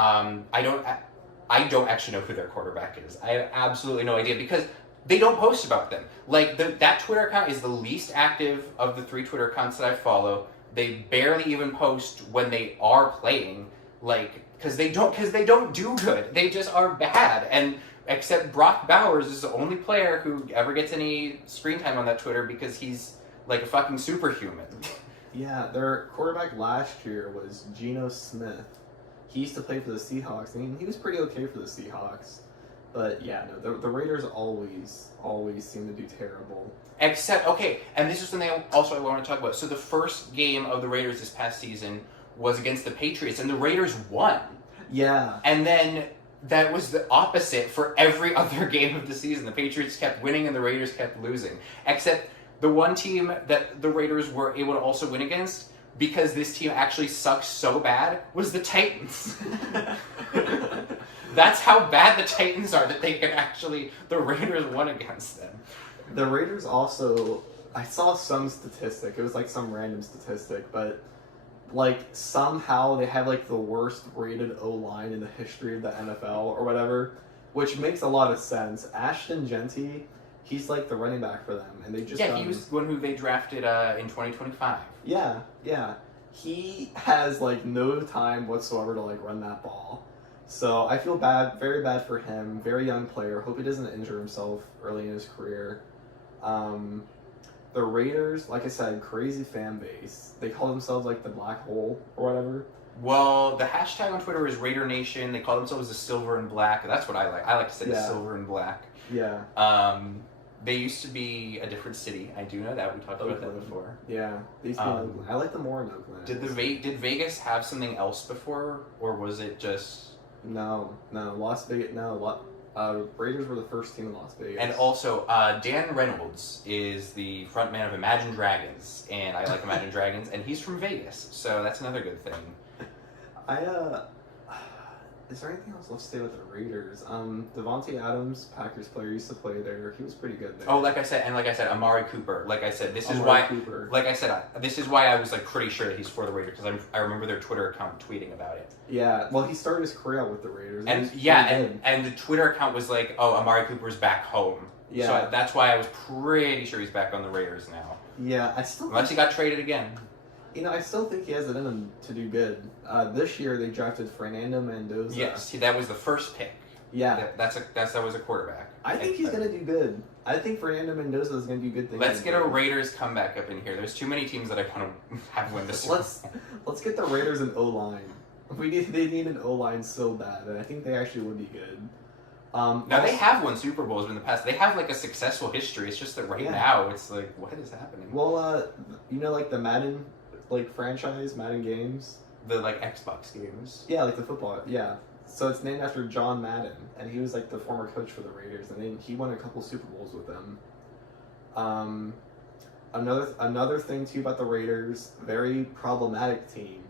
I don't actually know who their quarterback is. I have absolutely no idea because they don't post about them. Like, that Twitter account is the least active of the 3 Twitter accounts that I follow. They barely even post when they are playing, like, because they don't do good. They just are bad. And except Brock Bowers is the only player who ever gets any screen time on that Twitter because he's like a fucking superhuman. Yeah, their quarterback last year was Geno Smith. He used to play for the Seahawks, and he was pretty okay for the Seahawks. But yeah, no, the Raiders always seem to do terrible. Except, okay, and this is something I want to talk about. So the first game of the Raiders this past season was against the Patriots, and the Raiders won. Yeah. And then that was the opposite for every other game of the season. The Patriots kept winning, and the Raiders kept losing. Except the one team that the Raiders were able to also win against, because this team actually sucks so bad, was the Titans. That's how bad the Titans are that the Raiders won against them. The Raiders also, I saw some statistic, it was like some random statistic, but like somehow they have like the worst rated O-line in the history of the NFL or whatever, which makes a lot of sense. Ashton Genty, he's like the running back for them, and they just he was one who they drafted in 2025. Yeah. He has like no time whatsoever to like run that ball. So I feel bad, very bad for him. Very young player. Hope he doesn't injure himself early in his career. The Raiders, like I said, crazy fan base. They call themselves like the Black Hole or whatever. Well, the hashtag on Twitter is Raider Nation. They call themselves the Silver and Black. That's what I like. I like to say the Silver and Black. Yeah. They used to be a different city. I do know that. We talked about that before. Yeah. They used to be in Oakland. I like them more in Oakland. Did Vegas have something else before, or was it just... No. Las Vegas, no. Raiders were the first team in Las Vegas. And also, Dan Reynolds is the frontman of Imagine Dragons, and I like Imagine Is there anything else? Let's stay with the Raiders. Devontae Adams, Packers player, used to play there. He was pretty good there. Oh, like I said, Amari Cooper. Like I said, this is Amari why. Cooper. Like I said, this is why I was like pretty sure that he's for the Raiders because I remember their Twitter account tweeting about it. Yeah, well, he started his career out with the Raiders. And and the Twitter account was like, "Oh, Amari Cooper's back home." Yeah, so that's why I was pretty sure he's back on the Raiders now. Yeah, I still. Unless he got traded again. You know, I still think he has it in him to do good. This year they drafted Fernando Mendoza. Yes, that was the first pick. Yeah, that was a quarterback. I think he's gonna do good. I think Fernando Mendoza is gonna do good things. Let's get a Raiders comeback up in here. There's too many teams that I want to have win this. Let's get the Raiders an O-line. They need an O-line so bad, and I think they actually would be good. Now they have won Super Bowls in the past. They have like a successful history. It's just that right now it's like, what is happening? Well, you know, like the Madden franchise, Madden games. The like Xbox games. Yeah, like the football. Yeah. So it's named after John Madden, and he was like the former coach for the Raiders, and then he won a couple Super Bowls with them. Another thing too about the Raiders, very problematic team.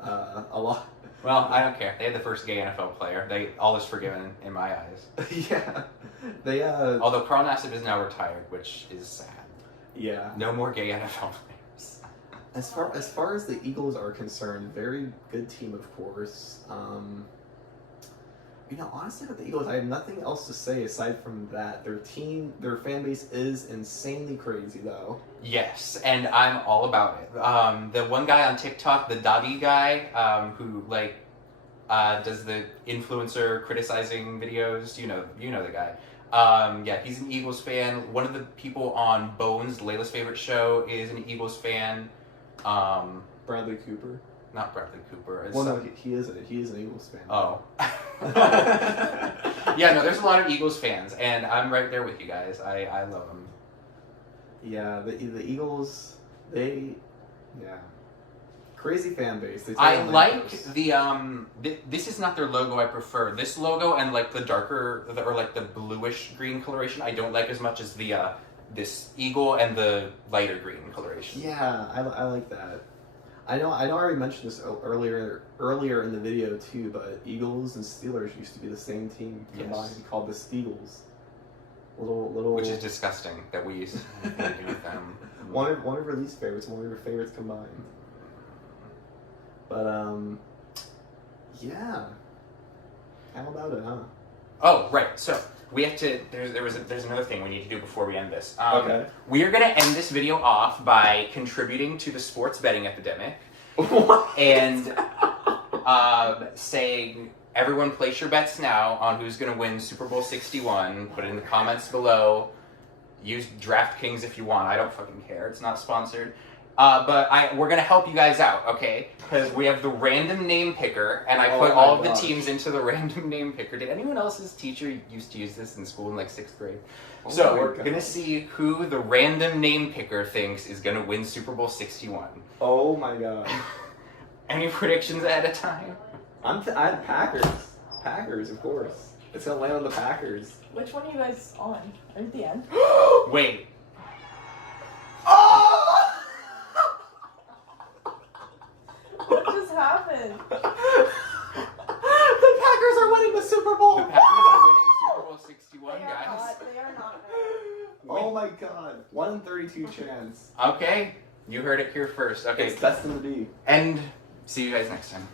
A lot. Well, I don't care. They had the first gay NFL player. All is forgiven in my eyes. Yeah. They Although Carl Nassib is now retired, which is sad. Yeah. No more gay NFL players. As far as the Eagles are concerned, very good team, of course. You know, honestly, with the Eagles, I have nothing else to say aside from that. Their fan base is insanely crazy, though. Yes, and I'm all about it. The one guy on TikTok, the Dottie guy, who does the influencer criticizing videos. You know the guy. Yeah, he's an Eagles fan. One of the people on Bones, Layla's favorite show, is an Eagles fan. Bradley Cooper. Not Bradley Cooper. Well, no, he is an Eagles fan. Oh. Yeah, no, there's a lot of Eagles fans, and I'm right there with you guys. I love them. Yeah, the Eagles, crazy fan base. I like this is not their logo I prefer. This logo and like the darker, or like the bluish green coloration, I don't like as much as the this eagle and the lighter green coloration. Yeah, I like that. I know I already mentioned this earlier in the video too, but Eagles and Steelers used to be the same team combined, called the Steagles. Little. Which is disgusting that we used to do with them. One of your least favorites, one of your favorites combined. But yeah. How about it, huh? Oh, right. So we have to. There's another thing we need to do before we end this. Okay. We are going to end this video off by contributing to the sports betting epidemic. And saying, everyone place your bets now on who's going to win Super Bowl 61. Put it in the comments below. Use DraftKings if you want. I don't fucking care. It's not sponsored. But we're going to help you guys out, okay? Because we have the random name picker, and I put all of the teams into the random name picker. Did anyone else's teacher used to use this in school in like 6th grade? So we're going to see who the random name picker thinks is going to win Super Bowl 61. Oh my god. Any predictions ahead of time? I had Packers. Packers, of course. It's going to land on the Packers. Which one are you guys on? Are you at the end? Wait. Oh! What just happened? The Packers are winning the Super Bowl. The Packers are winning Super Bowl 61, They guys. are not. Oh my god. 1 in 32 chance. Okay, you heard it here first. Okay, It's best in the D. and see you guys next time.